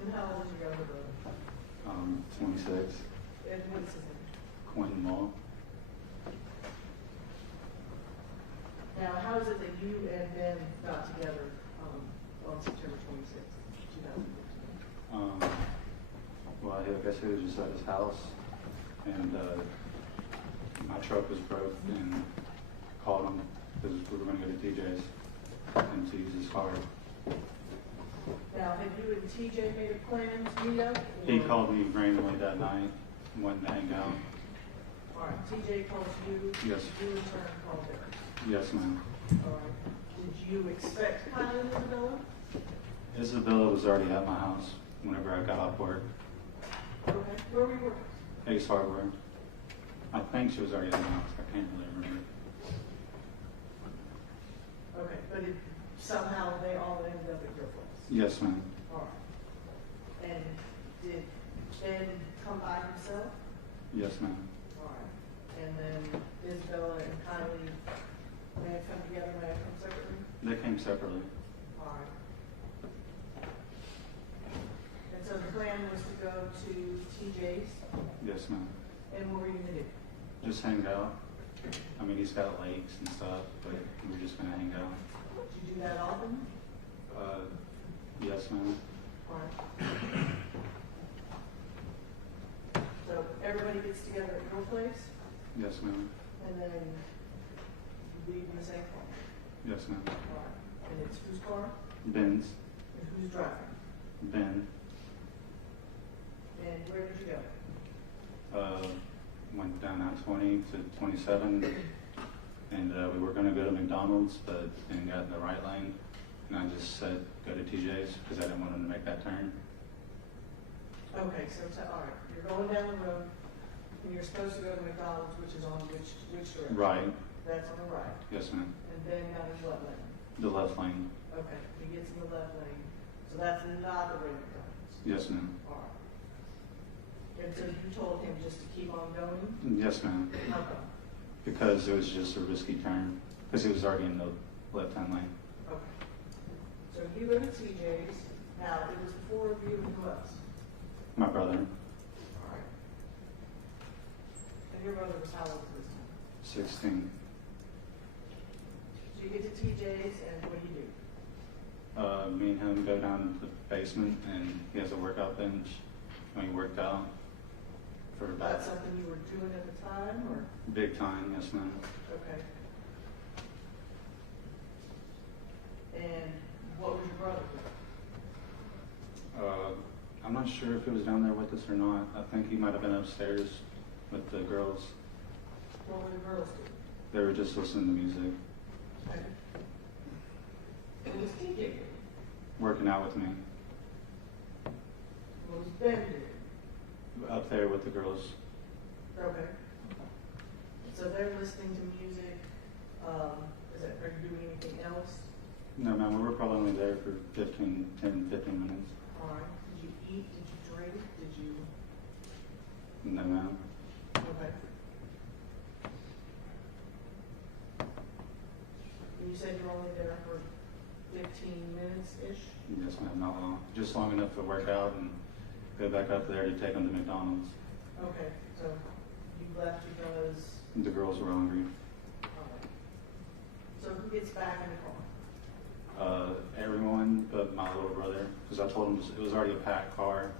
And how old is your younger brother? 26. And what's his name? Quentin Law. Now, how is it that you and Ben got together on September 26th, 2015? Well, I guess he was just at his house, and my truck was broke, and called him because we were going to go to TJ's and to use his car. Now, have you and TJ made a plan to meet up? He called me randomly that night and wanted to hang out. All right, TJ called you. Yes. You in turn called him. Yes, ma'am. All right. Did you expect Kylie and Isabella? Isabella was already at my house whenever I got off work. Okay. Where were you working? Ace Hardware. I think she was already at my house. I can't really remember. Okay, but somehow they all ended up at your place? Yes, ma'am. All right. And did Ben come by himself? Yes, ma'am. All right. And then Isabella and Kylie may have come together, may have come separately? They came separately. All right. And so the plan was to go to TJ's? Yes, ma'am. And what were you going to do? Just hang out. I mean, he's got lakes and stuff, but we were just going to hang out. Did you do that often? Yes, ma'am. All right. So everybody gets together at your place? Yes, ma'am. And then you leave in the same car? Yes, ma'am. All right. And it's whose car? Ben's. And who's driving? Ben. And where did you go? Went down I-20 to 27, and we were going to go to McDonald's, but then got in the right lane, and I just said go to TJ's because I didn't want him to make that turn. Okay, so all right, you're going down the road, and you're supposed to go to McDonald's, which is on which direction? Right. That's on the right. Yes, ma'am. And then got in what lane? The left lane. Okay, he gets in the left lane, so that's not the way McDonald's. Yes, ma'am. All right. And so you told him just to keep on going? Yes, ma'am. How come? Because it was just a risky turn, because he was already in the left-hand lane. Okay. So you go to TJ's. Now, it was the 4 of you and who else? My brother, All right. And your brother was how old at this time? 16. So you get to TJ's, and what do you do? Me and him go down to the basement, and he has a workout bench, and we worked out for That's something you were doing at the time, or? big time, yes ma'am. Okay. And what was your brother doing? I'm not sure if he was down there with us or not. I think he might have been upstairs with the girls. What were the girls doing? They were just listening to music, Okay. What was TJ doing? working out with me, What was Ben doing? up there with the girls. Okay. So they're listening to music. Are you doing anything else? No ma'am, we were probably only there for 10, 15 minutes. All right. Did you eat? Did you drink? Did you? No ma'am. Okay. And you said you were only there for 15 minutes-ish? Yes ma'am, not long. Just long enough to work out and go back up there to take them to McDonald's. Okay, so you left because, The girls were hungry. all right. So who gets back in the car? Everyone but my little brother, because I told him it was already a packed car,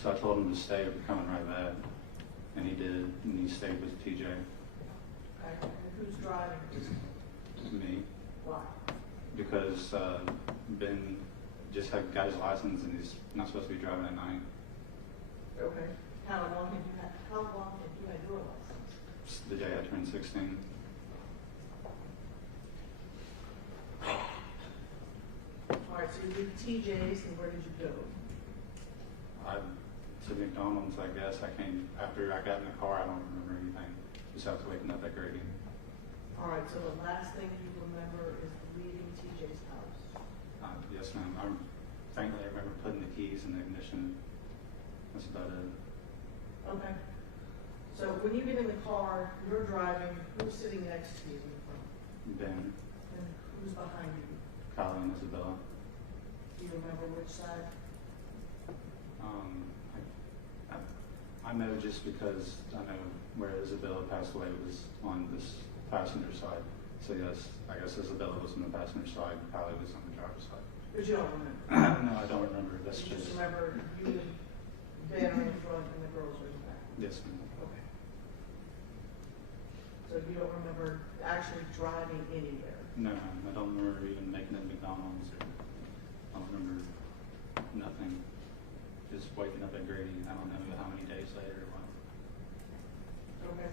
so I told him to stay. We're coming right back, and he did, and he stayed with TJ. Okay, and who's driving? Me, Why? because Ben just got his license, and he's not supposed to be driving at night. Okay. How long have you had your license? It's the day I turned 16. All right, so you did TJ's, and where did you go? To McDonald's, I guess. I came after I got in the car. I don't remember anything besides waking up at Grady. All right, so the last thing you remember is leaving TJ's house. Yes, ma'am. Frankly, I remember putting the keys in the ignition. That's about it. Okay. So when you get in the car, you're driving, who's sitting next to you in the front? Ben, And who's behind you? Kylie, and Isabella. Do you remember which side? I know just because I know where Isabella passed away was on this passenger side. So yes, I guess Isabella was on the passenger side, and Kylie was on the driver's side. But you don't remember? No, I don't remember. That's You just remember you and Ben are in the front and the girls are in the back? Yes, ma'am. Okay. So you don't remember actually driving anywhere? No, ma'am. I don't remember even making it to McDonald's. I don't remember nothing. Just waking up at Grady. I don't know how many days later or what. Okay.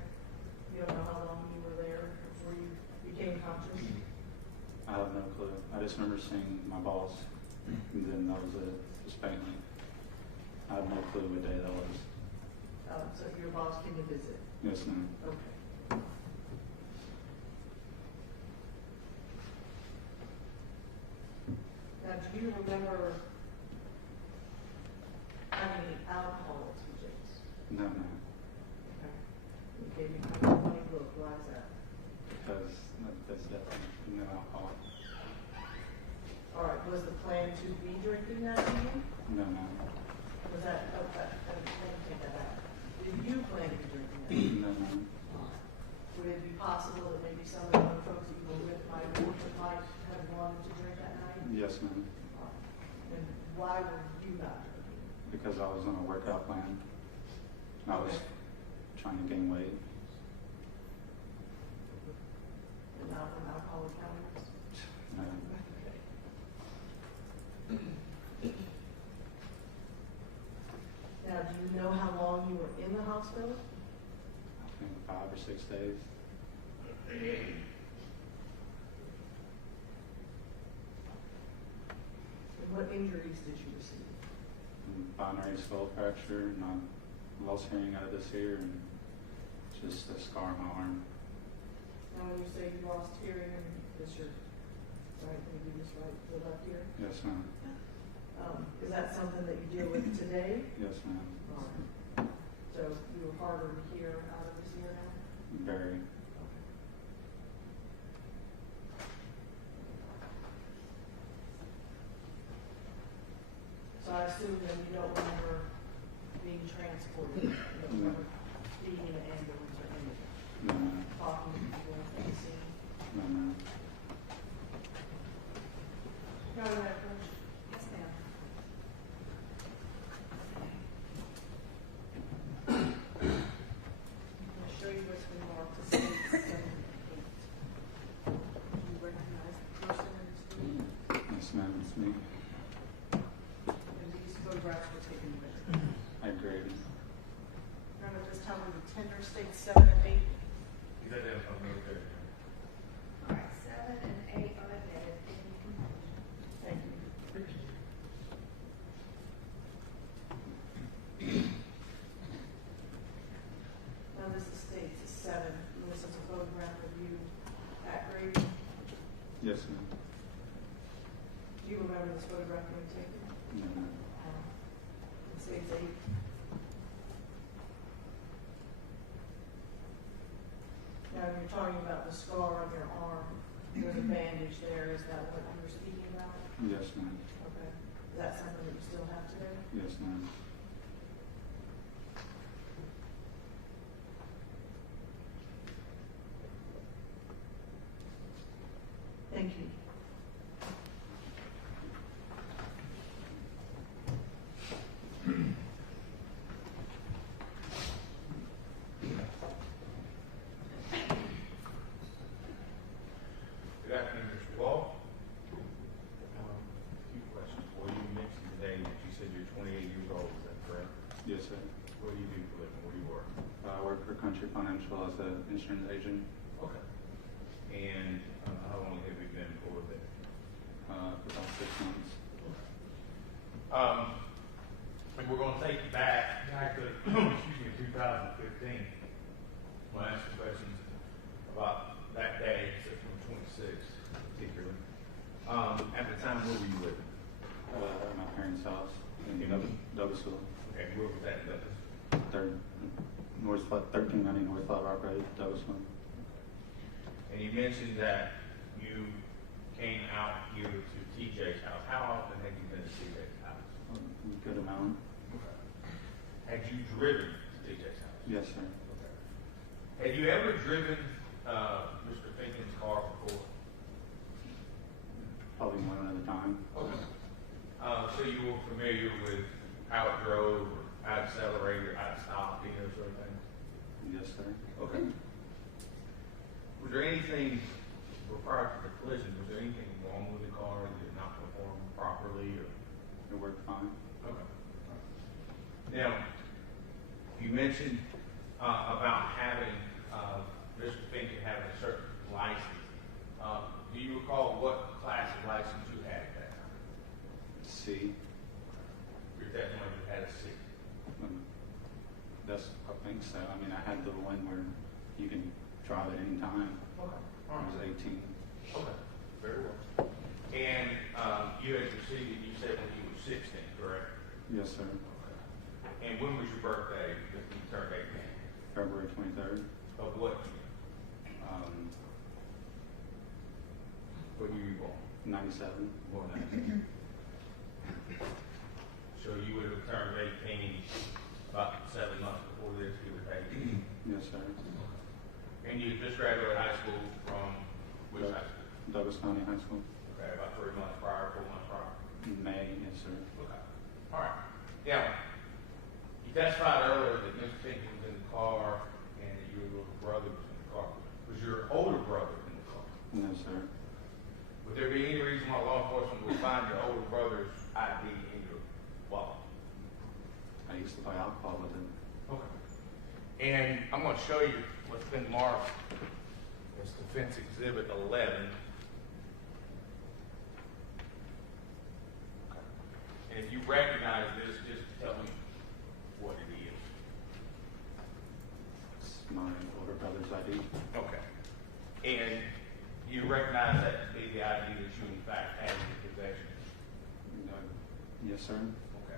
You don't know how long you were there before you became conscious? I have no clue. I just remember seeing my boss, and then that was it, just faintly. I have no clue what day that was. So your boss came to visit? Yes, ma'am. Okay. Now, do you remember having any alcohol at TJ's? No, ma'am. Okay. You gave me kind of a funny look. Why is that? Because there's definitely no alcohol. All right. Was the plan to be drinking that evening? No, ma'am. Was that, let me take that out. Did you plan to be drinking that evening? No, ma'am. Would it be possible that maybe some of the other folks that you were with might have wanted to drink that night? Yes, ma'am. And why were you not drinking? Because I was on a workout plan. I was Okay. trying to gain weight. And not from alcoholic habits? No. Okay. Now, do you know how long you were in the hospital? I think 5 or 6 days. And what injuries did you receive? Binary skull fracture, and I lost hearing out of this ear, and just a scar on my arm. Now, when you say you lost hearing, is your right, maybe this right, the left ear? Yes, ma'am. Is that something that you deal with today? Yes, ma'am. All right. So you were harder to hear out of this ear now? Very. So I assume that you don't remember being transported, you don't remember being in an ambulance or anything? No, ma'am. Talking to people at the scene? No, ma'am. Go ahead, Coach. Yes, ma'am. Tender States 7 and 8. Is that them from military? All right, 7 and 8 are ahead. Thank you. Now this is States 7. This is a photograph of you at grade. Yes, ma'am. Do you remember this photograph being taken? No, ma'am. It States 8. Now you're talking about the scar on your arm. There's a bandage there. Is that what you were speaking about? Yes, ma'am. Okay. Is that something that you still have today? Yes, ma'am. Thank you. Good afternoon, Mr. Wall. A few questions for you. You mentioned today that you said you're 28 years old. Is that correct? Yes, sir. What do you do for a living? Where do you work? I work for Country Financial as an insurance agent Okay. And how long have you been employed there? for about 6 months. And we're going to take you back to, excuse me, 2015. We'll ask you questions about that day, September 26th, particularly. At the time, where were you living? At my parents' house in Douglasville. Okay, where was that in Douglas? 1390 North Flat Rock Road, Douglasville. And you mentioned that you came out here to TJ's house. How often had you been to TJ's house? A good amount. Had you driven to TJ's house? Yes, sir. Had you ever driven Mr. Finken's car before? Probably one at a time. Okay. So you were familiar with how it drove, or how it accelerated, how it stopped, you know, sort of thing? Yes, sir. Okay. Was there anything, prior to the collision, was there anything wrong with the car? Did it not perform properly, or? It worked fine. Okay. Now, you mentioned about having Mr. Finken having a certain license. Do you recall what class of license you had at that time? C. You're definitely had a C. I think so. I mean, I had the one where you can drive at any time. Okay. I was 18. Okay. Very well. And you had received it, you said when you were 16, correct? Yes, sir. Okay. And when was your birthday that you turned 18? February 23rd. Of what year? What year you born? 97. Born 97. So you would have turned 18 about 7 months before this, you were 18? Yes, sir. And you just graduated high school from which high school? Douglas County High School. Okay, about 3 months prior, 4 months prior? May, yes, sir. Okay. All right. Now, you testified earlier that Mr. Finken was in the car and that your little brother was in the car. Was your older brother in the car? No, sir. Would there be any reason why law enforcement would find your older brother's ID in your wallet? I used to buy alcohol with it. Okay. And I'm going to show you what's been marked as Defense Exhibit 11. Okay. And if you recognize this, just tell me what it is. It's my older brother's ID. Okay. And you recognize that to be the ID that you in fact had in your possession? No. Yes, sir. Okay.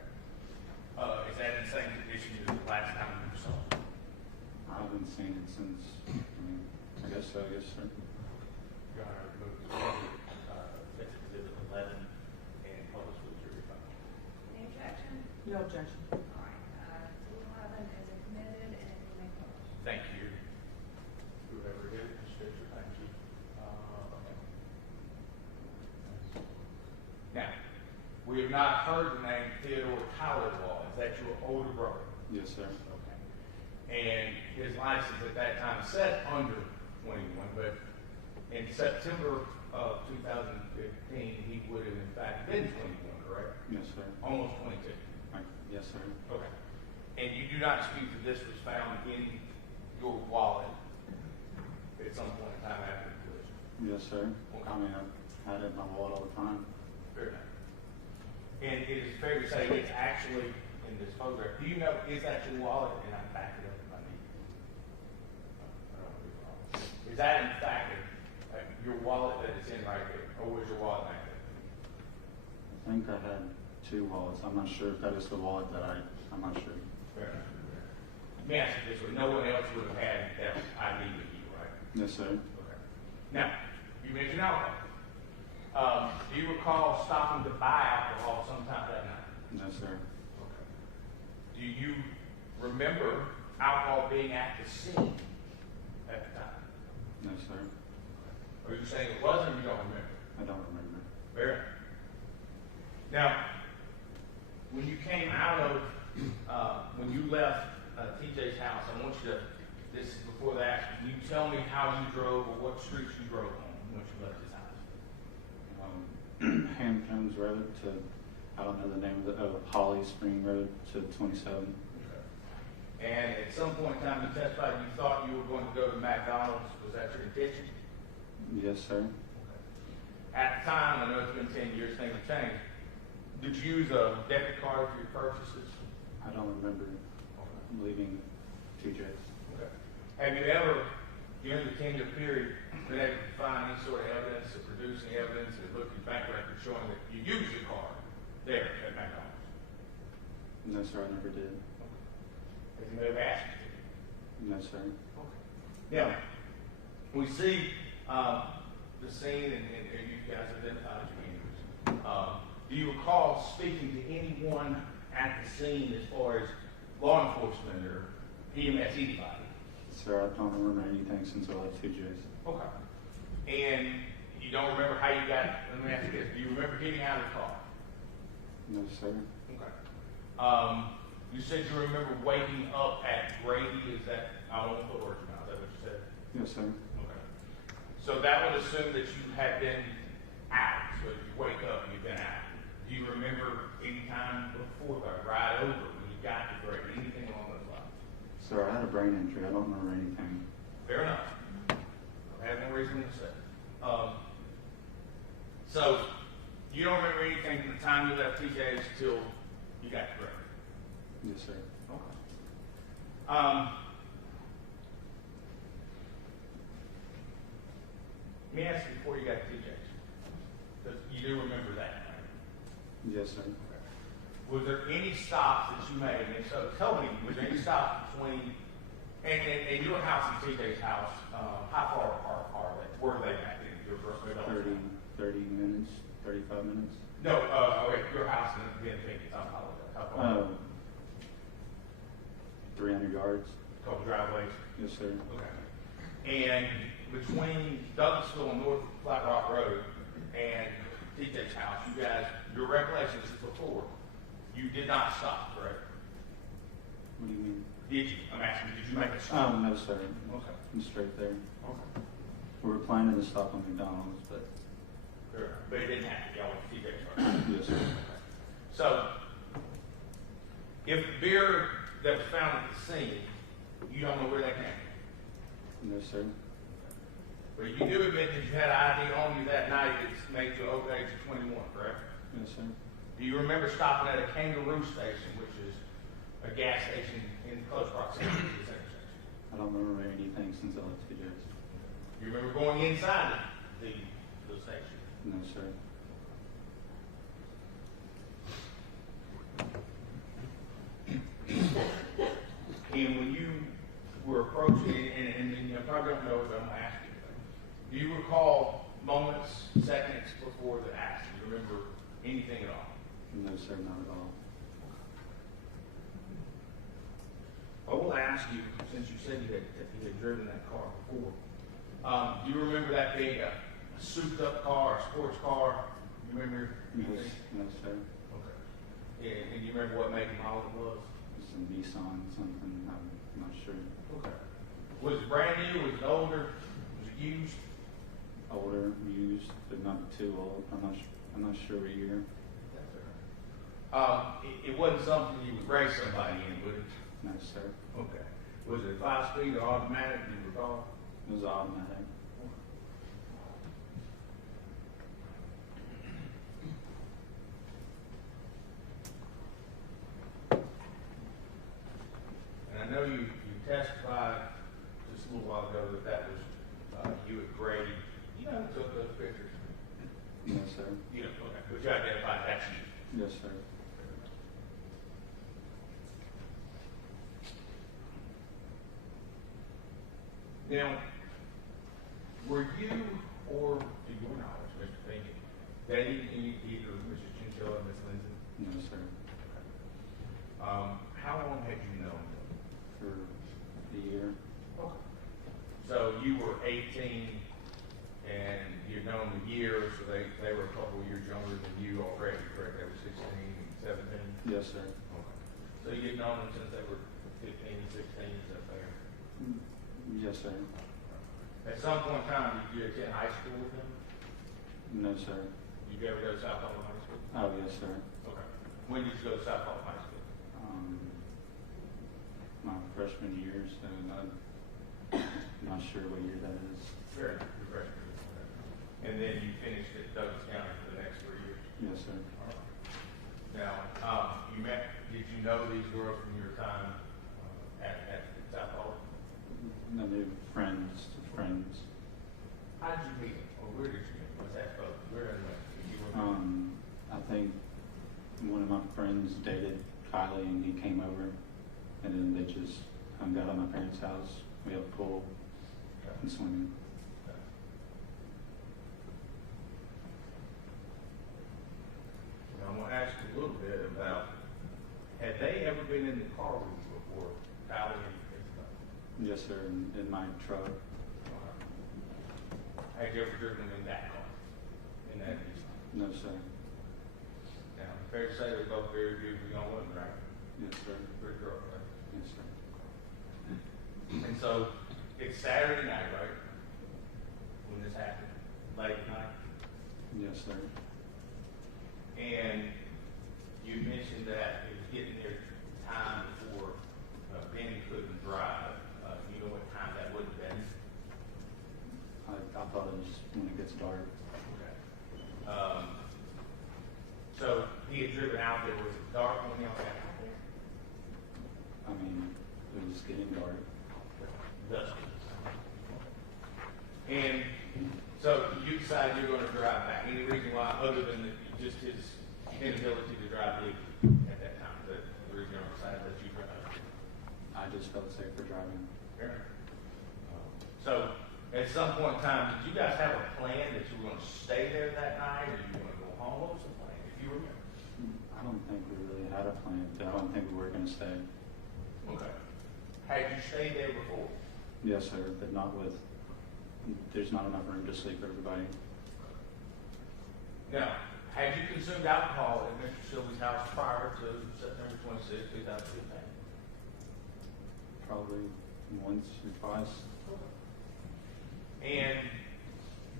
Is that in the same condition as the last time you saw it? I haven't seen it since, I guess so, yes, sir. Your Honor, move to Defense Exhibit 11 and publish with jury file. Any objection? No objection. All right, 211 is admitted and you may publish. Thank you. Whoever did it, just state your thank you. Now, we have not heard the name Theodore Tyler Law. Is that your older brother? Yes, sir. Okay. And his license at that time said under 21, but in September of 2015, he would have in fact been 21, correct? Yes, sir. Almost 22. Yes, sir. Okay. And you do not dispute that this was found in your wallet at some point in time after the collision? Yes, sir. Okay. I mean, I had it in my wallet all the time. Fair enough. And it is fair to say it's actually in this photograph. Do you know, is that your wallet? And I'm backing up if I need to. I don't want to be wrong. Is that in fact your wallet that is in right there? Or was your wallet back there? I think I had 2 wallets. I'm not sure if that is the wallet that I'm not sure. Fair enough. Let me ask you this way. No one else would have had that ID with you, right? Yes, sir. Okay. Now, you mentioned alcohol. Do you recall stopping to buy alcohol sometime that night? No, sir. Okay. Do you remember alcohol being at the scene at the time? No, sir. Are you saying it wasn't or you don't remember? I don't remember. Fair enough. Now, when you came out of, when you left TJ's house, I want you to, this is before the action, can you tell me how you drove or what streets you drove on once you left his house? Hamptons Road to, I don't know the name of the, Holly Spring Road to 27. Okay. And at some point in time you testified you thought you were going to go to McDonald's. Was that your intention? Yes, sir. Okay. At the time, I know it's been 10 years, things have changed. Did you use a debit card for your purchases? I don't remember leaving TJ's. Okay. Have you ever, during the 10-year period, been able to find any sort of evidence or produce any evidence or look at your bank record showing that you used your card there at McDonald's? No, sir, I never did. Okay. Have you ever asked you to? No, sir. Okay. Now, we see the scene, and you guys identified your injuries. Do you recall speaking to anyone at the scene as far as law enforcement or EMS, anybody? Sir, I don't remember anything since I left TJ's. Okay. And you don't remember how you got, let me ask you this, do you remember getting out of the car? No, sir. Okay. You said you remember waking up at Grady, is that, I don't want to put words in your mouth, is that what you said? Yes, sir. Okay. So that would assume that you had been out, so if you wake up and you've been out. Do you remember any time before the ride over when you got to Grady, anything along those lines? Sir, I had a brain injury. I don't remember anything. Fair enough. I have no reason to say. So, you don't remember anything from the time you left TJ's till you got to Grady? Yes, sir. Okay. Let me ask you before you got to TJ's, because you do remember that, right? Yes, sir. Okay. Was there any stops that you made? And so tell me, was there any stops between and your house and TJ's house? How far apart are they? Where were they back then? Your first move 30 minutes, 35 minutes. No, okay, your house and then Finken's. I apologize. How far? 300 yards. Couple driveways. Yes, sir. Okay. And between Douglasville and North Flat Rock Road and TJ's house, you guys, your recollections before, you did not stop, correct? What do you mean? Did you? I'm asking, did you make a stop? No, sir. Okay. I'm straight there. Okay. We were planning to stop on McDonald's, but... Sure. But it didn't happen. Y'all went to TJ's, right? Yes, sir. Okay. So, if the beer that was found at the scene, you don't know where that came from? No, sir. But you do admit that you had ID on you that night that made you over the age of 21, correct? Yes, sir. Do you remember stopping at a Kangaroo station, which is a gas station in close proximity to this intersection? I don't remember anything since I left TJ's. You remember going inside the station? No, sir. And when you were approaching, and you probably don't know, but I'm going to ask you, do you recall moments, seconds before the accident? Do you remember anything at all? No, sir, not at all. I will ask you, since you said you had driven that car before, do you remember that being a souped-up car, a sports car? You remember? Yes, no, sir. Okay. And you remember what make and model it was? It's a Nissan, something, I'm not sure. Okay. Was it brand new? Was it older? Was it used? Older, used, but not too old. I'm not sure what year. It wasn't something you would race somebody in, would it? No, sir. Okay. Was it 5-speed or automatic, do you recall? It was automatic. And I know you testified just a little while ago that was you at Grady. You know who took those pictures? Yes, sir. You know, okay. But you identified that's you. Yes, sir. Now, were you, or to your knowledge, Mr. Finken, dating either Mrs. Chinchilla or Miss Lindsey? No, sir. How long had you known them? For a year. Okay. So you were 18 and you'd known them a year, so they were a couple of years younger than you already, correct? They were 16 and 17? Yes, sir. Okay. So you'd known them since they were 15 and 16, is that fair? Yes, sir. At some point in time, did you attend high school with them? No, sir. Did you ever go to South Holland High School? Oh, yes, sir. Okay. When did you go to South Holland High School? My freshman year, so I'm not sure what year that is. Sure, your freshman year. Okay. And then you finished at Douglas County for the next 3 years? Yes, sir. All right. Now, did you know these girls from your time at South Holland? I knew friends to friends. How did you meet them? Or where did you meet them? Was that both? Where did you meet? I think one of my friends dated Kylie and he came over and then they just hung out at my parents' house. We have a pool and swimming. Okay. Now, I'm going to ask you a little bit about, had they ever been in the car with you before, Kylie and Isabella? Yes, sir, in my truck. Had you ever driven them in that car? In that Nissan? No, sir. Now, fair to say they're both very beautiful young women, right? Yes, sir. Good girl, right? Yes, sir. And so, it's Saturday night, right? When this happened? Late at night? Yes, sir. And you mentioned that it was getting near time before Benny couldn't drive. You know what time that would have been? I thought it was when it gets dark. Okay. So he had driven out there. Was it dark when y'all got out there? I mean, it was getting dark. Dusty. And so you decided you're going to drive back. Any reason why, other than just his inability to drive legally at that time? That the reason you decided that you drive? I just felt safer driving. Fair. So at some point in time, did you guys have a plan that you were going to stay there that night, or you were going to go home? What was the plan, if you remember? I don't think we really had a plan. I don't think we were going to stay. Okay. Had you stayed there before? Yes, sir, but not with, there's not enough room to sleep for everybody. Now, had you consumed alcohol at Mr. Sylvie's house prior to September 26, 2015? Probably once or twice. And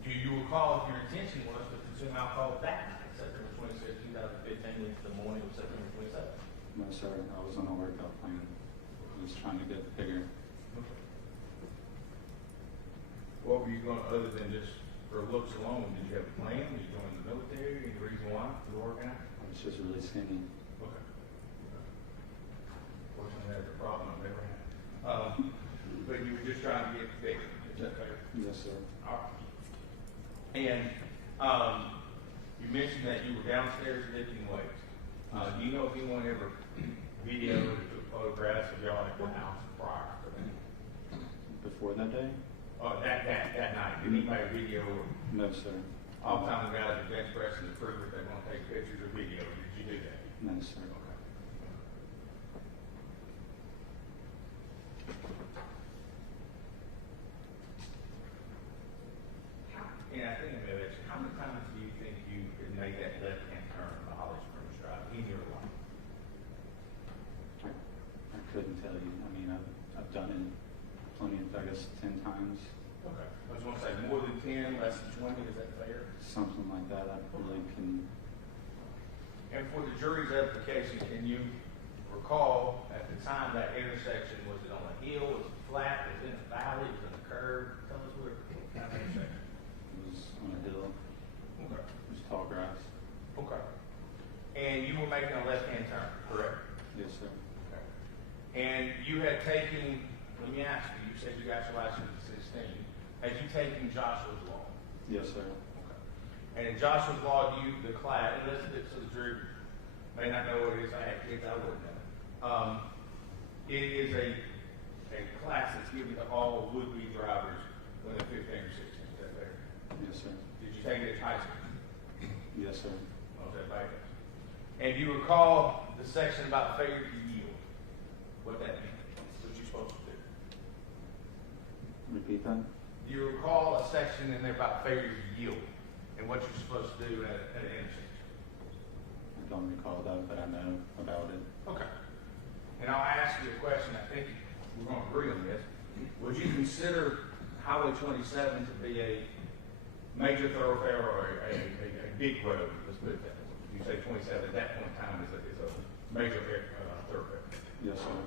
do you recall if your intention was to consume alcohol that night, September 26, 2015, into the morning of September 27th? No, sir, I was on a workout plan. I was trying to get bigger. What were you going, other than just for looks alone, did you have a plan? Did you join the military? Any reason why you were working out? I was just really skinny. Okay. Fortunately, that's a problem I've never had. But you were just trying to get bigger. Is that fair? Yes, sir. All right. And you mentioned that you were downstairs lifting weights. Do you know if anyone ever videoed or took photographs of y'all at the house prior to that? Before that day? Oh, that night. Did anybody video? No, sir. All the time the guys are bench pressing the crew, if they want to take pictures or video. Did you do that? No, sir. Okay. And I think I may have asked you, how many times do you think you could make that left-hand turn on the Holly Springs Drive in your life? I couldn't tell you. I mean, I've done it plenty of, I guess, 10 times. Okay. I was going to say more than 10, less than 20. Is that fair? Something like that. I really can. And for the jury's edification, can you recall at the time that intersection, was it on a hill? Was have taken, let me ask you, you said you got your license at 16. Have you taken Joshua's Law? Yes, sir. Okay. And in Joshua's Law, the class, and listen to the jury may not know what it is. I had kids, I wouldn't know. It is a class that's given to all would-be drivers when they're 15 or 16. Is that fair? Yes, sir. Did you take it at high school? Yes, sir. Was that back? And do you recall the section about failure to yield? What that means? What you're supposed to do? Repeat that? Do you recall a section in there about failure to yield and what you're supposed to do at an intersection? I don't recall that, but I know about it. Okay. And I'll ask you a question. I think we're going to agree on this. Would you consider Highway 27 to be a major thoroughfare or a big road? Let's put it that way. You say 27 at that point in time is a major thoroughfare. Yes, sir.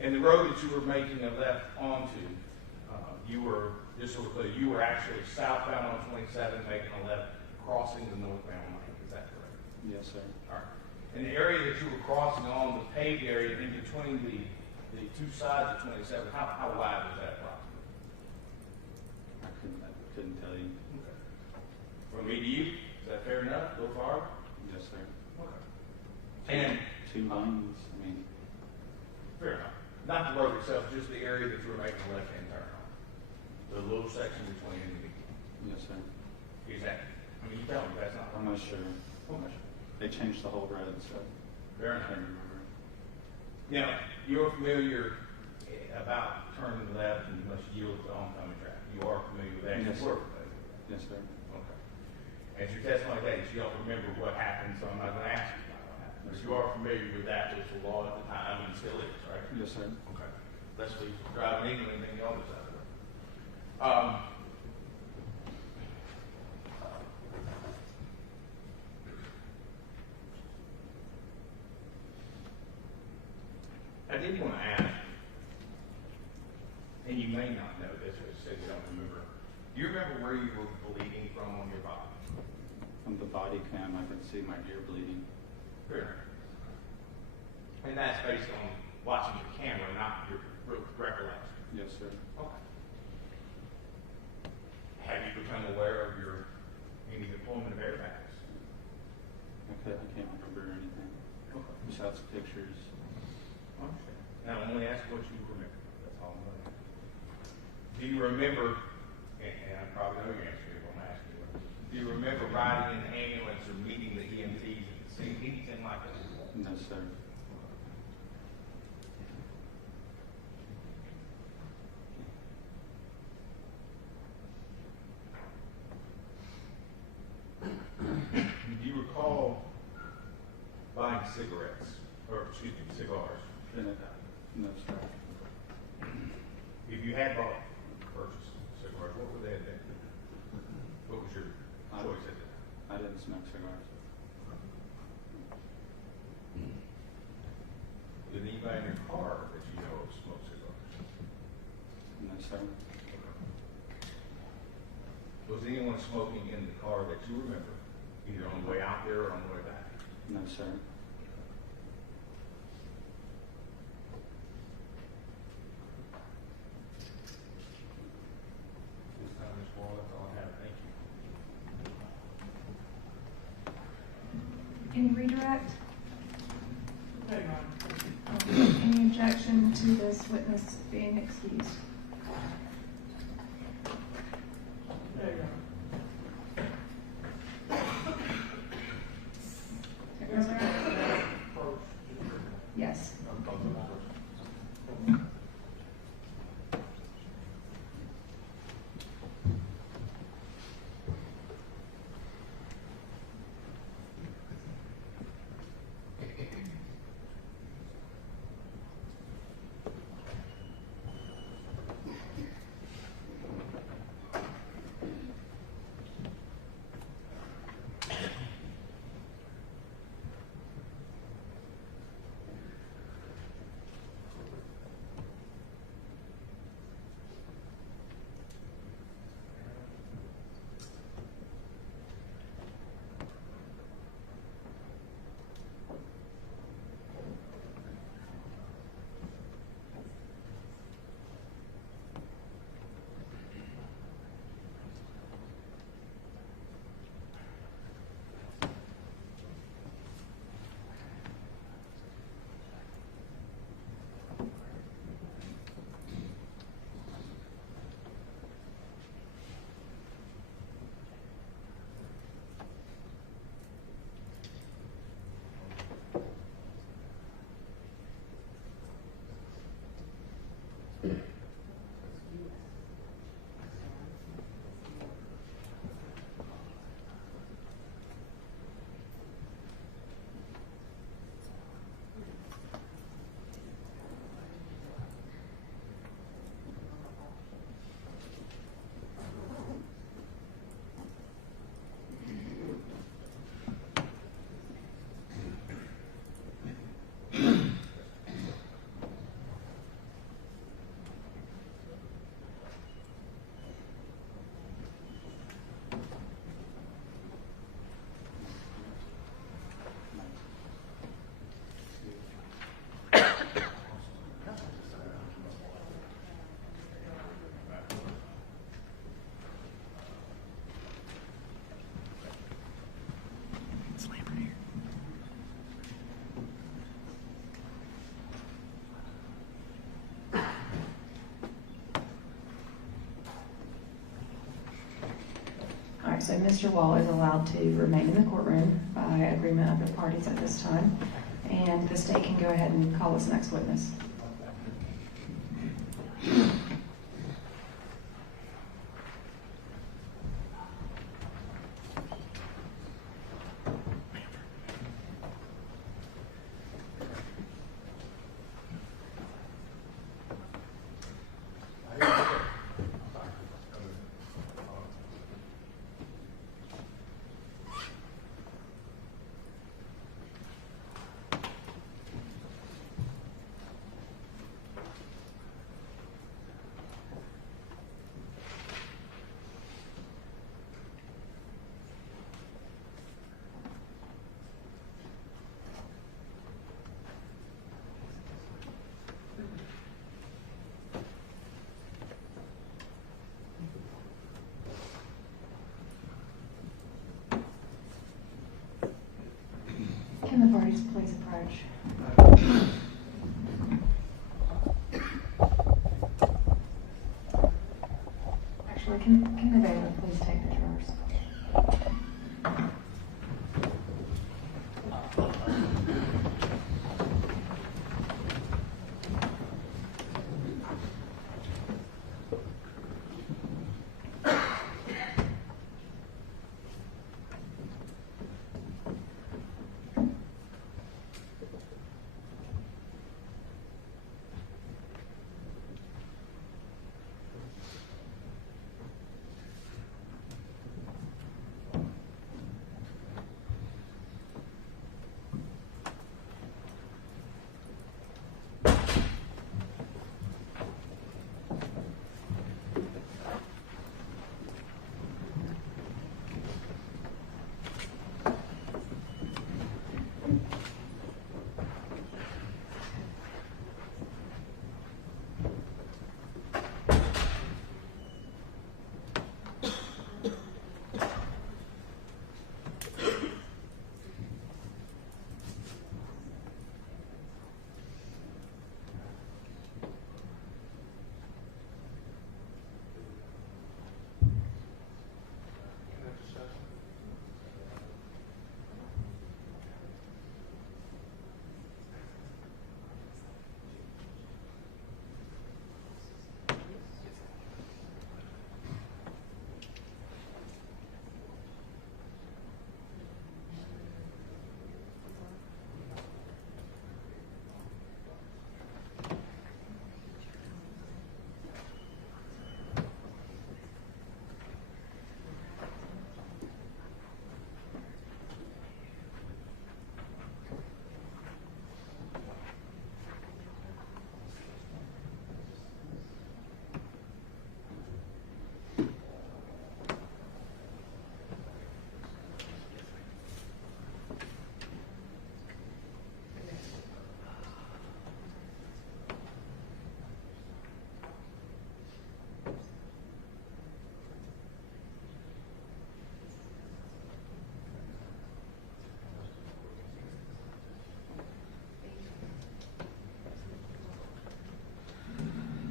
And the road that you were making a left onto, you were, just so we're clear, you were actually southbound on 27 making a left crossing the northbound lane. Is that correct? Yes, sir. All right. In the area that you were crossing on, the paved area in between the two sides of 27, how wide was that approximately? I couldn't tell you. Okay. From me to you, is that fair enough? Go far? Yes, sir. Okay. And two lanes, I mean. Fair enough. Not the road itself, just the area that you were making a left-hand turn on. The little section between and the Yes, sir. Exactly. I mean, you tell me that's not. I'm not sure. They changed the whole road, so. Fair enough. Now, you're familiar about turning left and you must yield to oncoming traffic. You are familiar with that? Yes, sir. Yes, sir. Okay. As your testimony dates, you don't remember what happened, so I'm not going to ask you about what happened. But you are familiar with that was the law at the time and still is, right? Yes, sir. Okay. Let's leave driving ignorantly and the other side of it. I did want to ask, and you may not know this, or said you don't remember. Do you remember where you were bleeding from on your body? From the body cam, I could see my ear bleeding. Fair. And that's based on watching the camera, not your recollection. Yes, sir. Okay. Have you become aware of any deployment of airbags? I can't remember anything. Okay. Besides pictures. I understand. Now, I'm only asking what you remember. That's all I'm going to ask. Do you remember, and I probably know your answer if I'm asking you, do you remember riding in the ambulance or meeting the EMTs at the scene, anything like that? No, sir. Do you recall buying cigarettes, or excuse me, cigars? No, sir. If you had bought, purchased cigars, what would they have been? What was your choice at that? I didn't smoke cigars. Did anybody in your car that you know of smoke cigars? No, sir. Was anyone smoking in the car that you remember, either on the way out there or on the way back? No, sir. This time, Ms. Wall, that's all I have. Thank you. Any redirect? Any objection to this witness being excused? Yes. All right, so Mr. Wall is allowed to remain in the courtroom by agreement of the parties at this time, and the state can go ahead and call its next witness. Can the parties please approach? Actually, can the bailiff please take the drawers?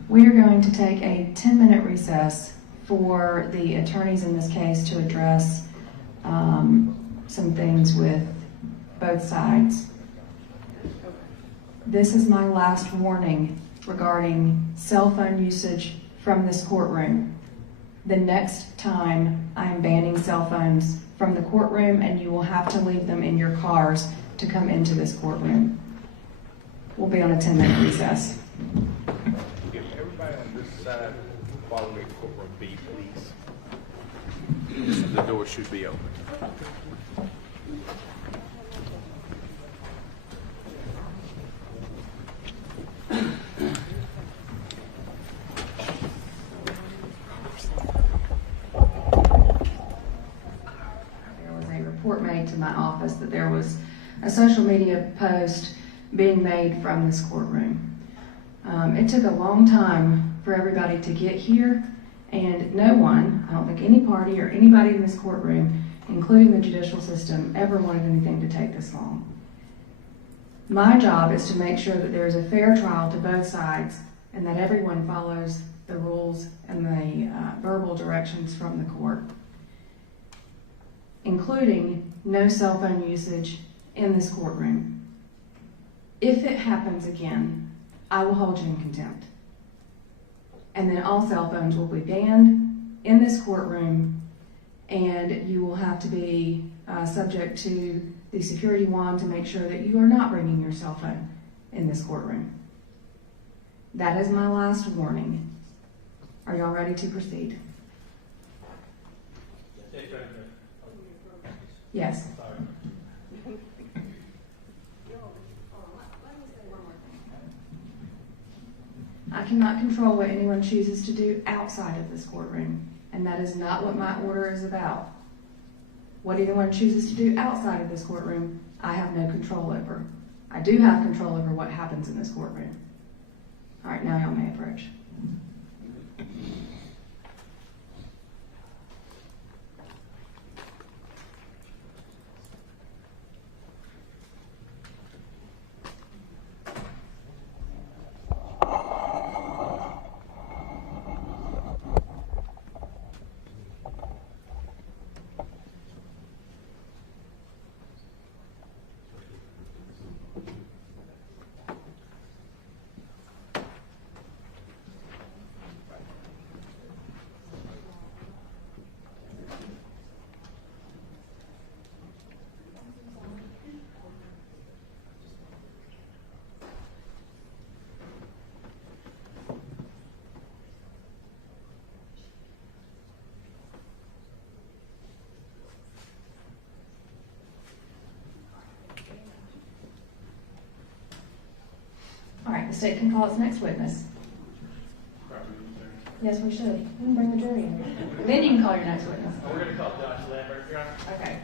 We are going to take a 10-minute recess for the attorneys in this case to address some things with both sides. This is my last warning regarding cell phone usage from this courtroom. The next time I am banning cell phones from the courtroom, and you will have to leave them in your cars to come into this courtroom. We'll be on a 10-minute recess. Give everybody on this side follow me to courtroom B, please. The door should be open. Report made to my office that there was a social media post being made from this courtroom. It took a long time for everybody to get here, and no one, I don't think any party or anybody in this courtroom, including the judicial system, ever wanted anything to take this long. My job is to make sure that there is a fair trial to both sides and that everyone follows the rules and the verbal directions from the court, including no cell phone usage in this courtroom. If it happens again, I will hold you in contempt. And then all cell phones will be banned in this courtroom, and you will have to be subject to the security wand to make sure that you are not bringing your cell phone in this courtroom. That is my last warning. Are y'all ready to proceed? Yes. I cannot control what anyone chooses to do outside of this courtroom, and that is not what my order is about. What anyone chooses to do outside of this courtroom, I have no control over. I do have control over what happens in this courtroom. All right, now y'all may approach. All right, the state can call its next witness. Yes, we should. We can bring the jury in. Then you can call your next witness. We're going to call Judge Lambert, Your Honor. Okay.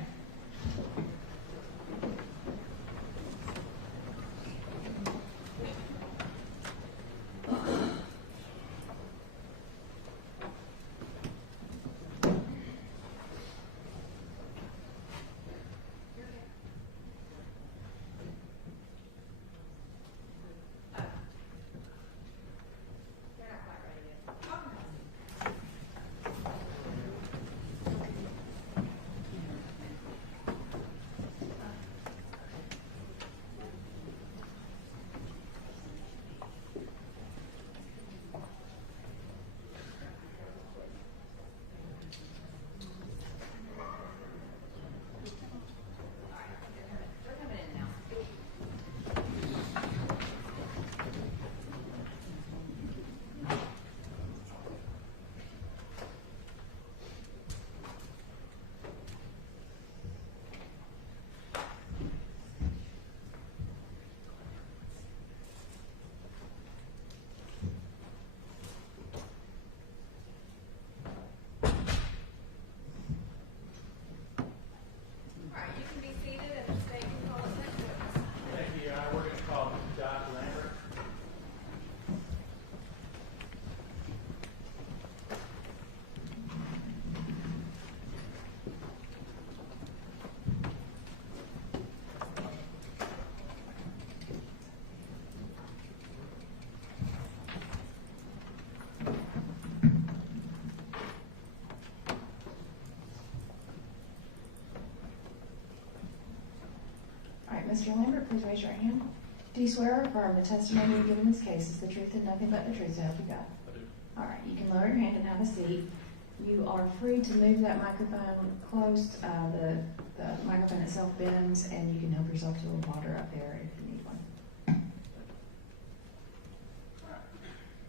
Mr. Lambert, please raise your hand. Do you swear or affirm the testimony you give in this case is the truth and nothing but the truth to help you God? I do. All right, you can lower your hand and have a seat. You are free to move that microphone close. The microphone itself bends, and you can help yourself to a water up there if you need one. All right.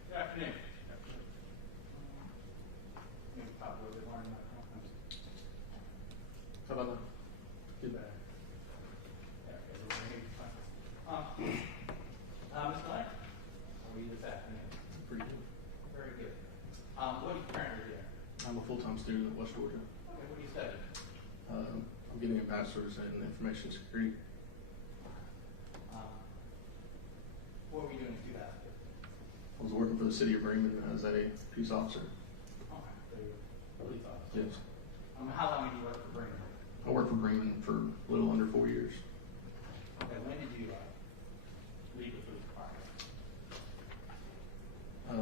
Good afternoon. Maybe pop a little bit more in my conference. How about that? Get back. Yeah, okay, we're gonna need to find Ms. Blank, how are you this afternoon? Pretty good. Very good. What are you currently doing? I'm a full-time student at West Georgia. Okay, what do you study? I'm getting a bachelor's in information security. What were you doing in 2015? I was working for the city of Bremen as a peace officer. Okay, so you're a police officer. Yes. How long did you work for Bremen? I worked for Bremen for a little under 4 years. Okay, when did you leave the police department? I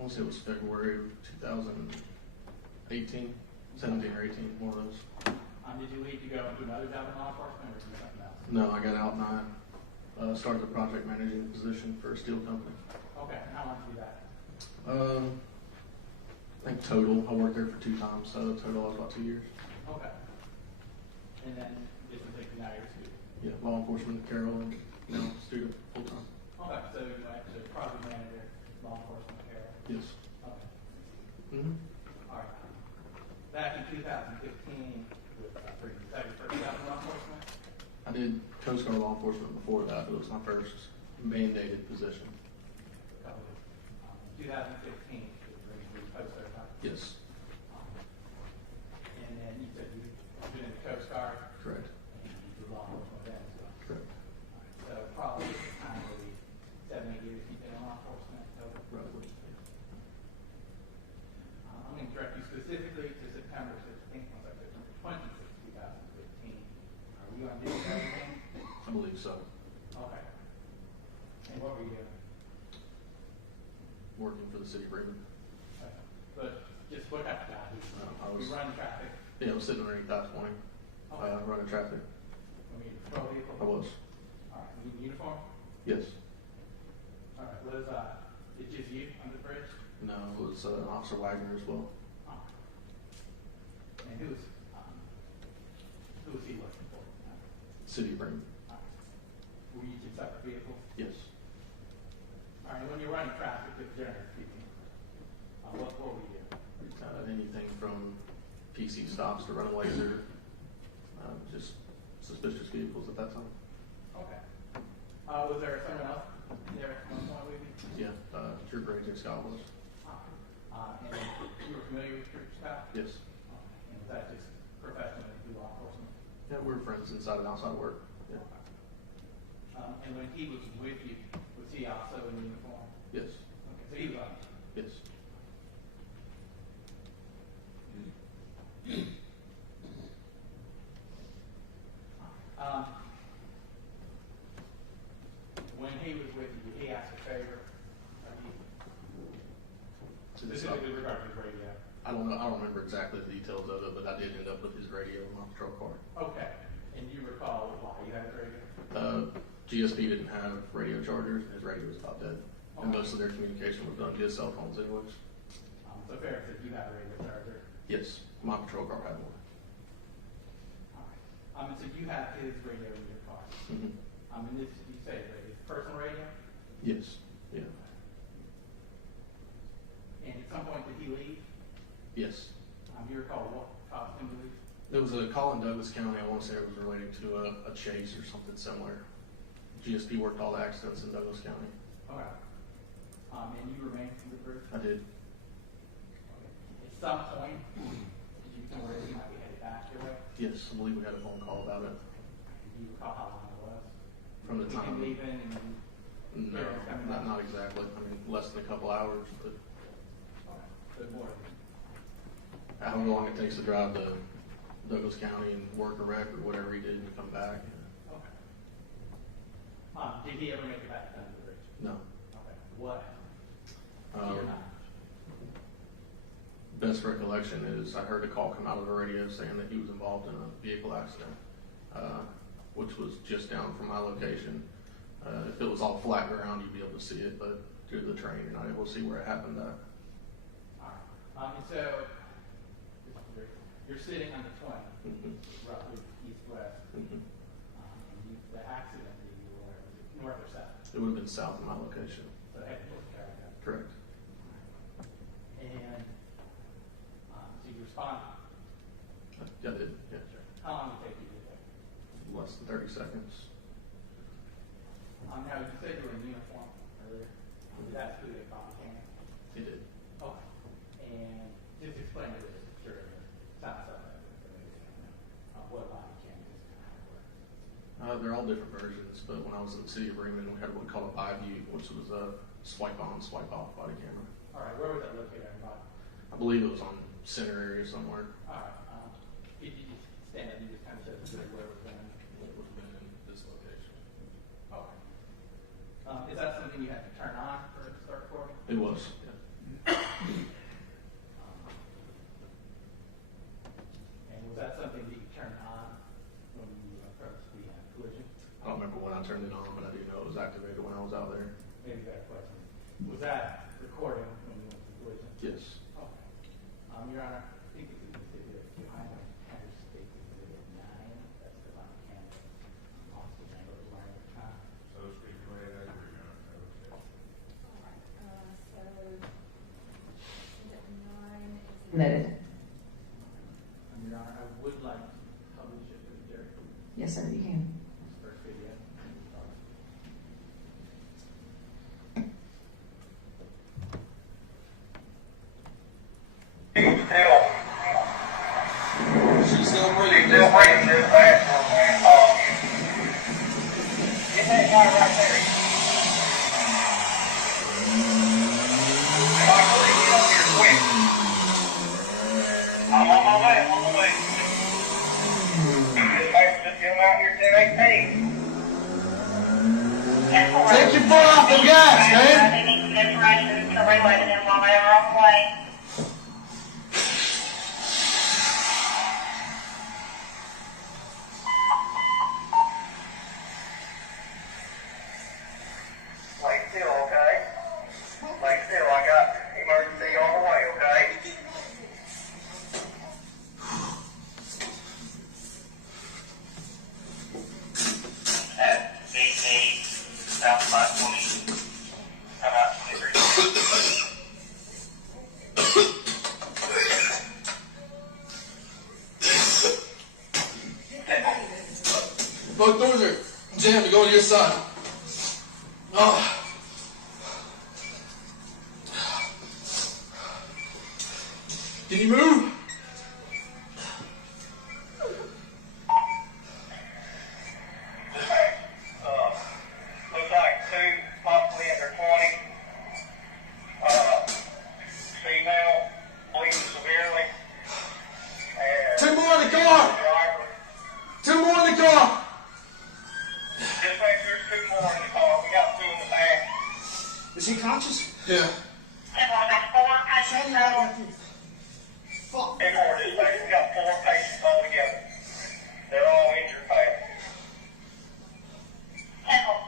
want to say it was February of 2018, 17 or 18, one of those. Did you leave to go into another job in law enforcement or do something else? No, I got out and I started the project managing position for a steel company. Okay, and how long did you do that? I think total, I worked there for 2 times, so total was about 2 years. Okay. And then this was like now you're a student? Yeah, law enforcement, Carroll, and now student full time. Okay, so you went to project manager, law enforcement, Carroll? Yes. Okay. Mm-hmm. All right. Back in 2015, was that your first job in law enforcement? I did Coast Guard law enforcement before that. It was my first mandated position. 2015, you were post certified? Yes. And then you said you've been in the Coast Guard? Correct. And you do law enforcement then as well? Correct. So probably kind of maybe 7, 8 years you've been in law enforcement over? Roughly. I'm going to direct you specifically to September 16th, September 26th, 2015. Are you on duty that day? I believe so. Okay. And what were you doing? Working for the city of Bremen. Okay. But just what type of job? I was You run traffic? Yeah, I was sitting underneath that morning, running traffic. I mean, patrol vehicle? I was. All right. You in uniform? Yes. All right. Was it just you on the bridge? No, it was Officer Wagner as well. Oh. And who was he working for? City of Bremen. All right. Were you two separate vehicles? Yes. All right. When you're running traffic, just generally speaking, what were you doing? Anything from PC stops to runaways or just suspicious vehicles at that time. Okay. Was there someone else there at one point with you? Yeah, Trooper AJ Scott was. And you were familiar with Trooper Scott? Yes. Okay. And was that just professionally through law enforcement? Yeah, we were friends inside and outside of work. Yeah. Okay. And when he was with you, was he also in uniform? Yes. Okay, so he was on. Yes. When he was with you, did he ask a favor? Specifically regarding his radio? I don't know. I don't remember exactly the details of it, but I did end up with his radio in my patrol car. Okay. And you recall why you had his radio? GSP didn't have radio chargers, and his radio was about dead. And most of their communication was done via cell phones anyways. So fair to say you had a radio charger? Yes, my patrol car had one. All right. And so you have his radio in your car? Mm-hmm. And this, you say, his personal radio? Yes. Yeah. And at some point, did he leave? Yes. You recall what caused him to leave? There was a call in Douglas County. I want to say it was related to a chase or something similar. GSP worked all the accidents in Douglas County. Okay. And you remained in the group? I did. Okay. At some point, did you think where he might be headed back your way? Yes, I believe we had a phone call about it. Do you recall how long it was? From the time. Him leaving and No, not exactly. I mean, less than a couple hours, but. Okay. But more. However long it takes to drive to Douglas County and work a wreck or whatever he did and come back. Okay. Did he ever make it back down to the bridge? No. Okay. What? Best recollection is I heard a call come out of the radio saying that he was involved in a vehicle accident, which was just down from my location. If it was all flat ground, you'd be able to see it, but due to the terrain, you're not able to see where it happened at. All right. And so you're sitting on the 20, roughly east-west. And the accident that you were, was it north or south? It would have been south of my location. So heading towards Carica. Correct. And so you responded. Yeah, I did. Yeah. Sure. How long did it take you to get there? Less than 30 seconds. Now, you said you were in uniform earlier. Did that include a body cam? It did. Okay. And just explain to the jury, sounds like what a body cam is and how it works. They're all different versions, but when I was in the city of Bremen, we had what we call a BuyView, which was a swipe on, swipe off body camera. All right, where was that located on the body? I believe it was on center area somewhere. All right. If you just stand up and just kind of show the jury where it was been. It would have been in this location. Okay. Is that something you had to turn on for the start for? It was, yeah. And was that something that you turned on when you approached the collision? I don't remember when I turned it on, but I do know it was activated when I was out there. Maybe that question. Was that recording when you went to the collision? Yes. Okay. Your Honor, I think it's behind the counter state exhibit 9. That's the body cam. Officer Randall was wearing at the time. So speak to it as we're going. All right, so exhibit 9 is Admitted. Your Honor, I would like to publish it to the jury. Yes, sir, you can. First video. She's still breathing. Get that guy right there. If I really get up here quick. I'm on my way. Just get him out here 10-18. Take your foot off the gas, man. They need some information to relay to them while they are on the way. Lay still, okay? Lay still. I got emergency on the way, okay? At BT, South 520, about 23. Both doors are jammed to go to your side. Oh. Can you move? Looks like 2, possibly under 20. Female, bleeding severely. And 2 more in the car! driver. 2 more in the car! Just make sure there's 2 more in the car. We got 2 in the back. Is he conscious? Yeah. And we'll have 4 patients total. Fuck. And more dispatch. We got 4 patients all together. They're all injured bad. Temple.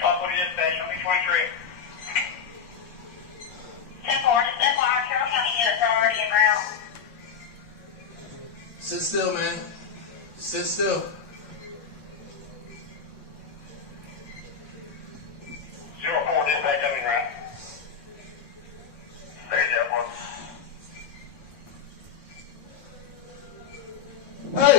Possibly dispatch. Let me 23. Temple, just FYI, Carroll County units are already en route. Sit still, man. Sit still. 04 dispatch coming right. There's that one. Hey!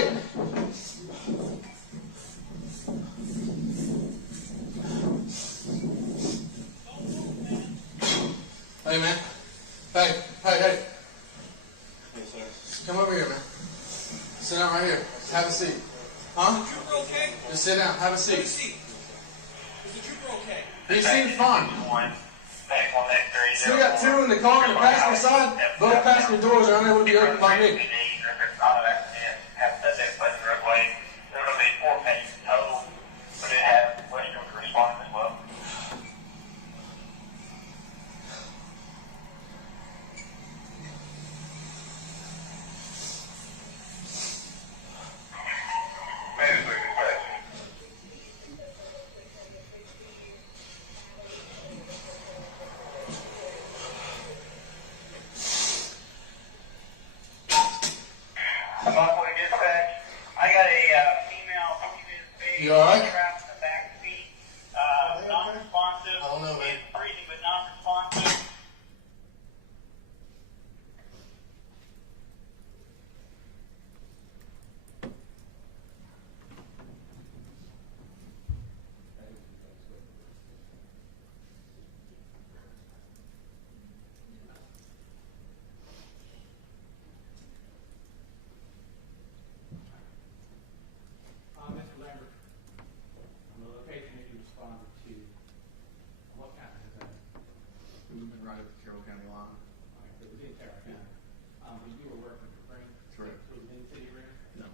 Hey, man. Hey. Come over here, man. Sit down right here. Have a seat. Huh? Is the trooper okay? Just sit down. Have a Have a seat. seat. Is the trooper okay? He seems fine. Back on that 3. Still got 2 in the car on the passenger side. Both passenger doors are unable to be opened by me. There's going to be 4 patients total, but it has Western responding as well. right at the Carroll County line. Okay, so it was in Carroll County. But you were working for Bremen? Correct. So it was in the city of Bremen? No.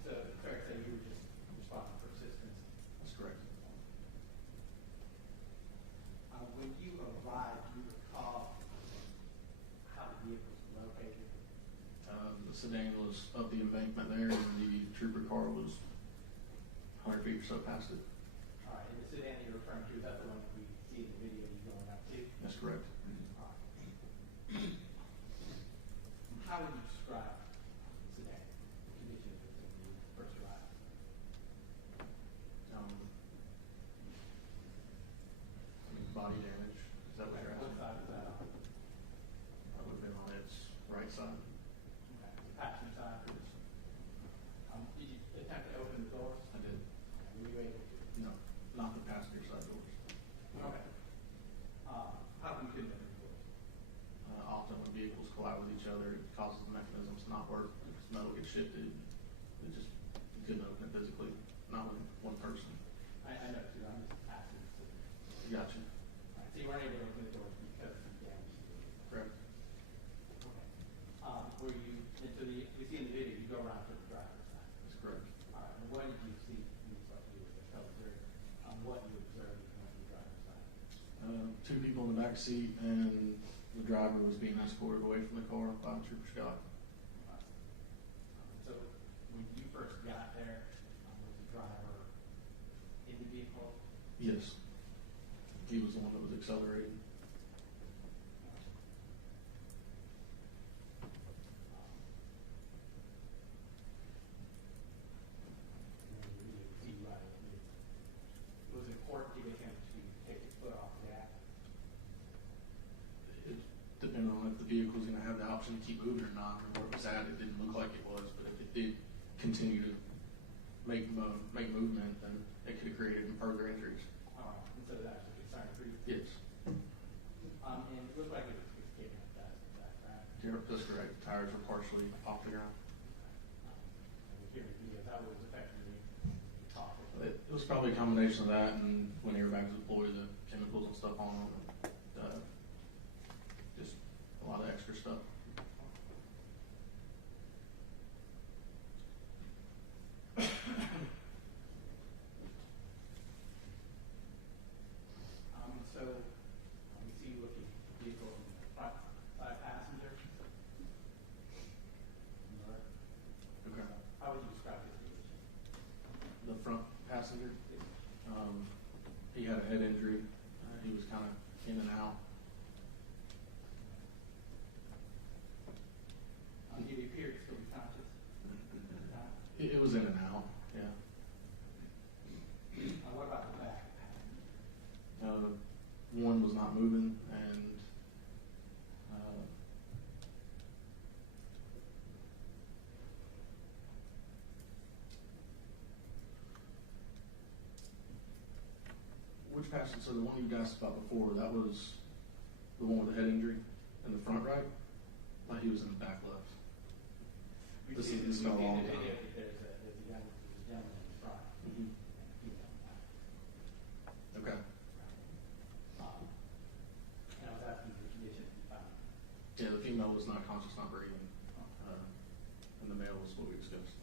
So it's fair to say you were just responding for assistance? That's correct. When you arrived, do you recall how the vehicles were located? The sedan was up the embankment there, and the trooper car was 100 feet or so past it. All right, and the sedan you're referring to, is that the one that we see in the video you going up to? That's correct. All right. How would you describe the sedan, the condition of it when you first arrived? Body damage. Is that what you're What asking? side was that on? That would have been on its right side. Okay, the passenger side. Did you attempt to open the doors? I did. Were you able to? No, not the passenger side doors. Okay. How come you couldn't open the doors? Often when vehicles collide with each other, it causes the mechanisms to not work. Because metal gets shifted. It just, you couldn't open it physically, not with one person. I know too, I'm just asking. Gotcha. All right, so you weren't able to open the doors because of the damage to the vehicle? Correct. Okay. Were you, and so we see in the video, you go around to the driver's side? That's correct. All right, and what did you see when you started to do with the cover? What you observed when you went to the driver's side? Two people in the back seat, and the driver was being escorted away from the car by Trooper Scott. So when you first got there, was the driver in the vehicle? Yes. He was the one that was accelerating. Was it important to get him to take his foot off the gas? It depended on if the vehicle was going to have the option to keep moving or not, or where it was at. It didn't look like it was, but if it did continue to make movement, then it could have created further injuries. All right, and so that's a concern for you? Yes. And it looked like it was kicking up dust, is that correct? Yeah, that's correct. The tires were partially off the ground. And we hear the video, that was affecting you? It was probably a combination of that and when airbags deploy the chemicals and stuff on them. And, just a lot of extra stuff. So we see you looking at the vehicle in the front side passenger. Okay. How would you describe his condition? The front passenger, he had a head injury. He was kind of in and out. Did he appear to still be conscious at the time? It was in and out, yeah. What about the back? One was not moving, and which passenger? So the one you asked about before, that was the one with the head injury in the front right? Like he was in the back left. This is been a long time. There's a gentleman in the front. Mm-hmm. Okay. And I was asking the condition you found. Yeah, the female was not conscious, not breathing, and the male was what we discussed.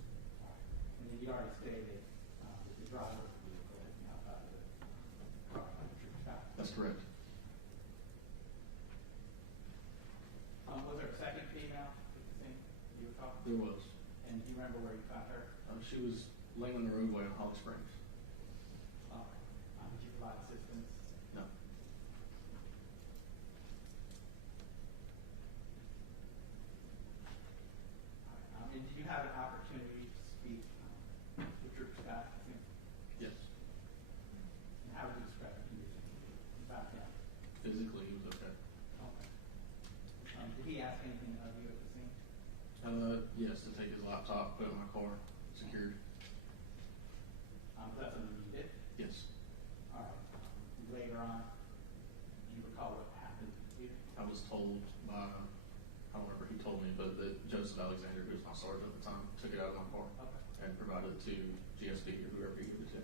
And then you already stated that the driver of the vehicle had been outside of the car by the trooper Scott. That's correct. Was there a second female at the scene you recall? There was. And do you remember where you found her? She was laying on the roadway in Holly Springs. Did you provide assistance? No. And did you have an opportunity to speak with Trooper Scott? Yes. And how would you describe the condition you found him? Physically, he was okay. Okay. Did he ask anything of you at the scene? Yes, to take his laptop, put it in my car, secured. Was that something you did? Yes. All right. Later on, do you recall what happened to you? I was told by, I don't remember who told me, but that Joseph Alexander, who was my sergeant at the time, took it out of my car and provided it to GSD or whoever he gave it to.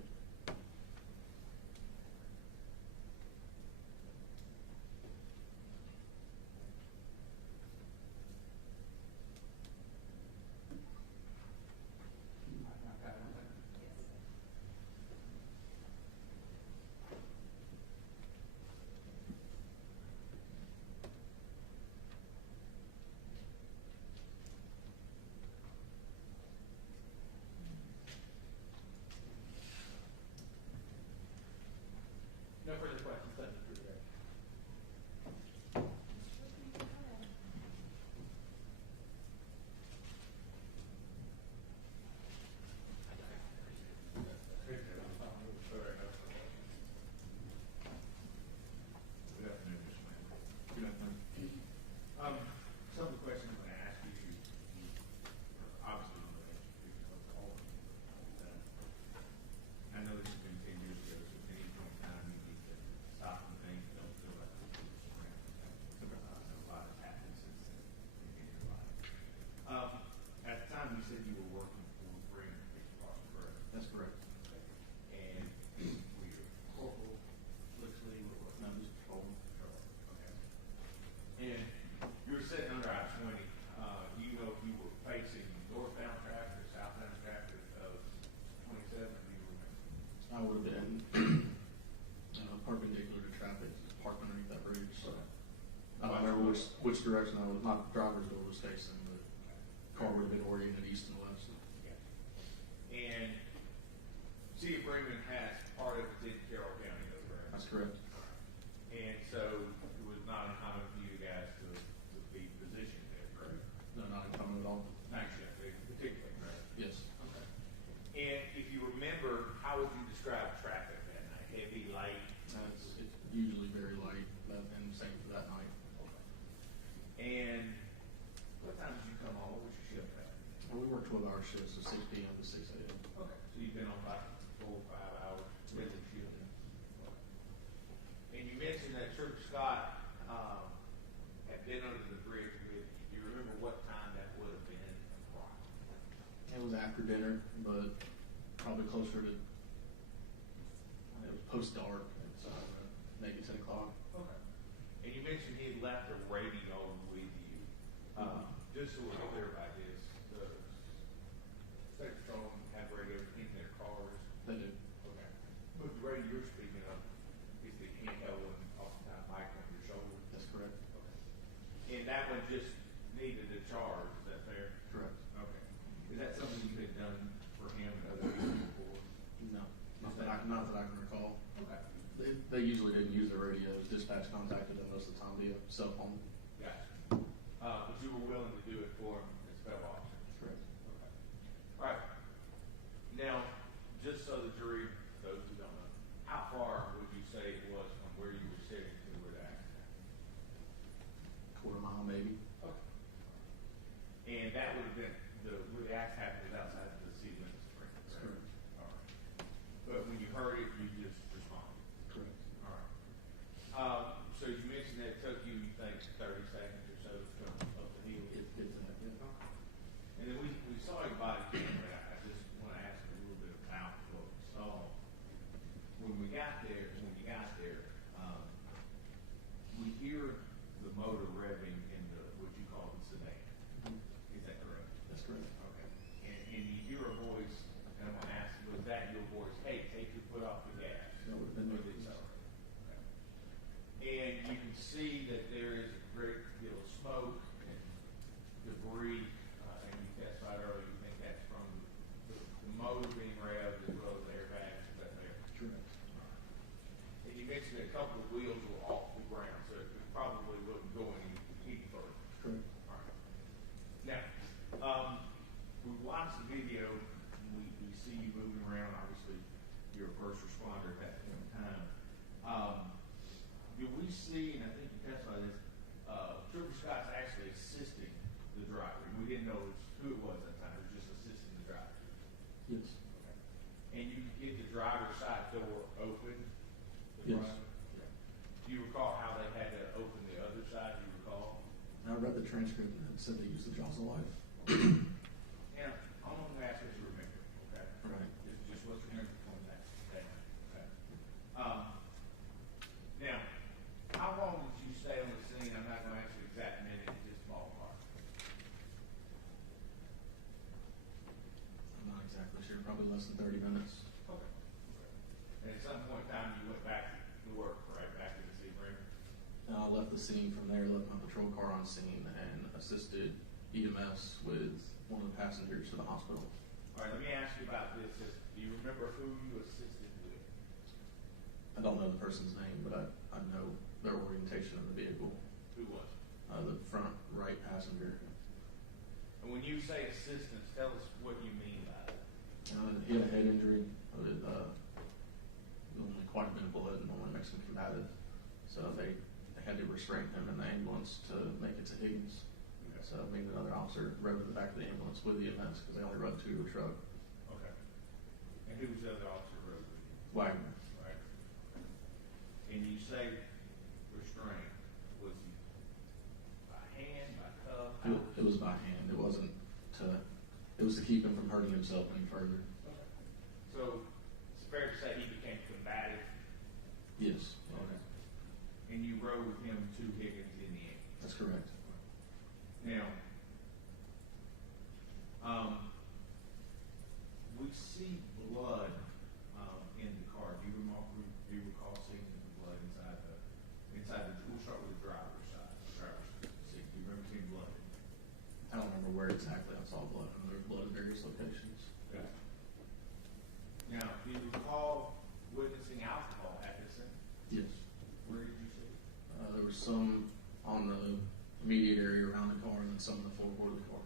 in perpendicular to traffic, parked underneath that bridge. So I don't remember which direction my driver's door was facing. The car would have been oriented east and west. And City of Bremen has part of it in Carroll County, though, correct? That's correct. And so it was not uncommon for you guys to be positioned there, correct? No, not uncommon at all. Not exactly, particularly, correct? Yes. Okay. And if you remember, how would you describe traffic that night? Heavy, light? It's usually very light, and same for that night. And what time did you come on? What was your shift at? Well, we work 12-hour shifts, so 6 p.m. to 6 a.m. Okay. So you've been on about 4 or 5 hours with the shift. And you mentioned that Trooper Scott had been under the bridge with you. Do you remember what time that would have been? It was after dinner, but probably closer to, it was post-dark, so maybe 10 o'clock. Okay. And you mentioned he had left a radio with you. Just so we're clear about this, the State Patrol have radios in their cars. They do. Okay. But the radio you're speaking of is the handheld one, oftentimes mic on your shoulder. That's correct. Okay. And that one just needed a charge, is that fair? Correct. Okay. Is that something you had done for him and other people before? No, not that I can recall. Okay. They usually didn't use their radios. Dispatch contacted them most of the time via cell phone. Gotcha. But you were willing to do it for him as fellow officer? Correct. Okay. All right. Now, just so the jury, those who don't know, how far would you say it was from where you were sitting to where the accident happened? Quarter mile, maybe. Okay. And that would have been, where the accident happened was outside of the city limits of Finken. That's correct. All right. But when you heard it, you just responded? Correct. All right. So you mentioned that it took you, you think, 30 seconds or so to come up the hill. Get to that, yeah. And then we saw your body camera. I just want to ask a little bit about what we saw. When you got there, we hear the motor revving in what you call the sedan. Is that correct? That's correct. Okay. And you hear a voice, and I'm going to ask, was that your voice? Hey, take your foot off the gas. That would have been me. And you can see that there is a great deal of smoke and debris, and you testified earlier, you think that's from the motor being revved as well as airbags, is that there? Correct. And you mentioned that a couple of wheels were off the ground, so it probably wouldn't go any further. Correct. All right. Now, we watched the video, and we see you moving around. Obviously, you're a first responder at that point in time. Do we see, and I think you testified this, Trooper Scott's actually assisting the driver. We didn't know who it was at the time. It was just assisting the driver. Yes. Okay. And you could get the driver's side door open? Yes. Yeah. Do you recall how they had to open the other side? Do you recall? I read the transcript and it said they used the jaws of life. And I'm going to ask what you remember, okay? Right. Just what's your memory from that day, okay? Now, how long did you stay on the scene? I'm not going to ask you exact minute, just ballpark. I'm not exactly sure. Probably less than 30 minutes. Okay. And at some point in time, you went back to work, right? Back to the scene, right? I left the scene from there, left my patrol car on scene, and assisted EMS with one of the passengers to the hospital. All right, let me ask you about this. Do you remember who you assisted with? I don't know the person's name, but I know their orientation of the vehicle. Who was it? The front right passenger. And when you say assistance, tell us what you mean by it. He had a head injury. Only quite a bit of blood and only makes him combative. So they had to restrain him in the ambulance to make it to Higgins. Okay. So me and another officer rode to the back of the ambulance with the EMS because they only rode 2 to a truck. Okay. And who was the other officer who rode with you? Wagner. Right. And you say restraint. Was he by hand, by cuff? It was by hand. It wasn't to. It was to keep him from hurting himself any further. Okay. So it's fair to say he became combative. Yes. Okay. And you rode with him to Higgins in the end. That's correct. Now, we see blood in the car. Do exactly I saw blood. And there was blood at various locations. Okay. Now, do you recall witnessing alcohol at this scene? Yes. Where did you see it? There was some on the immediate area around the car and then some in the floorboard of the car.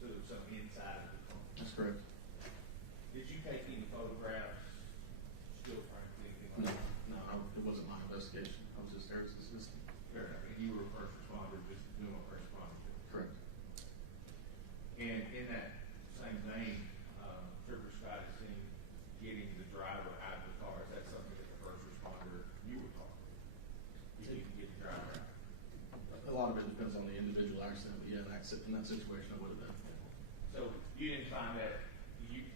So there was some inside of the car? That's correct. Did you take any photographs, still frames, anything like No, that? no, it wasn't my investigation. I was just there as an assistant. Fair enough. And you were a first responder, just doing what first responders do? Correct. And in that same vein, Trooper Scott is seen getting the driver out of the car. Is that something that the first responder you would call? You can get the driver out? A lot of it depends on the individual accident, but yeah, in that situation, it would have been. So you didn't find that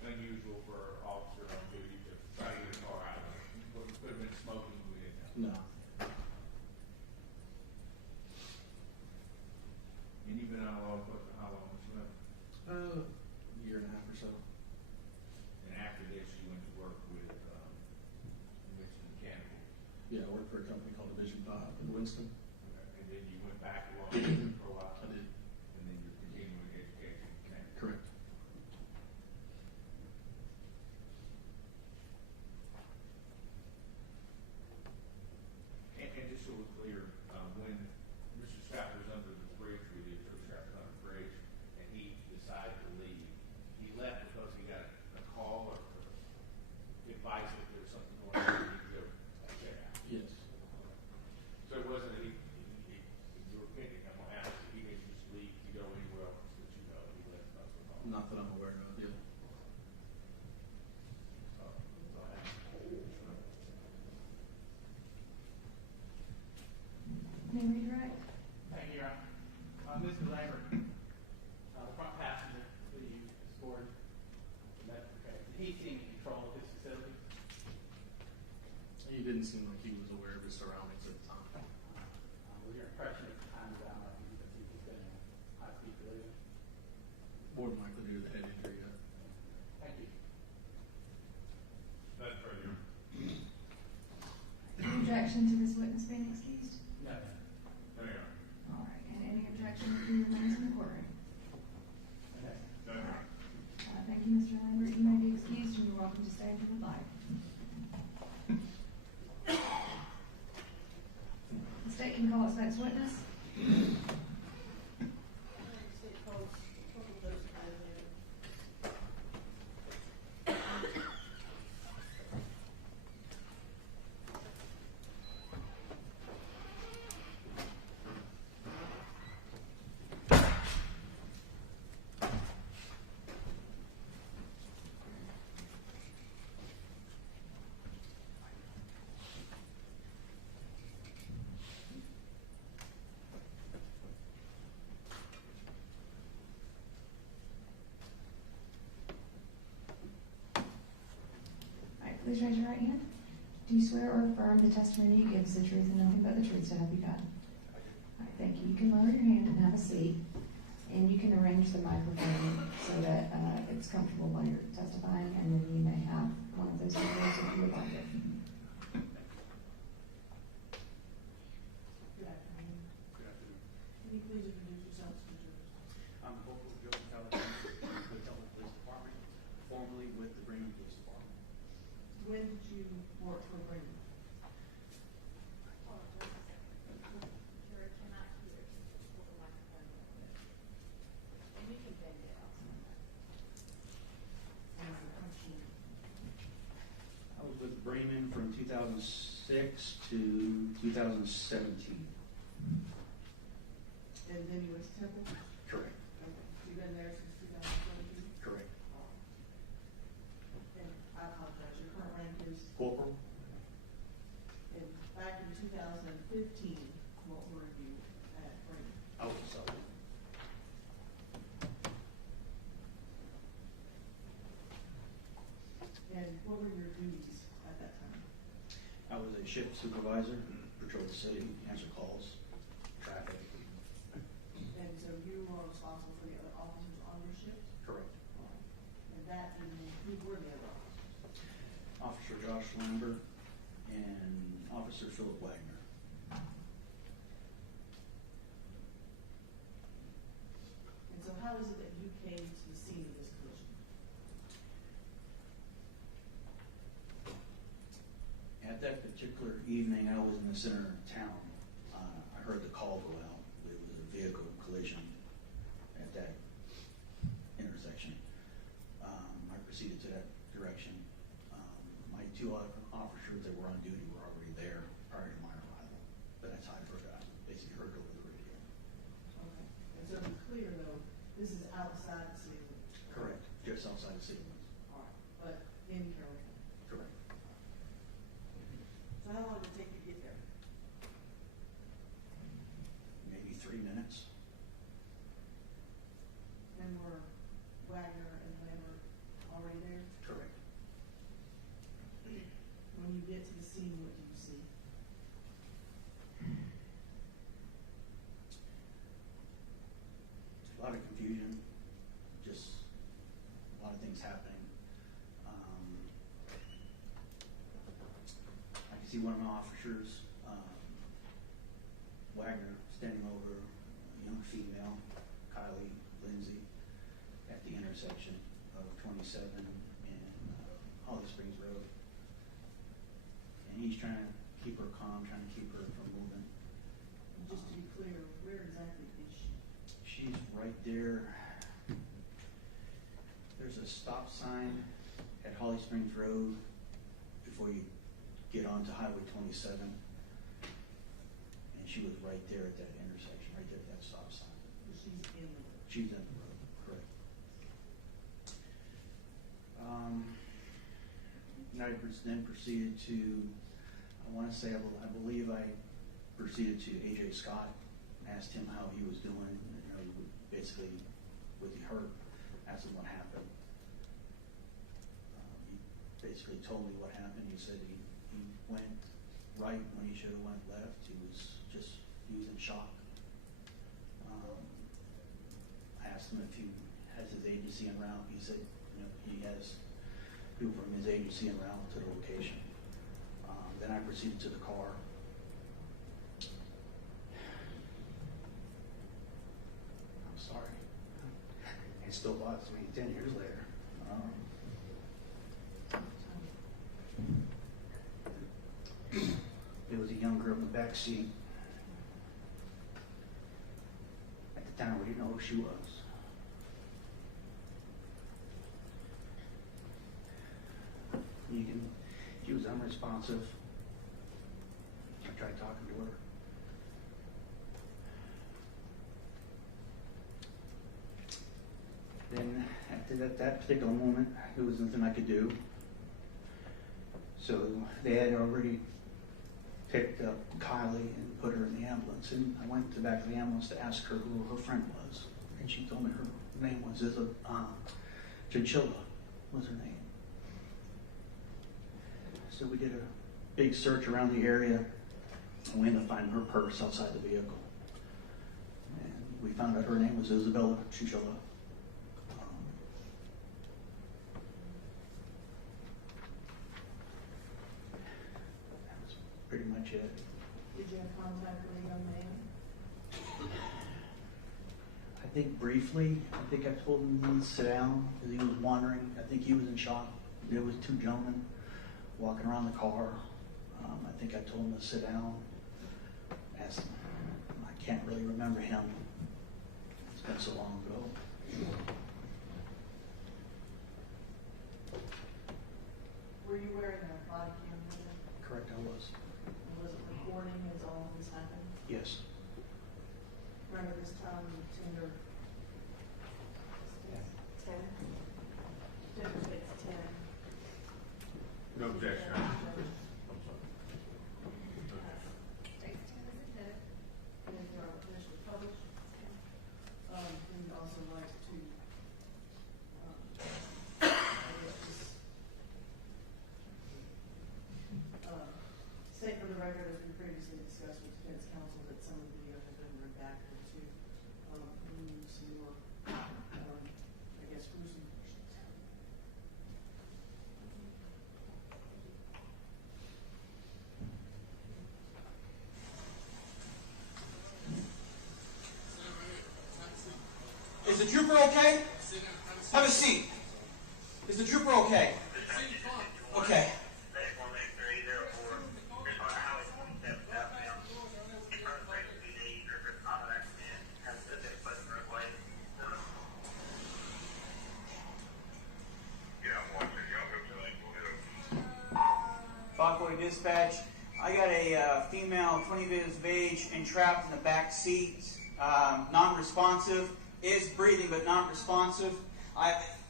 unusual for an officer on duty to try to get a car out of it? Could have been smoking, we didn't know. No. And you've been out of law enforcement how long? A year and a half or so. And after this, you went to work with Mechanical. Yeah, I worked for a company called Division 5 in Winston. And then you went back to law enforcement for a while? I did. And then you're continuing education. Okay. Correct. And just so we're clear, when Mr. Scott was under the bridge with you, Mr. Scott was under the bridge, and he decided to leave, he left because he got a call or advice that there was something going on and he could go check out? Yes. So it wasn't that in your opinion, I'm going to ask, he didn't just leave to go anywhere else that you know, he left because of the call? Not that I'm aware of, yeah. May we direct? Thank you, Your Honor. Mr. Lambert, the front passenger that you escorted, okay, did he seem in control of his facility? He didn't seem like he was aware of his surroundings at the time. Was your impression at the time about that he was in a high-speed collision? More than likely due to the head injury, yeah. Thank you. Nothing further. Any objection to this witness being excused? No. No, Your Honor. All right, and any objection if he remains in the courtroom? Okay. No, Your Honor. Thank you, Mr. Lambert. You may be excused, and you're welcome to stay if you would like. The state can call its next witness. Please raise your right hand. Do you swear or affirm the testimony you give is the truth and nothing but the truth to help you God? All right, thank you. You can lower your hand and have a seat, and you can arrange the microphone so that it's comfortable while you're testifying, and then you may have one of those videos if you would like it. Good afternoon. Good afternoon. Can you please introduce yourself to the jurors? I'm Corporal Judge Erica Tisinger with the Butler Police Department, formerly with the Bremen Police Department. When did you work for Bremen? I was with Bremen from 2006 to 2017. And then you went to Temple? Correct. Okay. You've been there since 2017? Correct. And I apologize, your current rank is? Corporal? And back in 2015, what were you at Bremen? I was a sergeant. And what were your duties at that time? I was a shift supervisor, patrolled the city, answered calls, traffic. And so you were responsible for the other officers on your shift? Correct. And that evening, who were the other officers? Officer Josh Lambert and Officer Philip Wagner. And so how is it that you came to the scene of this collision? At that particular evening, I was in the center of town. I heard the call go out. It was a vehicle collision at that intersection. I proceeded to that direction. My two officers that were on duty were already there prior to my arrival, but that's how I basically heard it over the radio. Okay. And so to be clear, though, this is outside the city limits? Correct. Just outside the city limits. All right. But in Carroll County? Correct. So how long did it take you to get there? Maybe 3 minutes. And were Wagner and Lambert already there? Correct. When you get to the scene, what do you see? A lot of confusion, just a lot of things happening. I can see one of my officers, Wagner, standing over a young female, Kylie Lindsey, at the intersection of 27 and Holly Springs Road. And he's trying to keep her calm, trying to keep her from moving. And just to be clear, where exactly is she? She's right there. There's a stop sign at Holly Springs Road before you get onto Highway 27. And she was right there at that intersection, right there at that stop sign. She's in the road? She's in the road, correct. I then proceeded to, I want to say, I believe I proceeded to AJ Scott, asked him how he was doing, basically, was he hurt, asked him what happened. He basically told me what happened. He said he went right when he should have went left. He was in shock. I asked him if he has his agency en route. He said, he has people from his agency en route to the location. Then I proceeded to the car. I'm sorry. It still bothers me 10 years later. There was a young girl in the back seat. At the time, we didn't know who she was. She was unresponsive. I tried talking to her. Then, after that particular moment, there was nothing I could do. So they had already picked up Kylie and put her in the ambulance. And I went to the back of the ambulance to ask her who her friend was. And she told me her name was Isabella Chinchilla was her name. So we did a big search around the area, and we ended up finding her purse outside the vehicle. And we found out her name was Isabella Chinchilla. That was pretty much it. Did you have contact with a young man? I think briefly. I think I told him he needed to sit down because he was wandering. I think he was in shock. There was two gentlemen walking around the car. I think I told him to sit down. Asked him. I can't really remember him. It's been so long ago. Were you wearing a body cam with him? Correct, I was. And was it recording as all of this happened? Yes. Remember this time you tender 10? Tender takes 10. No objection. And if you are initially published, then you'd also like to, state for the record, as we previously discussed with defense counsel, that some of the video has been redacted to remove some more, gruesome portions. 540 dispatch. I got a female, 20 years of age, entrapped in the back seat, non-responsive, is breathing but not responsive.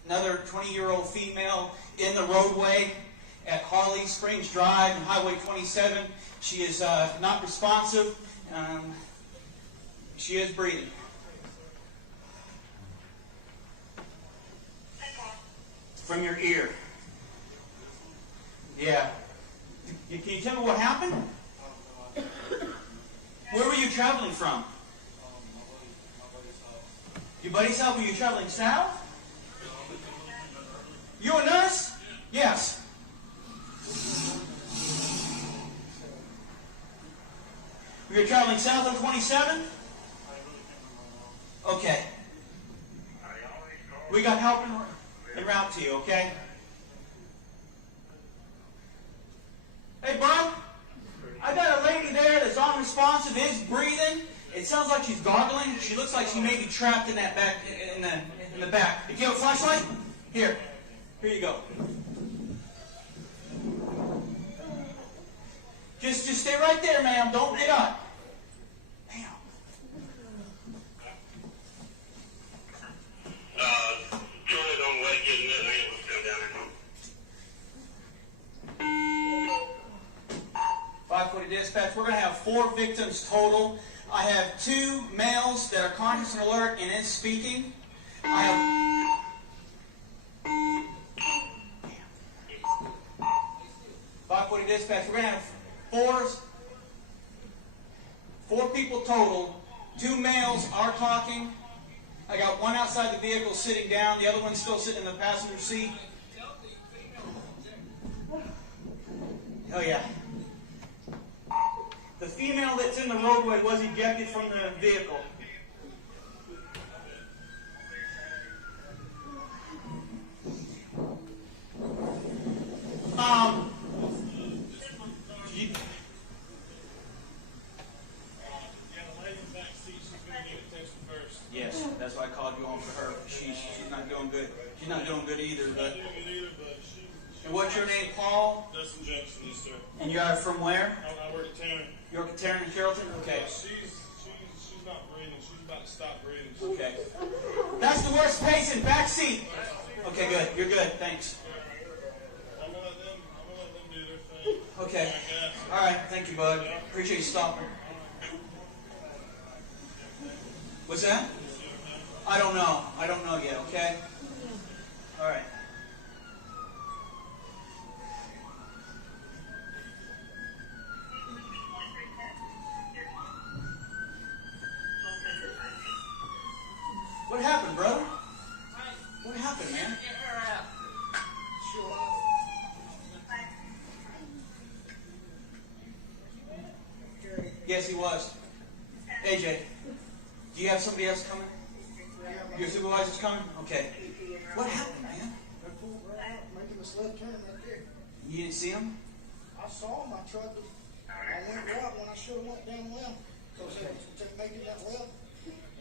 Another 20-year-old female in the roadway at Harley Springs Drive and Highway 27. She is not responsive. She is breathing. From your ear. Yeah. Can you tell me what happened? Where were you traveling from? Your buddy's house? Were you traveling south? You a nurse? Yes. Were you traveling south of 27? Okay. We got help en route to you, okay? Hey, bud, I got a lady there that's unresponsive, is breathing. It sounds like she's gargling. She looks like she may be trapped in that back, in the back. If you have a flashlight, here you go. Just stay right there, ma'am. Don't get up. Damn. Charlie's on the way getting this ambulance come down there. 540 dispatch. We're going to have 4 victims total. I have 2 males that are conscious and alert and is speaking. I have 540 dispatch. We're going to have 4 people total. 2 males are talking. I got 1 outside the vehicle sitting down. The other one's still sitting in the passenger seat. Oh yeah. The female that's in the roadway was ejected from the vehicle. Yes, that's why I called you on for her. She's not doing good. She's not doing good either. But and what's your name, Paul? Dustin Jackson, yes, sir. And you are from where? I work at Tanner. You work at Tanner in Carrollton? Okay. She's not breathing. She's about to stop breathing. Okay. That's the worst patient. Back seat. Okay, good. You're good. Thanks. I'm gonna let them do their thing. Okay. All right. Thank you, bud. Appreciate you stopping. What's that? I don't know. I don't know yet. Okay. All right. What happened, brother? What happened, man? Yes, he was. AJ, do you have somebody else coming? Your supervisor's coming? Okay. What happened, man? They pulled right out, making this left turn right there. You didn't see him? I saw him. I tried to. I went right when I should have went down left. Because they were making that left,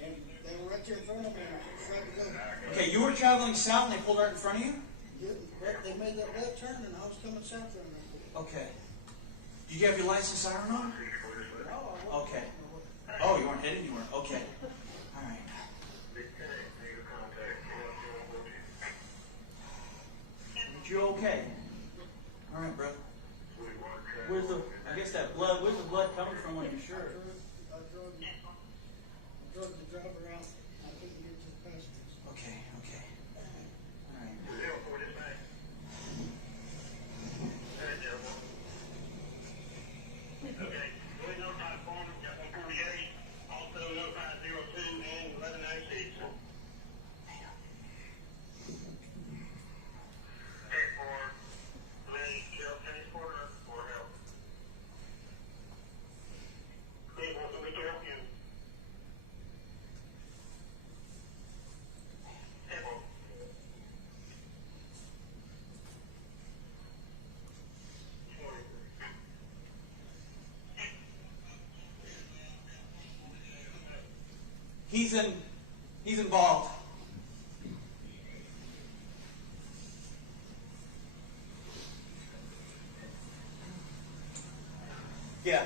and they were right there in front of me. And I was ready to go. Okay, you were traveling south, and they pulled right in front of you. Yeah, they made that left turn, and I was coming south there. Okay. Did you have your license siren on? No, Okay. Oh, you weren't hit anywhere. Okay. All right. But you're okay. All right, brother. Where's the? I guess that blood. Where's the blood coming from on your shirt? I drug the driver out. I couldn't get to the passengers. Okay. Okay. All right. Okay. Really notified form, got 148. Also notified 02 and 1196. Okay, for Lenny, Carroll County Quarter, or help. Okay, well, so we can help you. Okay, well. He's involved. Yeah.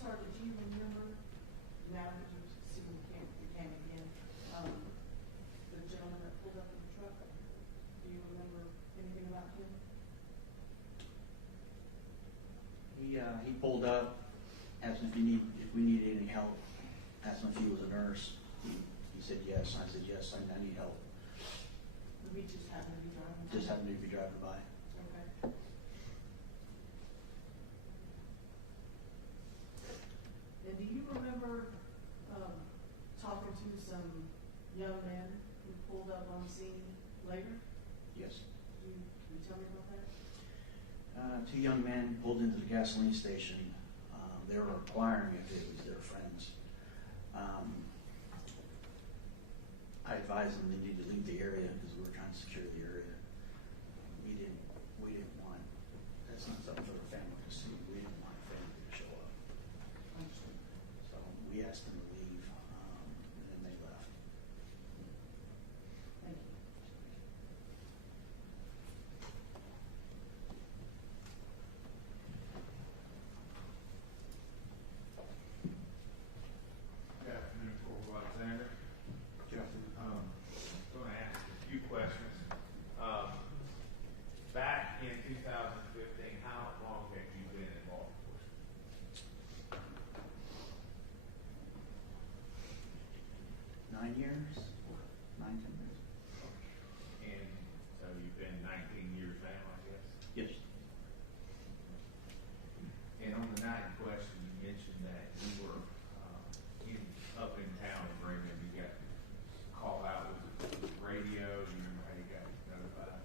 Sir, did you remember, now that you see you came again, the gentleman that pulled up in the truck? Do you remember anything about him? He pulled up, asked if we needed any help, asked him if he was a nurse. He said yes, and I said yes, I need help. We just happened to be driving by? Just happened to be driving by. Okay. And do you remember talking to some young men who pulled up on the scene later? Yes. Can you tell me about that? Two young men pulled into the gasoline station. They were inquiring if it was their friends. I advised them they needed to leave the area because we were trying to secure the area. We didn't want, that's not something for the family to see. We didn't want a family to show up. So we asked them to leave, and then they left. Thank you. Good afternoon, Corporal Alexander. I'm going to ask a few questions. Back in 2015, how long have you been in law enforcement? 9 years, 9, 10 years. And so you've been 19 years now, I guess? Yes. And on the night in question, you mentioned that you were up in town in Bremen. You got called out with the radio. Do you remember how you got notified?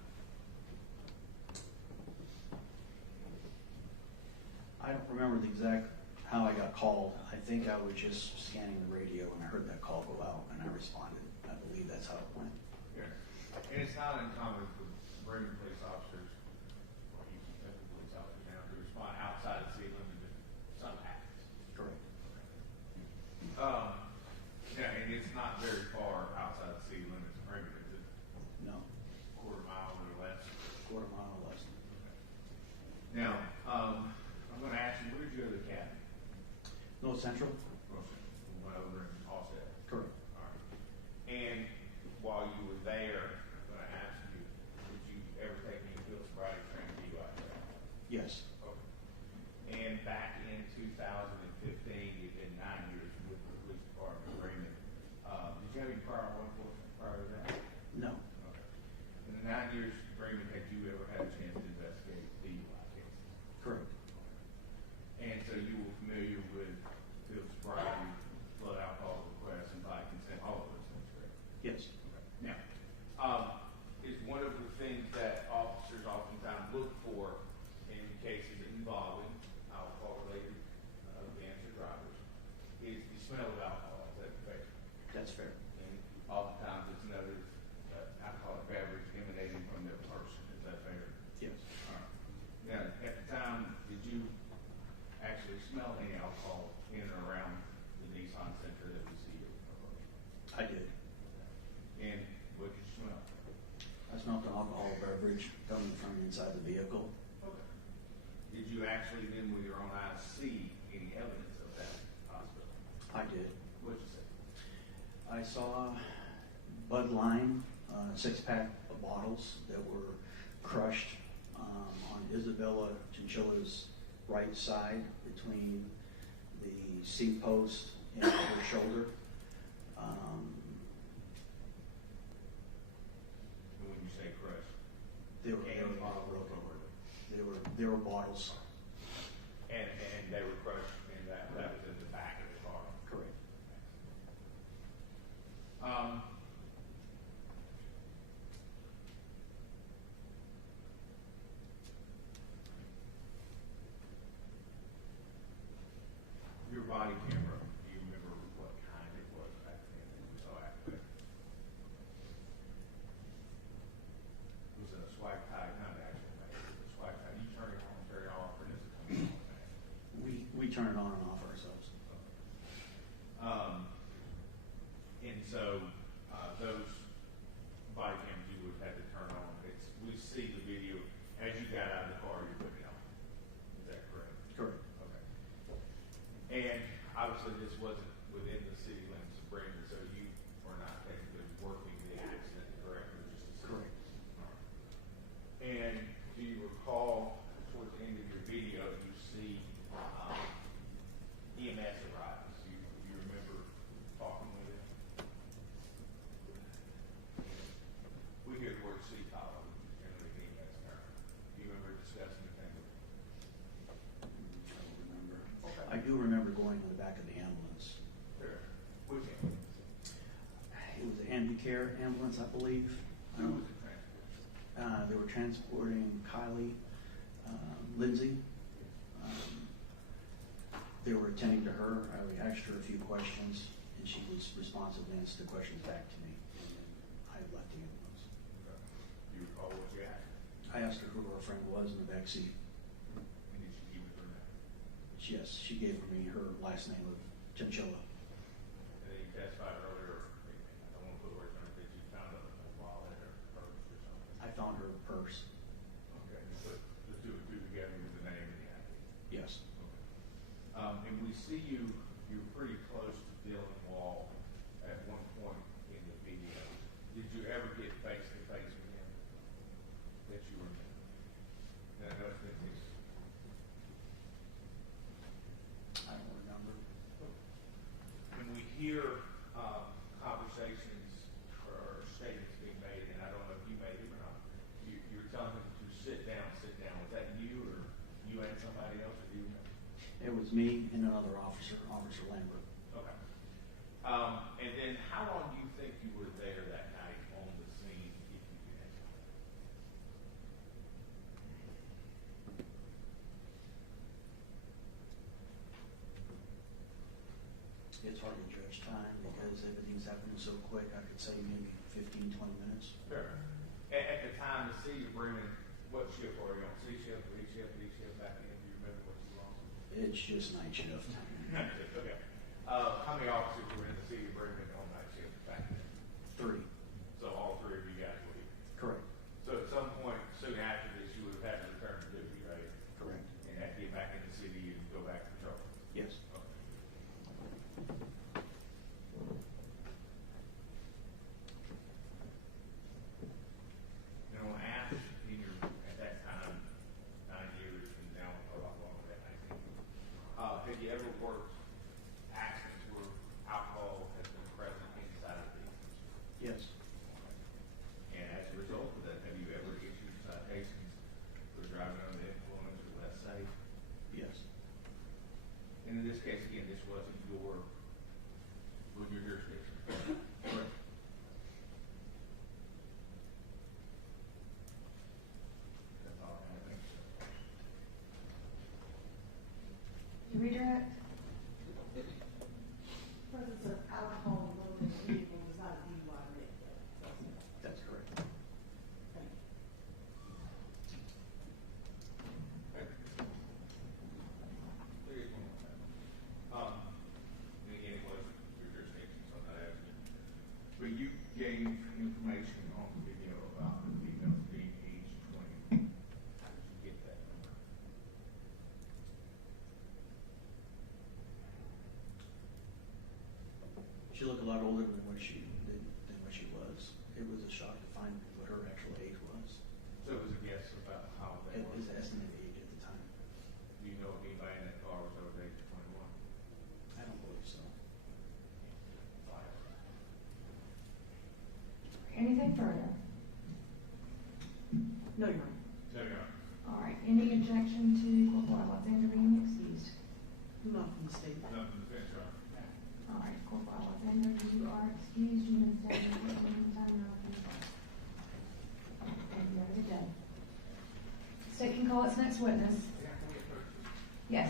I don't remember the exact how I got called. I think I was just scanning the radio and I heard that call go out and I responded. I believe that's how it went. Yeah. And it's not uncommon for Bremen police officers, or even federal police officers now, to respond outside the city limits if something happens. Correct. Yeah, and it's not very far outside the city limits of Bremen, is it? No. Quarter mile or less? Quarter mile or less. Now, I'm going to ask you, where did you go to the academy? North Central? North Central. We went over in Offset. Correct. All right. And while you were there, I'm going to ask you, did you ever take any field sobriety training to you out there? Yes. Okay. And back in 2015, you've been 9 years with the police department of Bremen. Did you have any prior law enforcement prior to that? No. Okay. In the 9 years in Bremen, had you ever had a chance to investigate DUI cases? Correct. And so you were familiar with field sobriety, blood alcohol requests, and by consent, all of those things, correct? Yes. Okay. Now, is one of the things that officers oftentimes look for in cases involving alcohol-related events or drivers is the smell of alcohol. Is that fair? That's fair. And oftentimes it's noted alcoholic beverage emanating from their person. Is that fair? Yes. All right. Now, at the time, did you actually smell any alcohol in and around the Nissan Sentra that we see here? I did. And what did you smell? I smelled an alcohol beverage coming from inside the vehicle. Okay. Did you actually then with your own eyes see any evidence of that possibility? I did. What did you say? I saw Bud Line, 6-pack of bottles that were crushed on Isabella Chinchilla's right side between the seat post and her shoulder. And when you say crushed, They were bottles. And they were crushed, and that was at the back of the car. Correct. Your body camera, do you remember what kind it was back then that you saw active? It was a swipe tie, not actual, it was a swipe tie back of the ambulance. Sure. Which ambulance? It was an Ambicare ambulance, I believe. Who was the transport? They were transporting Kylie Lindsey. They were attending to her. I asked her a few questions, and she was responsive and answered the questions back to me. And then I left the ambulance. Do you recall what you asked? I asked her who her friend was in the back seat. And did she give her name? Yes, she gave me her last name of Chinchilla. And then you testified earlier, I don't want to put words on it, that you found a wallet or purse or something. I found her purse. Okay, you put the two and two together with the name and the ID. Yes. And we see you're pretty close to Dylan Wall at one point in the video. Did you ever get face to face with him? That you were in? No, it's been this. I don't remember. When we hear conversations or statements being made, and I don't know if you made them or not, you're telling them to sit down. Was that you or you and somebody else, or do you remember? It was me and another officer, Officer Lambert. Okay. And then how long do you think you were there that night on the scene, if you can answer that? It's hard to judge time because everything's happening so quick. I could say maybe 15, 20 minutes. Sure. At the time, the city of Bremen, what shift were you on? C shift, B shift, back then? Do you remember what you were on? It's just night shift. Night shift, okay. How many officers were in the city of Bremen on night shift back then? 3. So all 3 of you guys were here? Correct. So at some point soon after this, you would have had to return to duty, right? Correct. And have to get back in the city and go back to patrol? Yes. Okay. Now, ask in your, at that time, 9 years, and now a lot longer than 19. Have you ever worked accidents where alcohol has been present inside of vehicles? Yes. And as a result of that, have you ever issued citations for driving under the influence or less safe? Yes. And in this case, again, this wasn't your jurisdiction. Correct. That's all I think. You redirect? Presence of alcohol in the vehicle is not a DUI, right? That's correct. Thank you. There is one more thing. And again, it wasn't your jurisdiction, so I'm not asking. But you gave information on the video about the female being age 20. How did you get that number? She looked a lot older than what she was. It was a shock to find what her actual age was. So it was a guess about how they It were. was estimated age at the time. Do you know if anybody in that car was over the age of 21? I don't believe so. Anything further? No, Your Honor. No, Your Honor. All right. Any objection to Corporal Alexander being excused? Not from the state. None from the defense, Your Honor. All right, Corporal Alexander, you are excused. You may stand in the time now. Thank you. Have a good day. State can call its next witness. Yes.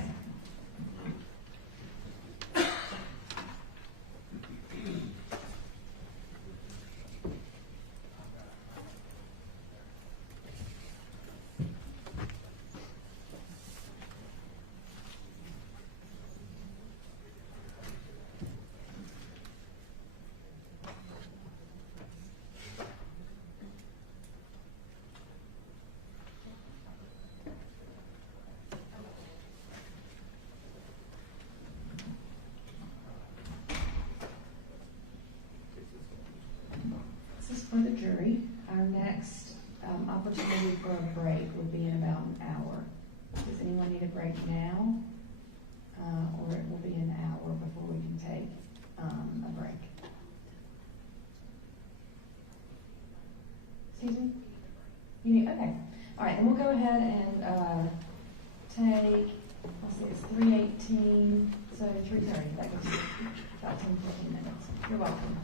This is for the jury. Our next opportunity for a break will be in about an hour. Does anyone need a break now? Or it will be an hour before we can take a break? Excuse me? You need, okay. All right, then we'll go ahead and take, let's see, it's 3:18, so So 3:30, that gives you about 10, 15 minutes. You're welcome.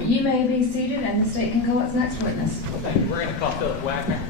You may be seated and the state can call its next witness. Thank you. We're going to call Philip Wagner.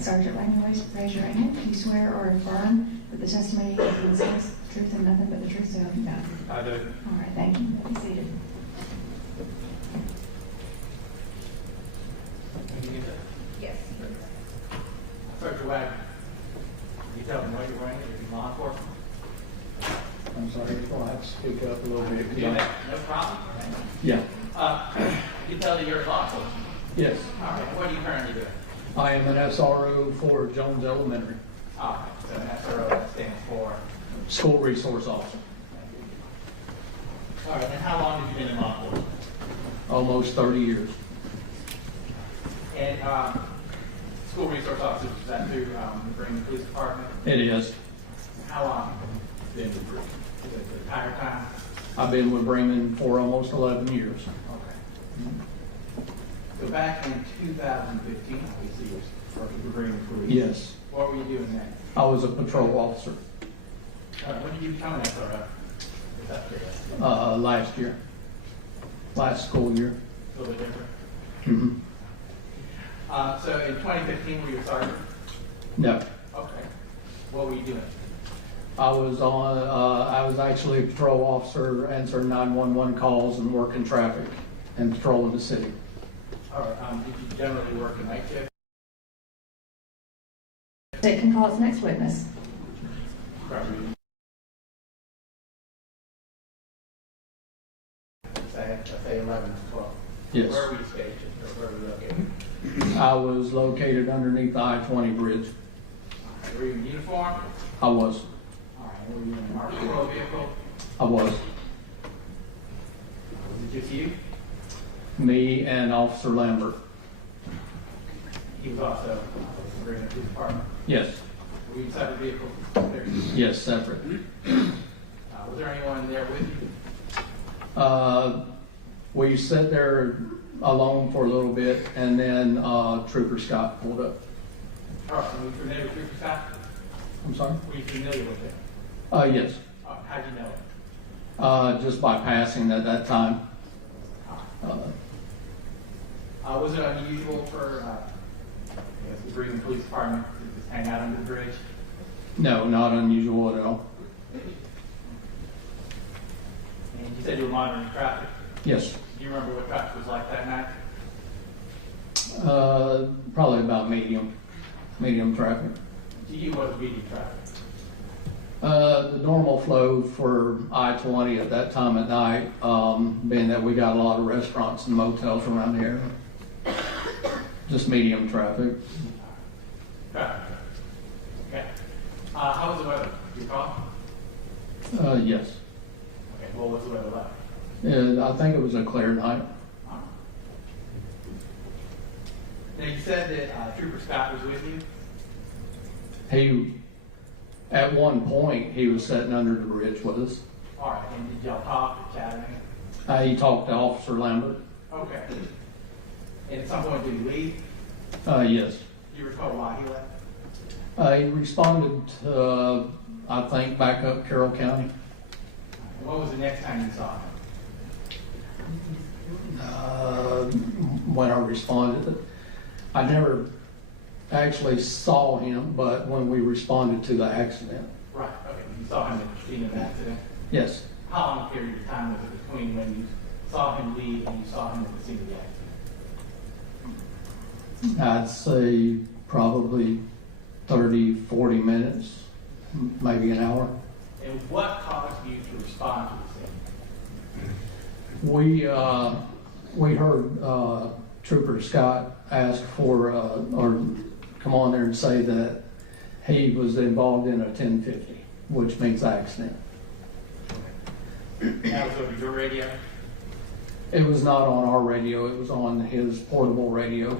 Sergeant Wagner, raise your right hand. Do you swear or affirm that the testimony you give in this case, truth and nothing but the truth, so help you God? I do. All right, thank you. Be seated. Can you get that? Yes. Sergeant Wagner, can you tell me what you're wearing? You're law enforcement? I'm sorry, you'll have to speak up a little bit. Yeah, no problem. Yeah. You can tell that you're law enforcement? Yes. All right. What are you currently doing? I am an SRO for Jones Elementary. All right. So SRO, that stands for? School Resource Officer. All right. And how long have you been in law enforcement? Almost 30 years. And school resource officer, is that through the Bremen Police Department? It is. How long have you been with Bremen? Is it the entire time? I've been with Bremen for almost 11 years. Okay. So back in 2015, obviously you were working for Bremen Police. Yes. What were you doing then? I was a patrol officer. When did you become an SRO? Is that curious? Last year. Last school year. A little bit different. Mm-hmm. So in 2015, were you a sergeant? No. Okay. What were you doing? I was actually a patrol officer, answering 911 calls and working traffic and patrolling the city. All right. Did you generally work a night shift? State can call its next witness. Say 11 to 12. Yes. Where were you stationed, or where were you located? I was located underneath the I-20 bridge. Were you in uniform? I was. All right. Were you in a marked patrol vehicle? I was. Was it just you? Me and Officer Lambert. He was also in the Bremen Police Department? Yes. Were you in separate vehicles? Yes, separate. Was there anyone there with you? We sat there alone for a little bit, and then Trooper Scott pulled up. All right. Were you familiar with Trooper Scott? I'm sorry? Were you familiar with him? Yes. How'd you know him? Just by passing at that time. Was it unusual for the Bremen Police Department to just hang out under the bridge? No, not unusual at all. And you said you were monitoring traffic? Yes. Do you remember what traffic was like that night? Probably about medium traffic. To you, what was medium traffic? The normal flow for I-20 at that time at night, being that we got a lot of restaurants and motels around here. Just medium traffic. Traffic. Okay. How was the weather? Do you recall? Yes. Okay. What was the weather like? I think it was a clear night. Now you said that Trooper Scott was with you? At one point, he was sitting under the bridge with us. All right, and did y'all talk or chat or anything? He talked to Officer Lambert. Okay. And at some point, did he leave? Yes. Do you recall why he left? He responded to, I think, back up Carroll County. And what was the next time you saw him? When I responded, I never actually saw him, but when we responded to the accident. Right, okay. You saw him at the scene of the accident? Yes. How long a period of time was it between when you saw him leave and you saw him at the scene of the accident? I'd say probably 30, 40 minutes, maybe an hour. And what caused you to respond to the scene? We heard Trooper Scott ask for, or come on there and say that he was involved in a 1050, which means accident. That was over your radio? It was not on our radio, it was on his portable radio.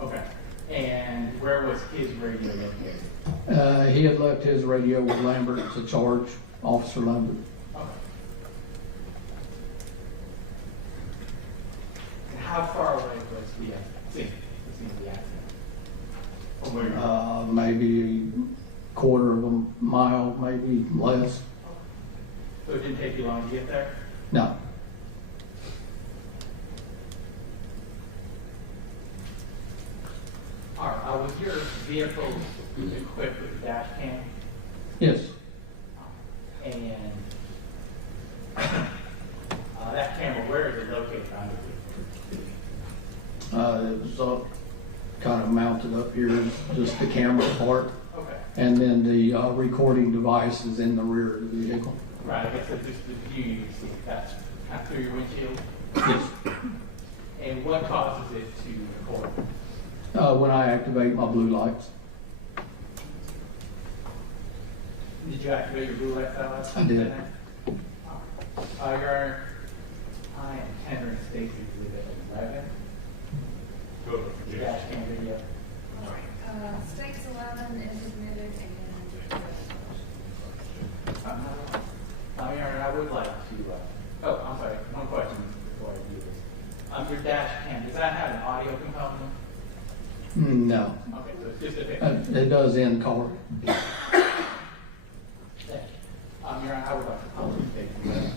Okay. And where was his radio located? He had left his radio with Lambert to charge, Officer Lambert. Okay. And how far away was the scene of the accident? From where you were? Maybe a quarter of a mile, maybe less. So it didn't take you long to get there? No. All right. Was your vehicle equipped with a dash cam? Yes. And that camera, where is it located on the vehicle? It was kind of mounted up here, just the camera part. Okay. And then the recording device is in the rear of the vehicle. Right, I guess that's just the view you see. That's kind of through your windshield. Yes. And what causes it to record? When I activate my blue lights. Did you activate your blue light lights? I did. Your Honor, I am tendering Stacy's exhibit 11. Go to The dash cam video. States 11 is admitted and. Your Honor, I would like to, oh, I'm sorry, one question before I do this. Your dash cam, does that have an audio component? No. Okay, so it's just a picture. It does in color. Thank you. Your Honor, I would like to call you Stacy.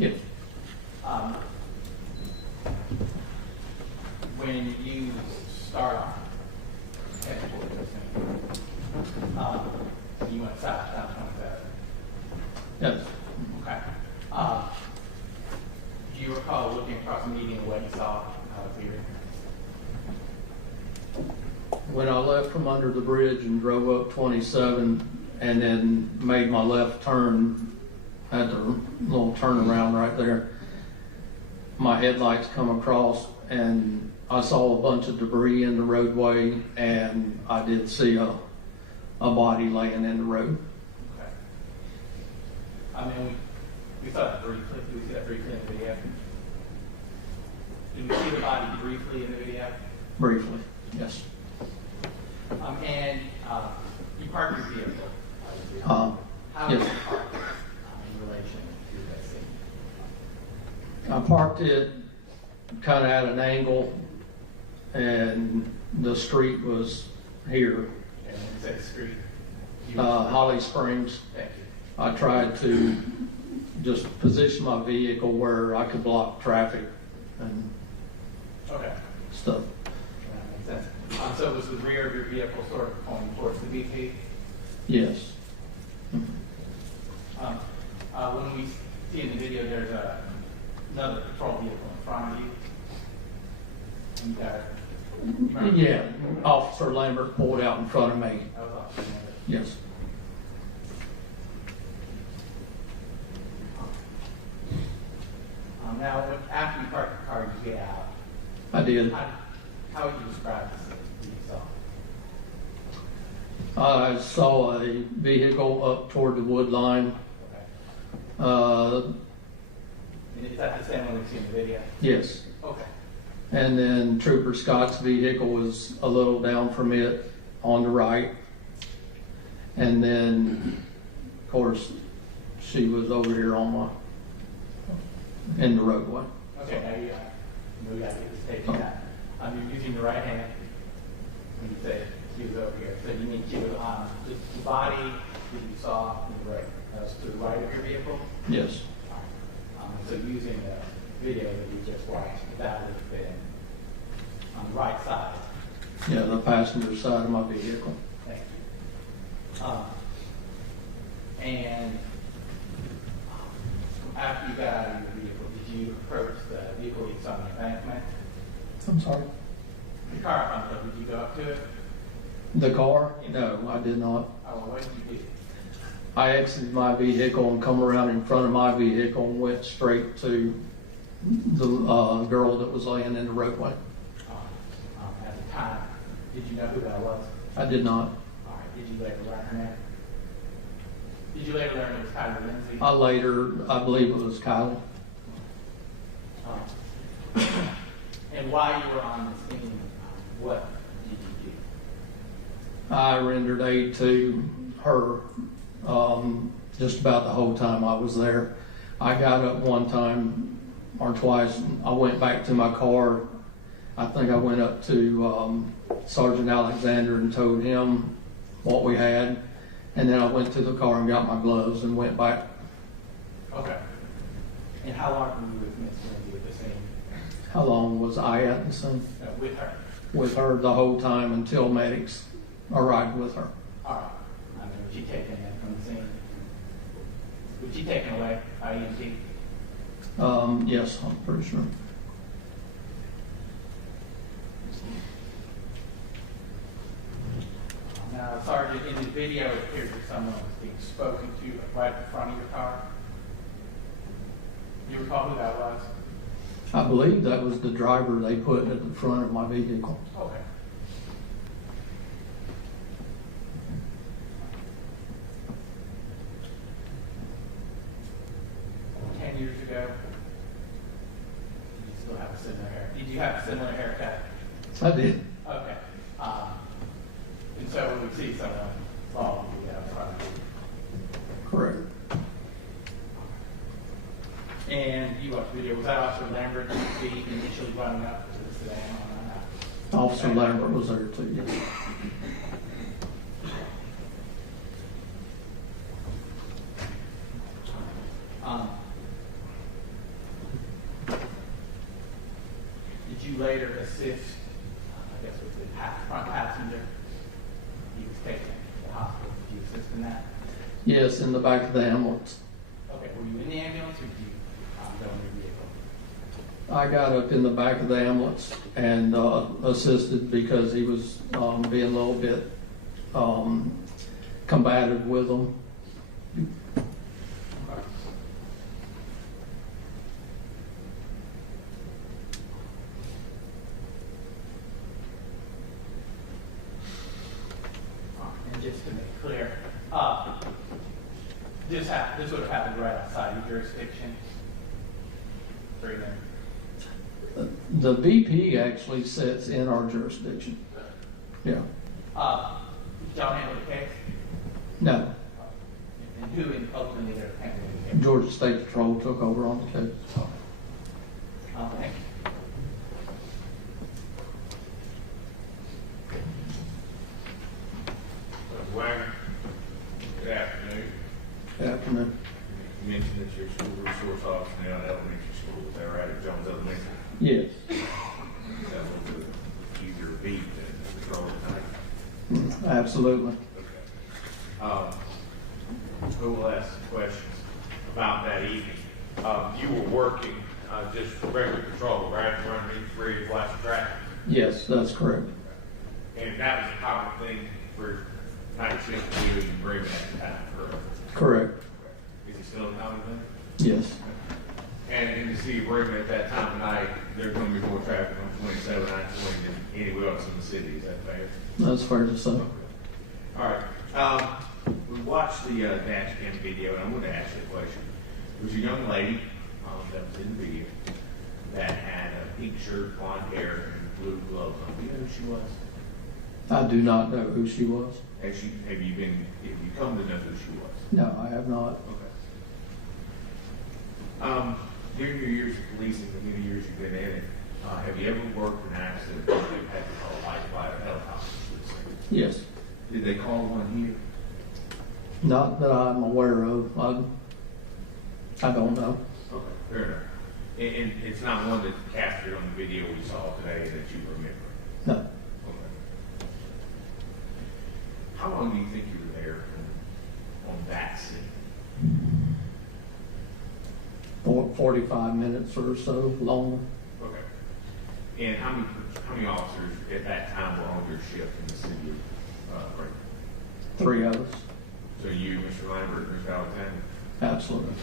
Yes. When you start off, you went south down 27. Yes. Okay. Do you recall looking across the median what you saw here? When I left from under the bridge and drove up 27 and then made my left turn at the little turnaround right there, my headlights come across and I saw a bunch of debris in the roadway, and I did see a body laying in the road. Okay. I mean, we saw that briefly. Did we see that briefly in the video? Did we see the body briefly in the video? Briefly, yes. And you parked your vehicle. Yes. How did you park it in relation to that scene? I parked it kind of at an angle, and the street was here. And when you say street? Holly Springs. Thank you. I tried to just position my vehicle where I could block traffic and stuff. That makes sense. So was the rear of your vehicle sort of pointing towards the BP? Yes. When we see in the video, there's another patrol vehicle in front of you. And Yeah, Officer Lambert pulled out in front of me. That was Officer Lambert. Yes. Now, after you parked the car, you get out. I did. How would you describe the scene you saw? I saw a vehicle up toward the wood line. And is that the same one we see in the video? Yes. Okay. And then Trooper Scott's vehicle was a little down from it on the right. And then, of course, she was over here in the roadway. Okay, now we got to get this taken down. You're using the right hand when you say she was over here. So you mean she was on the body that you saw in the right? That was to the right of your vehicle? Yes. So using the video that you just watched, that would have been on the right side. Yeah, the passenger side of my vehicle. Thank you. And after you got out of your vehicle, did you approach the vehicle you saw on the embankment? I'm sorry? The car up on the road, did you go up to it? The car? No, I did not. Oh, well, what did you do? I exited my vehicle and come around in front of my vehicle and went straight to the girl that was laying in the roadway. At the time, did you know who that was? I did not. All right. Did you later learn her name? Did you later learn it was Kylie Lindsey? I believe it was Kylie. And while you were on the scene, what did you do? I rendered aid to her just about the whole time I was there. I got up one time or twice. I went back to my car. I think I went up to Sergeant Alexander and told him what we had. And then I went to the car and got my gloves and went back. Okay. And how long were you with Miss Lindsey at the scene? How long was I at the scene? With her? With her the whole time until medics arrived with her. All right. I mean, was she taken in from the scene? Was she taken away by EMT? Yes, I'm pretty sure. Now, Sergeant, in the video, it appears that someone was being spoken to right in front of your car. Do you recall who that was? I believe that was the driver they put at the front of my vehicle. Okay. Years ago, did you still have a similar hair? Did you have a similar haircut? I did. Okay. And so when we see someone fall, we get up front of you. Correct. And you watched the video. Was that Officer Lambert that you see initially running up to the sedan on that? Officer Lambert was there too, yes. later assist, I guess, with the front passenger? He was taken to the hospital. Did you assist in that? Yes, in the back of the ambulance. Okay, were you in the ambulance or did you go in your vehicle? I got up in the back of the ambulance and assisted because he was being a little bit combative with them. And just to make clear, this would have happened right outside your jurisdiction? Bremen. The VP actually sits in our jurisdiction. Yeah. Y'all handle the case? No. And who ultimately there handled the case? Georgia State Patrol took over on the case. Thank you. Wagner, good afternoon. Good afternoon. You mentioned that you're a school resource officer now at elementary school. Is that right, at Jones Elementary? Yes. Is that a little bit easier beat than the patrol at night? Absolutely. Okay. Who will ask some questions about that evening? You were working just for regular patrol, right? Running free to watch the traffic. Yes, that's correct. And that was a common thing for night shift to do in Bremen at the time, correct? Correct. Is it still a common thing? Yes. And in the city of Bremen at that time of night, there's going to be more traffic on 27, 920 than anywhere else in the city. Is that fair? That's fair to say. All right. We watched the dash cam video, and I'm going to ask you a question. There was a young lady that was in the video that had a pink shirt, blonde hair, and blue gloves on. Do you know who she was? I do not know who she was. Have you come to know who she was? No, I have not. Okay. During your years of policing, the many years you've been in it, have you ever worked an accident where you had to call a life flight or helicopter? Yes. Did they call one here? Not that I'm aware of. I don't know. Okay, fair enough. And it's not one that's captured on the video we saw today that you remember? No. Okay. How long do you think you were there on that scene? 45 minutes or so longer. Okay. And how many officers at that time were on your shift in the city of Bremen? 3 of us. So you, Mr. Lambert, Mr. Alexander? Absolutely.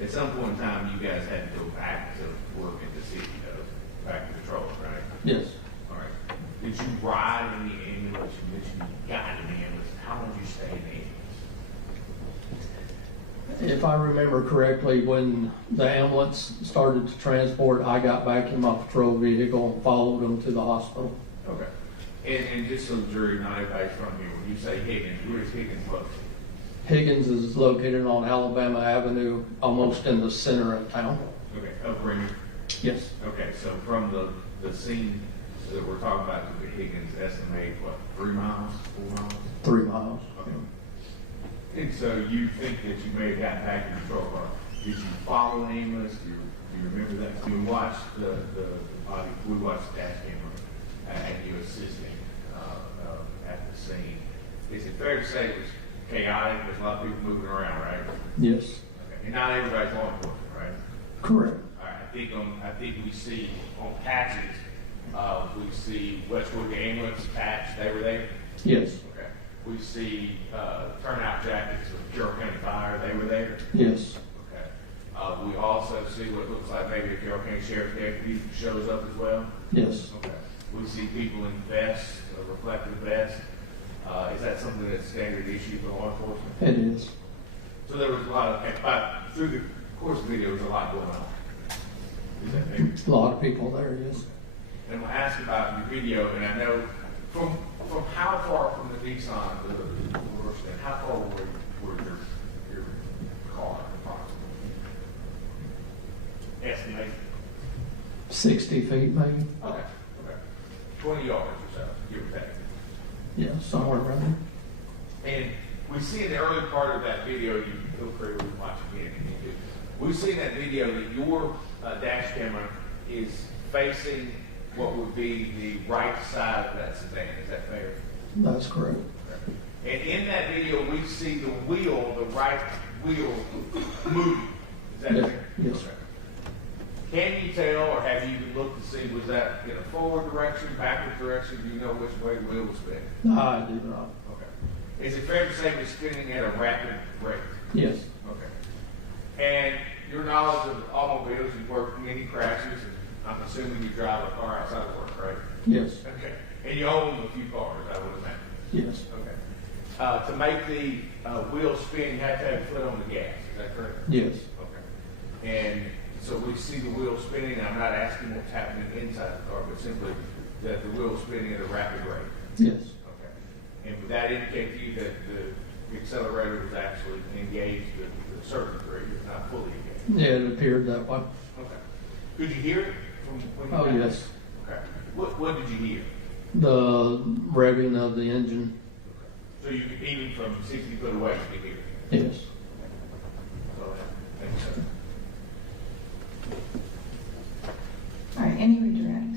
At some point in time, you guys had to go back to work in the city, though, back to patrol, right? Yes. All right. Did you ride in the ambulance? You mentioned you got in the ambulance. How long did you stay in the ambulance? If I remember correctly, when the ambulance started to transport, I got back in my patrol vehicle and followed them to the hospital. Okay. And just so the jury, not everybody's from here, when you say Higgins, where is Higgins located? Higgins is located on Alabama Avenue, almost in the center of town. Okay, of Bremen? Yes. Okay, so from the scene that we're talking about to the Higgins, estimate what, 3 miles, 4 miles? 3 miles. Okay. And so you think that you may have gotten back in the patrol car. Did you follow the ambulance? Do you remember that? We watched the body, we watched the dash camera and you assisting at the scene. Is it fair to say it was chaotic? There's a lot of people moving around, right? Yes. Okay. And not everybody's law enforcement, right? Correct. All right. I think we see on patches, we see Westwood ambulance patch. They were there. Yes. Okay. We see turnout jackets with Carroll County Fire. They were there. Yes. Okay. We also see what looks like maybe a Carroll County Sheriff's deputy shows up as well. Yes. Okay. We see people in vests, reflective vests. Is that something that's standard issue for law enforcement? It is. So there was a lot of, through the course of the video, there was a lot going on. Is that maybe? A lot of people there, yes. And I'm going to ask about your video, and I know from how far from the Nissan, the worst thing, how far were your car approximately? Estimate? 60 feet maybe. Okay. 20 yards or so, give or take. Yeah, somewhere around there. And we see in the early part of that video, you feel free to watch again. We see in that video that your dash camera is facing what would be the right side of that sedan. Is that fair? That's correct. And in that video, we see the wheel, the right wheel, moving. Is that Yes. fair? Yes. Okay. Can you tell, or have you looked to see, was that in a forward direction, backward direction? Do you know which way the wheel was spinning? No, I do not. Okay. Is it fair to say it was spinning at a rapid rate? Yes. Okay. And your knowledge of automobiles, you've worked in many crashes, and I'm assuming you drive a car outside of work, right? Yes. Okay. And you own a few cars, I would imagine. Yes. Okay. To make the wheel spin, you have to have your foot on the gas. Is that correct? Yes. Okay. And so we see the wheel spinning. I'm not asking what's happening inside the car, but simply that the wheel is spinning at a rapid rate. Yes. Okay. And would that indicate to you that the accelerator was actually engaged to a certain degree, if not fully engaged? Yeah, it appeared that way. Okay. Could you hear it from when you Oh, got it? yes. Okay. What did you hear? The revving of the engine. So you could, even from 60 foot away, you could hear it? Yes. So, thank you, sir. All right, any redirect?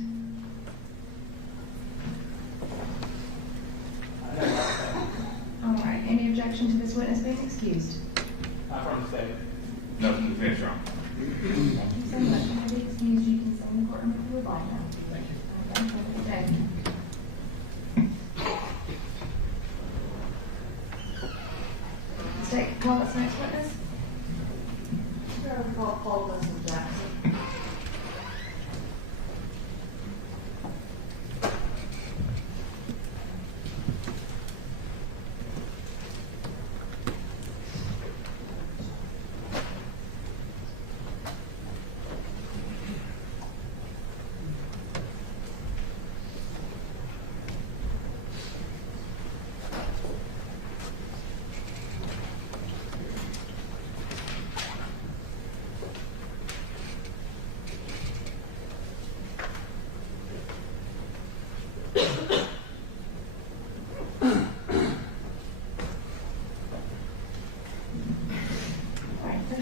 All right, any objection to this witness being excused? Not from the state. Nothing to finish wrong. Thank you so much. You may be excused. You can stay in the courtroom if you would like now. Thank you. Okay, have a good day. State, call its next witness. Paul Leslie Jackson.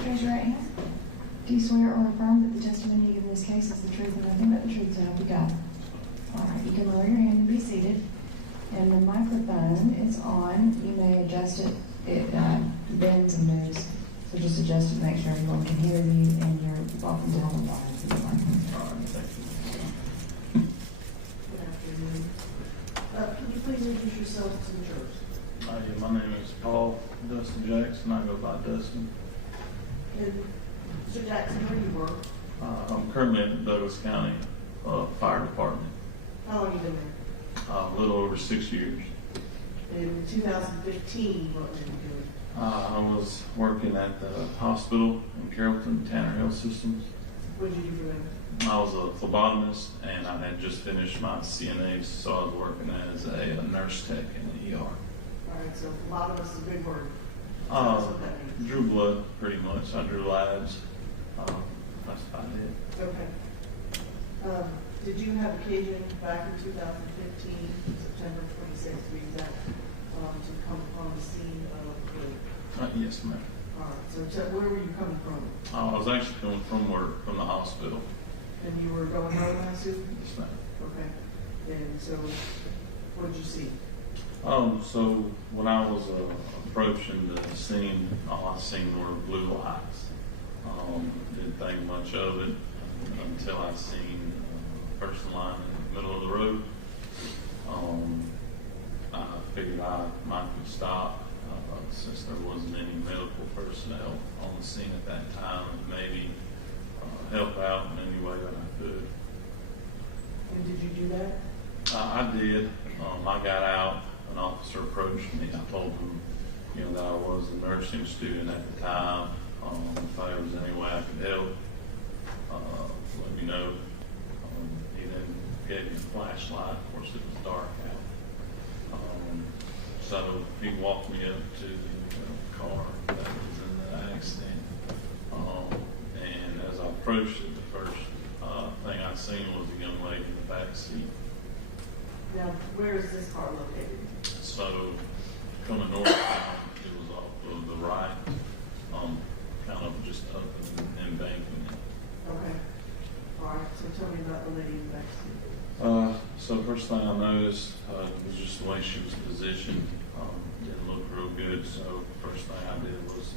Raise your right hand. Do you swear or affirm that the testimony you give in this case is the truth and nothing but the truth, so help you God? All right, you can lower your hand and be seated. And the microphone is on. You may adjust it. It bends and moves. So just adjust it to make sure everyone can hear you, and you're welcome to hold on to the microphone. All right, thank you. Good afternoon. Can you please introduce yourself to the jurors? Yeah, my name is Paul Dustin Jackson. I go by Dustin. And Mr. Jackson, where do you work? I'm currently at the Douglas County Fire Department. How long have you been there? A little over 6 years. In 2015, what did you do? I was working at the hospital in Carrollton, Tanner Health Systems. What did you do for them? I was a phlebotomist, and I had just finished my CNA, so I was working as a nurse tech in the ER. All right, so a lot of us is a big word. Tell us what that means. Drew blood, pretty much. I drew labs. That's about it. Okay. Did you have occasion back in 2015, September 26th, to be exact, to come on the scene of the... Yes, ma'am. All right, so where were you coming from? I was actually coming from work, from the hospital. And you were going home, I assume? Yes, ma'am. Okay. And so, what did you see? So when I was approaching the scene, all I seen were blue lights. Didn't think much of it until I seen a person lying in the middle of the road. I figured I might be stopped since there wasn't any medical personnel on the scene at that time, and maybe help out in any way that I could. And did you do that? I did. I got out. An officer approached me. I told him, that I was a nursing student at the time. If there was any way I could help, let me know. He then gave me a flashlight. Of course, it was dark out. So he walked me up to the car that was in the accident. And as I approached it, the first thing I seen was a young lady in the back seat. Now, where is this car located? So, coming northbound, it was off of the right, kind of just up an embankment. Okay. All right, so tell me about the lady So first thing I noticed was just the way she was positioned. Didn't look real good. So first thing I did was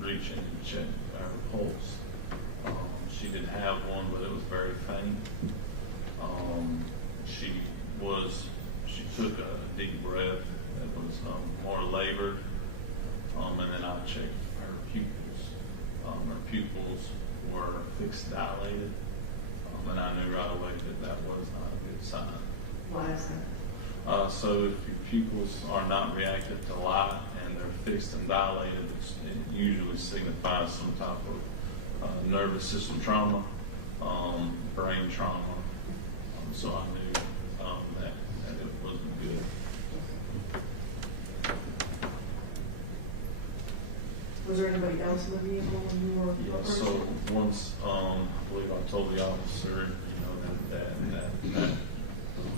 reach in and check her pulse. She did have one, but it was very faint. She took a deep breath that was more labored, and then I checked her pupils. Her pupils were fixed dilated, and I knew right away that was not a good sign. Why is that? So if your pupils are not reactive to light and they're fixed and dilated, it usually signifies some type of nervous system trauma, brain trauma. So I knew that it wasn't good. Was there anybody else in the vehicle when you were? Yeah. So once I believe I told the officer, that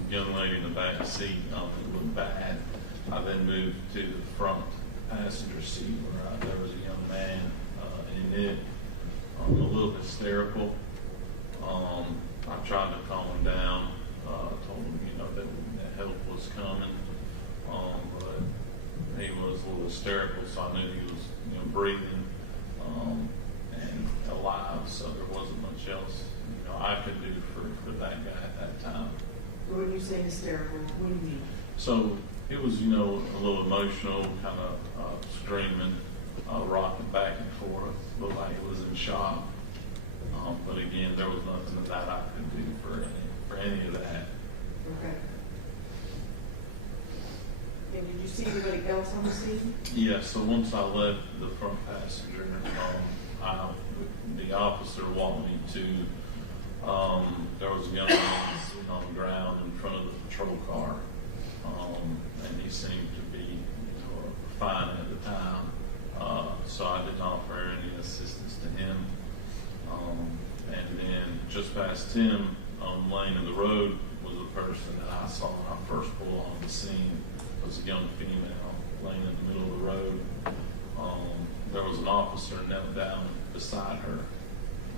young lady in the back seat looked bad. I then moved to the front passenger seat where there was a young man in it, a little hysterical. I tried to calm him down, told him, that help was coming, but he was a little hysterical, so I knew he was, breathing and alive, so there wasn't much else, I could do for that guy at that time. When you say hysterical, what do you mean? So it was, a little emotional, kind of screaming, rocking back and forth, looked like he was in shock. But again, there was nothing that I could do for any of that. Okay. And did you see anybody else on the scene? Yeah, so once I left the front passenger, the officer walked me to, there was a young man sitting on the ground in front of the patrol car, and he seemed to be fine at the time, so I didn't offer any assistance to him. And then just past him, on the lane of the road, was a person that I saw when I first pulled on the scene. It was a young female laying in the middle of the road. There was an officer knelt down beside her,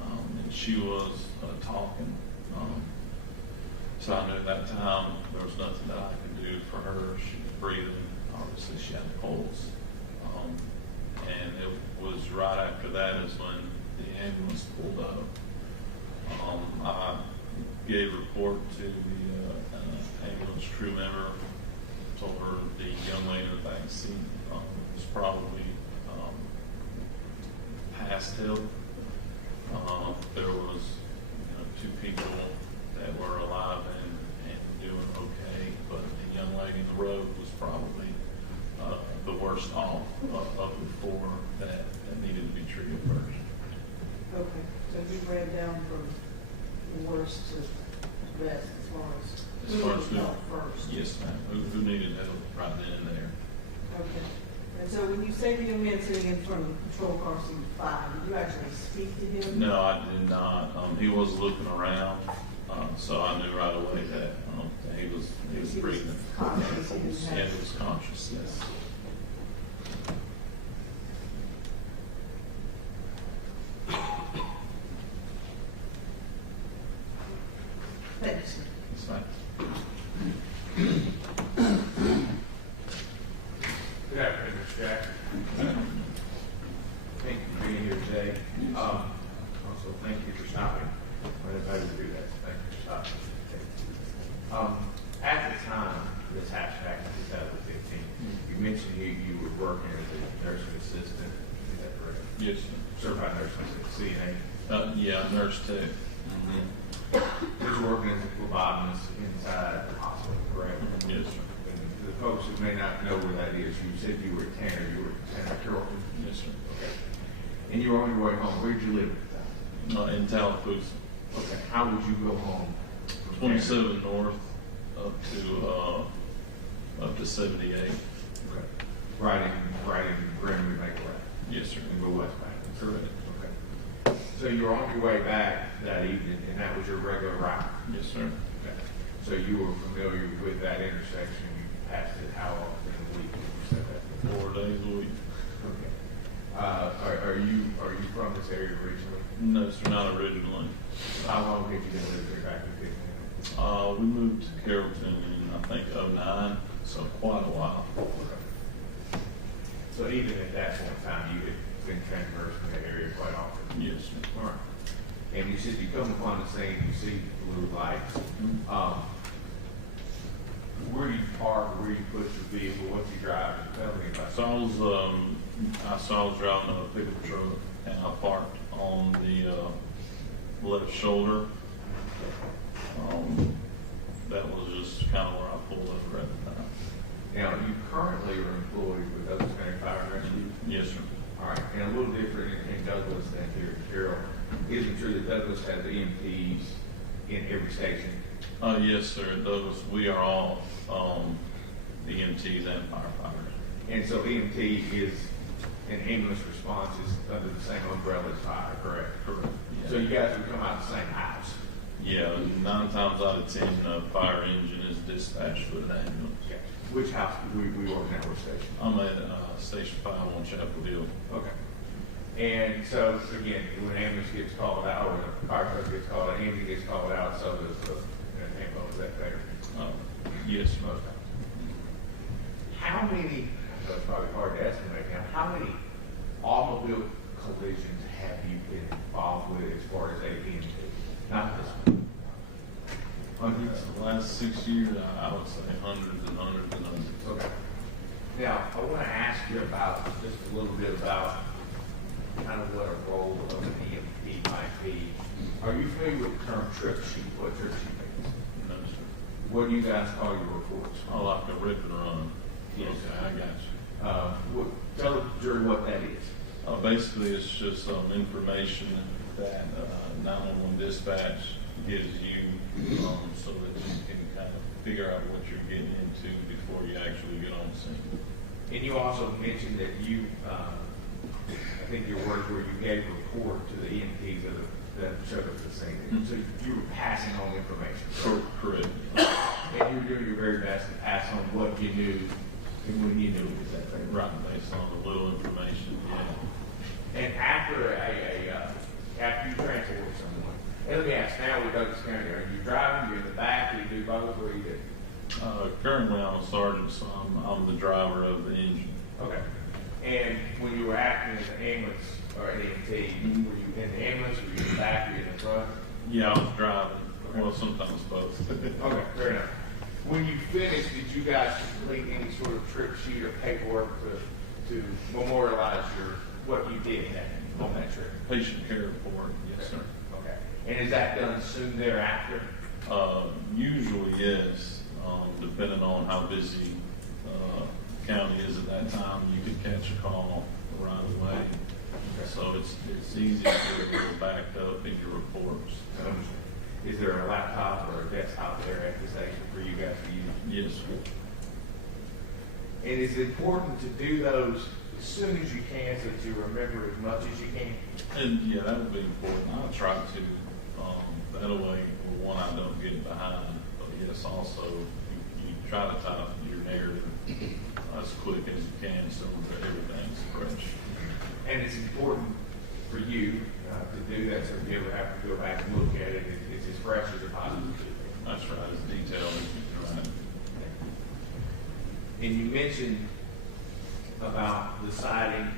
and she was talking. So I knew at that time there was nothing that I could do for her. She was breathing. Obviously, she had a pulse. And it was right after that is when the ambulance pulled up. I gave a report to the ambulance crew member, told her the young lady in the back seat was probably past help. There was two people that were alive and doing okay, but the young lady in the road was probably the worst off of the four that needed to be treated first. Okay, so you ran down from the worst to best as far as help first? Yes, ma'am. Who needed help right then and there. Okay. And so when you say the young man sitting in front of the patrol car seemed fine, did you actually speak to him? No, I did not. He was looking around, so I knew right away that he was breathing. Conscious. Yeah, he was conscious, yes. Thanks. That's fine. Good afternoon, Mr. Jack. Thank you for being here today. Also, thank you for stopping. I didn't know you do that, so thank you for stopping. At the time this happened back in 2015, you mentioned you were working as a nursing assistant. Is that correct? Yes, sir. Certified nursing assistant, CNA? Yeah, nurse tech. You were working as a phlebotomist inside the hospital, correct? Yes, sir. And the folks who may not know where that is, you said you were at Tanner. You were at Tanner Carrollton? Yes, sir. Okay. And you were on your way home. Where did you live at the time? In Tallapoosa. Okay. How would you go home? 27 north up to 78. Okay. Right in Bremen, we make a right. Yes, sir. And go westbound. Correct. Okay. So you were on your way back that evening, and that was your regular route? Yes, sir. Okay. So you were familiar with that intersection. You passed it how often a week? You said that 4 days a week. Okay. Are you from this area originally? No, sir, not originally. How long have you been living here back in 15? We moved to Carrollton in, I think, '09, so quite a while. So even at that point in time, you had been transversed in that area quite often? Yes. All right. And you said you come upon the scene, you see blue lights. Where do you park, where do you put your vehicle, what you drive, tell me about So I was driving a pickup truck, and I parked on the left shoulder. That was just kind of where I pulled over at the time. Now, you currently are employed with Douglas County Fire and Rescue? Yes, sir. All right, and a little different in Douglas than here in Carroll. Is it true that Douglas has EMTs in every station? Yes, sir. At Douglas, we are all EMTs and firefighters. And so EMT is an ambulance response is under the same umbrella as fire, correct? Correct. Yeah. So you guys would come out of the same house? Yeah, 9 times out of 10, a fire engine is dispatched with an ambulance. Okay. Which house do we work now? Which station? I'm at Station 5 on Chapel Hill. Okay. And so, again, when an ambulance gets called out, or the fire truck gets called out, ambulance gets called out, so does the ambo. Is that fair? Yes, most times. How many, that's probably hard to estimate now, how many automobile collisions have you been involved with as far as APMT? Not this one. Hundreds. The last 6 years, I would say hundreds and hundreds and hundreds. Okay. Now, I want to ask you about, just a little bit about kind of what a role of an EMT might be. Are you familiar with the term trip sheet? What trip sheet means? No, sir. What do you guys call your reports? I like to rip and run. Yes. Okay, I got you. Tell the jury what that is. Basically, it's just information that 911 dispatch gives you so that you can kind of figure out what you're getting into before you actually get on scene. And you also mentioned that you, I think your words were you gave a report to the EMTs that showed up at the scene. Mm-hmm. So you were passing on information. Correct. And you were doing your very best to pass on what you knew and when you knew it. Is that fair? Right, based on the little information, yeah. And after after you transport someone, and let me ask, now with Douglas County, are you driving, you're in the back, do you do both, what do you do? Currently, I'm a sergeant, so I'm the driver of the engine. Okay. And when you were acting as an ambulance or an EMT, were you in the ambulance, were you in the back, were you in the front? Yeah, I was driving. Okay. Well, sometimes both. Okay, fair enough. When you finished, did you guys complete any sort of trip sheet or paperwork to memorialize what you did on that trip? Patient care report, yes, sir. Okay. And is that done soon thereafter? Usually, yes. Depending on how busy county is at that time, you could catch a call right away. Okay. So it's easy to get backed up in your reports. Is there a laptop or a desktop there at the station for you guys to use? Yes, sir. And is it important to do those as soon as you can so that you remember as much as you can? And yeah, that would be important. I try to. That way, one, I don't get behind. But yes, also, you try to type your narrative as quick as you can so that everything's fresh. And it's important for you to do that so you ever have to go back and look at it. It's as fresh as it possibly could be. That's right, as detailed as you can write. And you mentioned about deciding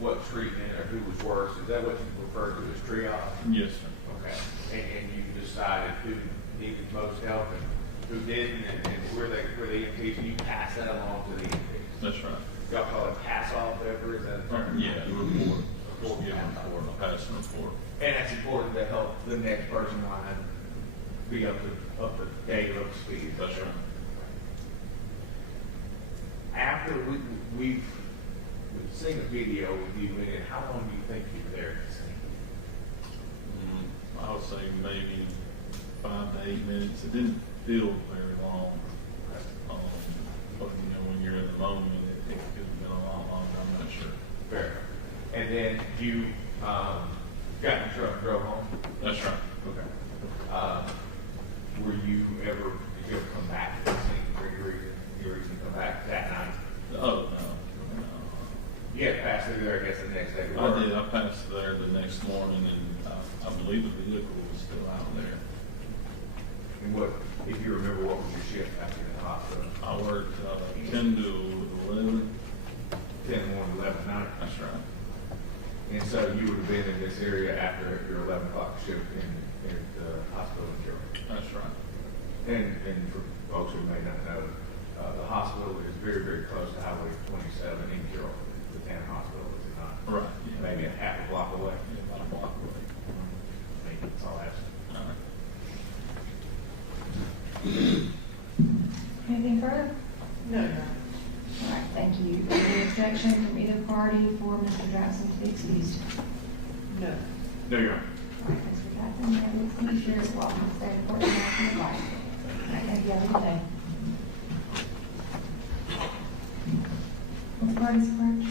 what treatment or who was worse. Is that what you refer to as triage? Yes, sir. Okay. And you decided who needed most help and who didn't, and where the EMTs, and you pass that along to the EMTs. That's right. Y'all call it pass off ever? Is that a term? Yeah, report. Yeah, report. I'll pass the report. And that's important to help the next person line be up to date, up to speed. That's right. After we've seen a video with you in it, how long do you think you were there to see? I would say maybe 5 to 8 minutes. It didn't feel very long. But when you're in the moment, it could have been a lot longer. I'm not sure. Fair enough. And then you got in the truck and drove home? That's right. Okay. Did you ever come back to the scene for any reason? You reason to come back that night? Oh, no. You had to pass through there, I guess, the next day. I did. I passed there the next morning, and I believe the vehicle was still out there. And what, if you remember, what was your shift after the hospital? I worked 10 to 11. 10 in the morning, 11 at night? That's right. And so you would have been in this area after your 11 o'clock shift in the hospital in Carroll? That's right. And for folks who may not know, the hospital is very, very close to Highway 27 in Carroll, the town hospital, is it not? Right. Yeah. Maybe a half a block away? Yeah, about a block away. Thank you, that's all I asked. All right. Anything further? No, All right, thank you. Any objection from either party for Mr. Jackson to be excused? no. No, Your Honor. All right, Mr. Jackson, you have an excuse. You're welcome to stay in court and ask your advice. All right, thank you. Have a good day. What's the party's approach?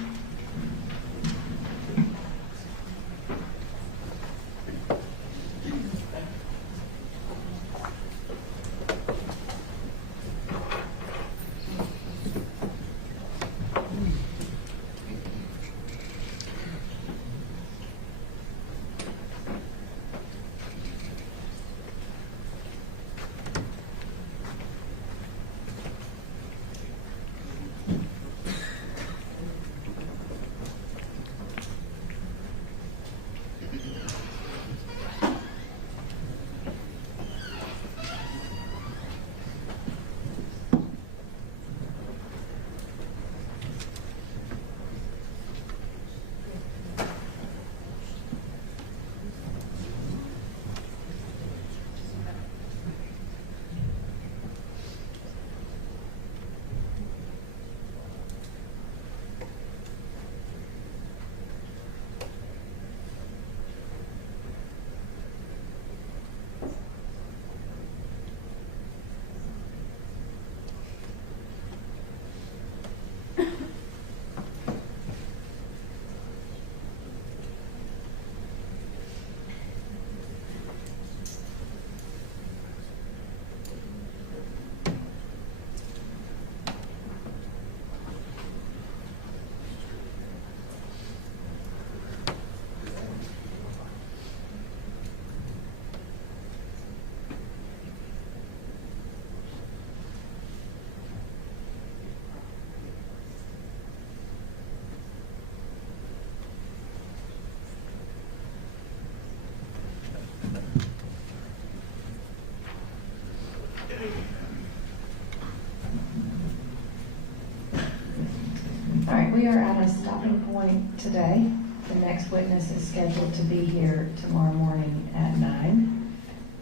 All right, we are at a stopping point today. The next witness is scheduled to be here tomorrow morning at 9.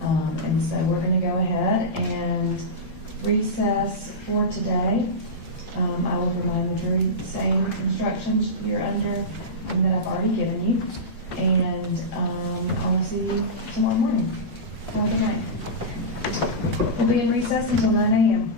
And so we're going to go ahead and recess for today. I will remind the jury the same instructions you're under and that I've already given you. And I'll see you tomorrow morning. Have a good night. We'll be in recess until 9 a.m.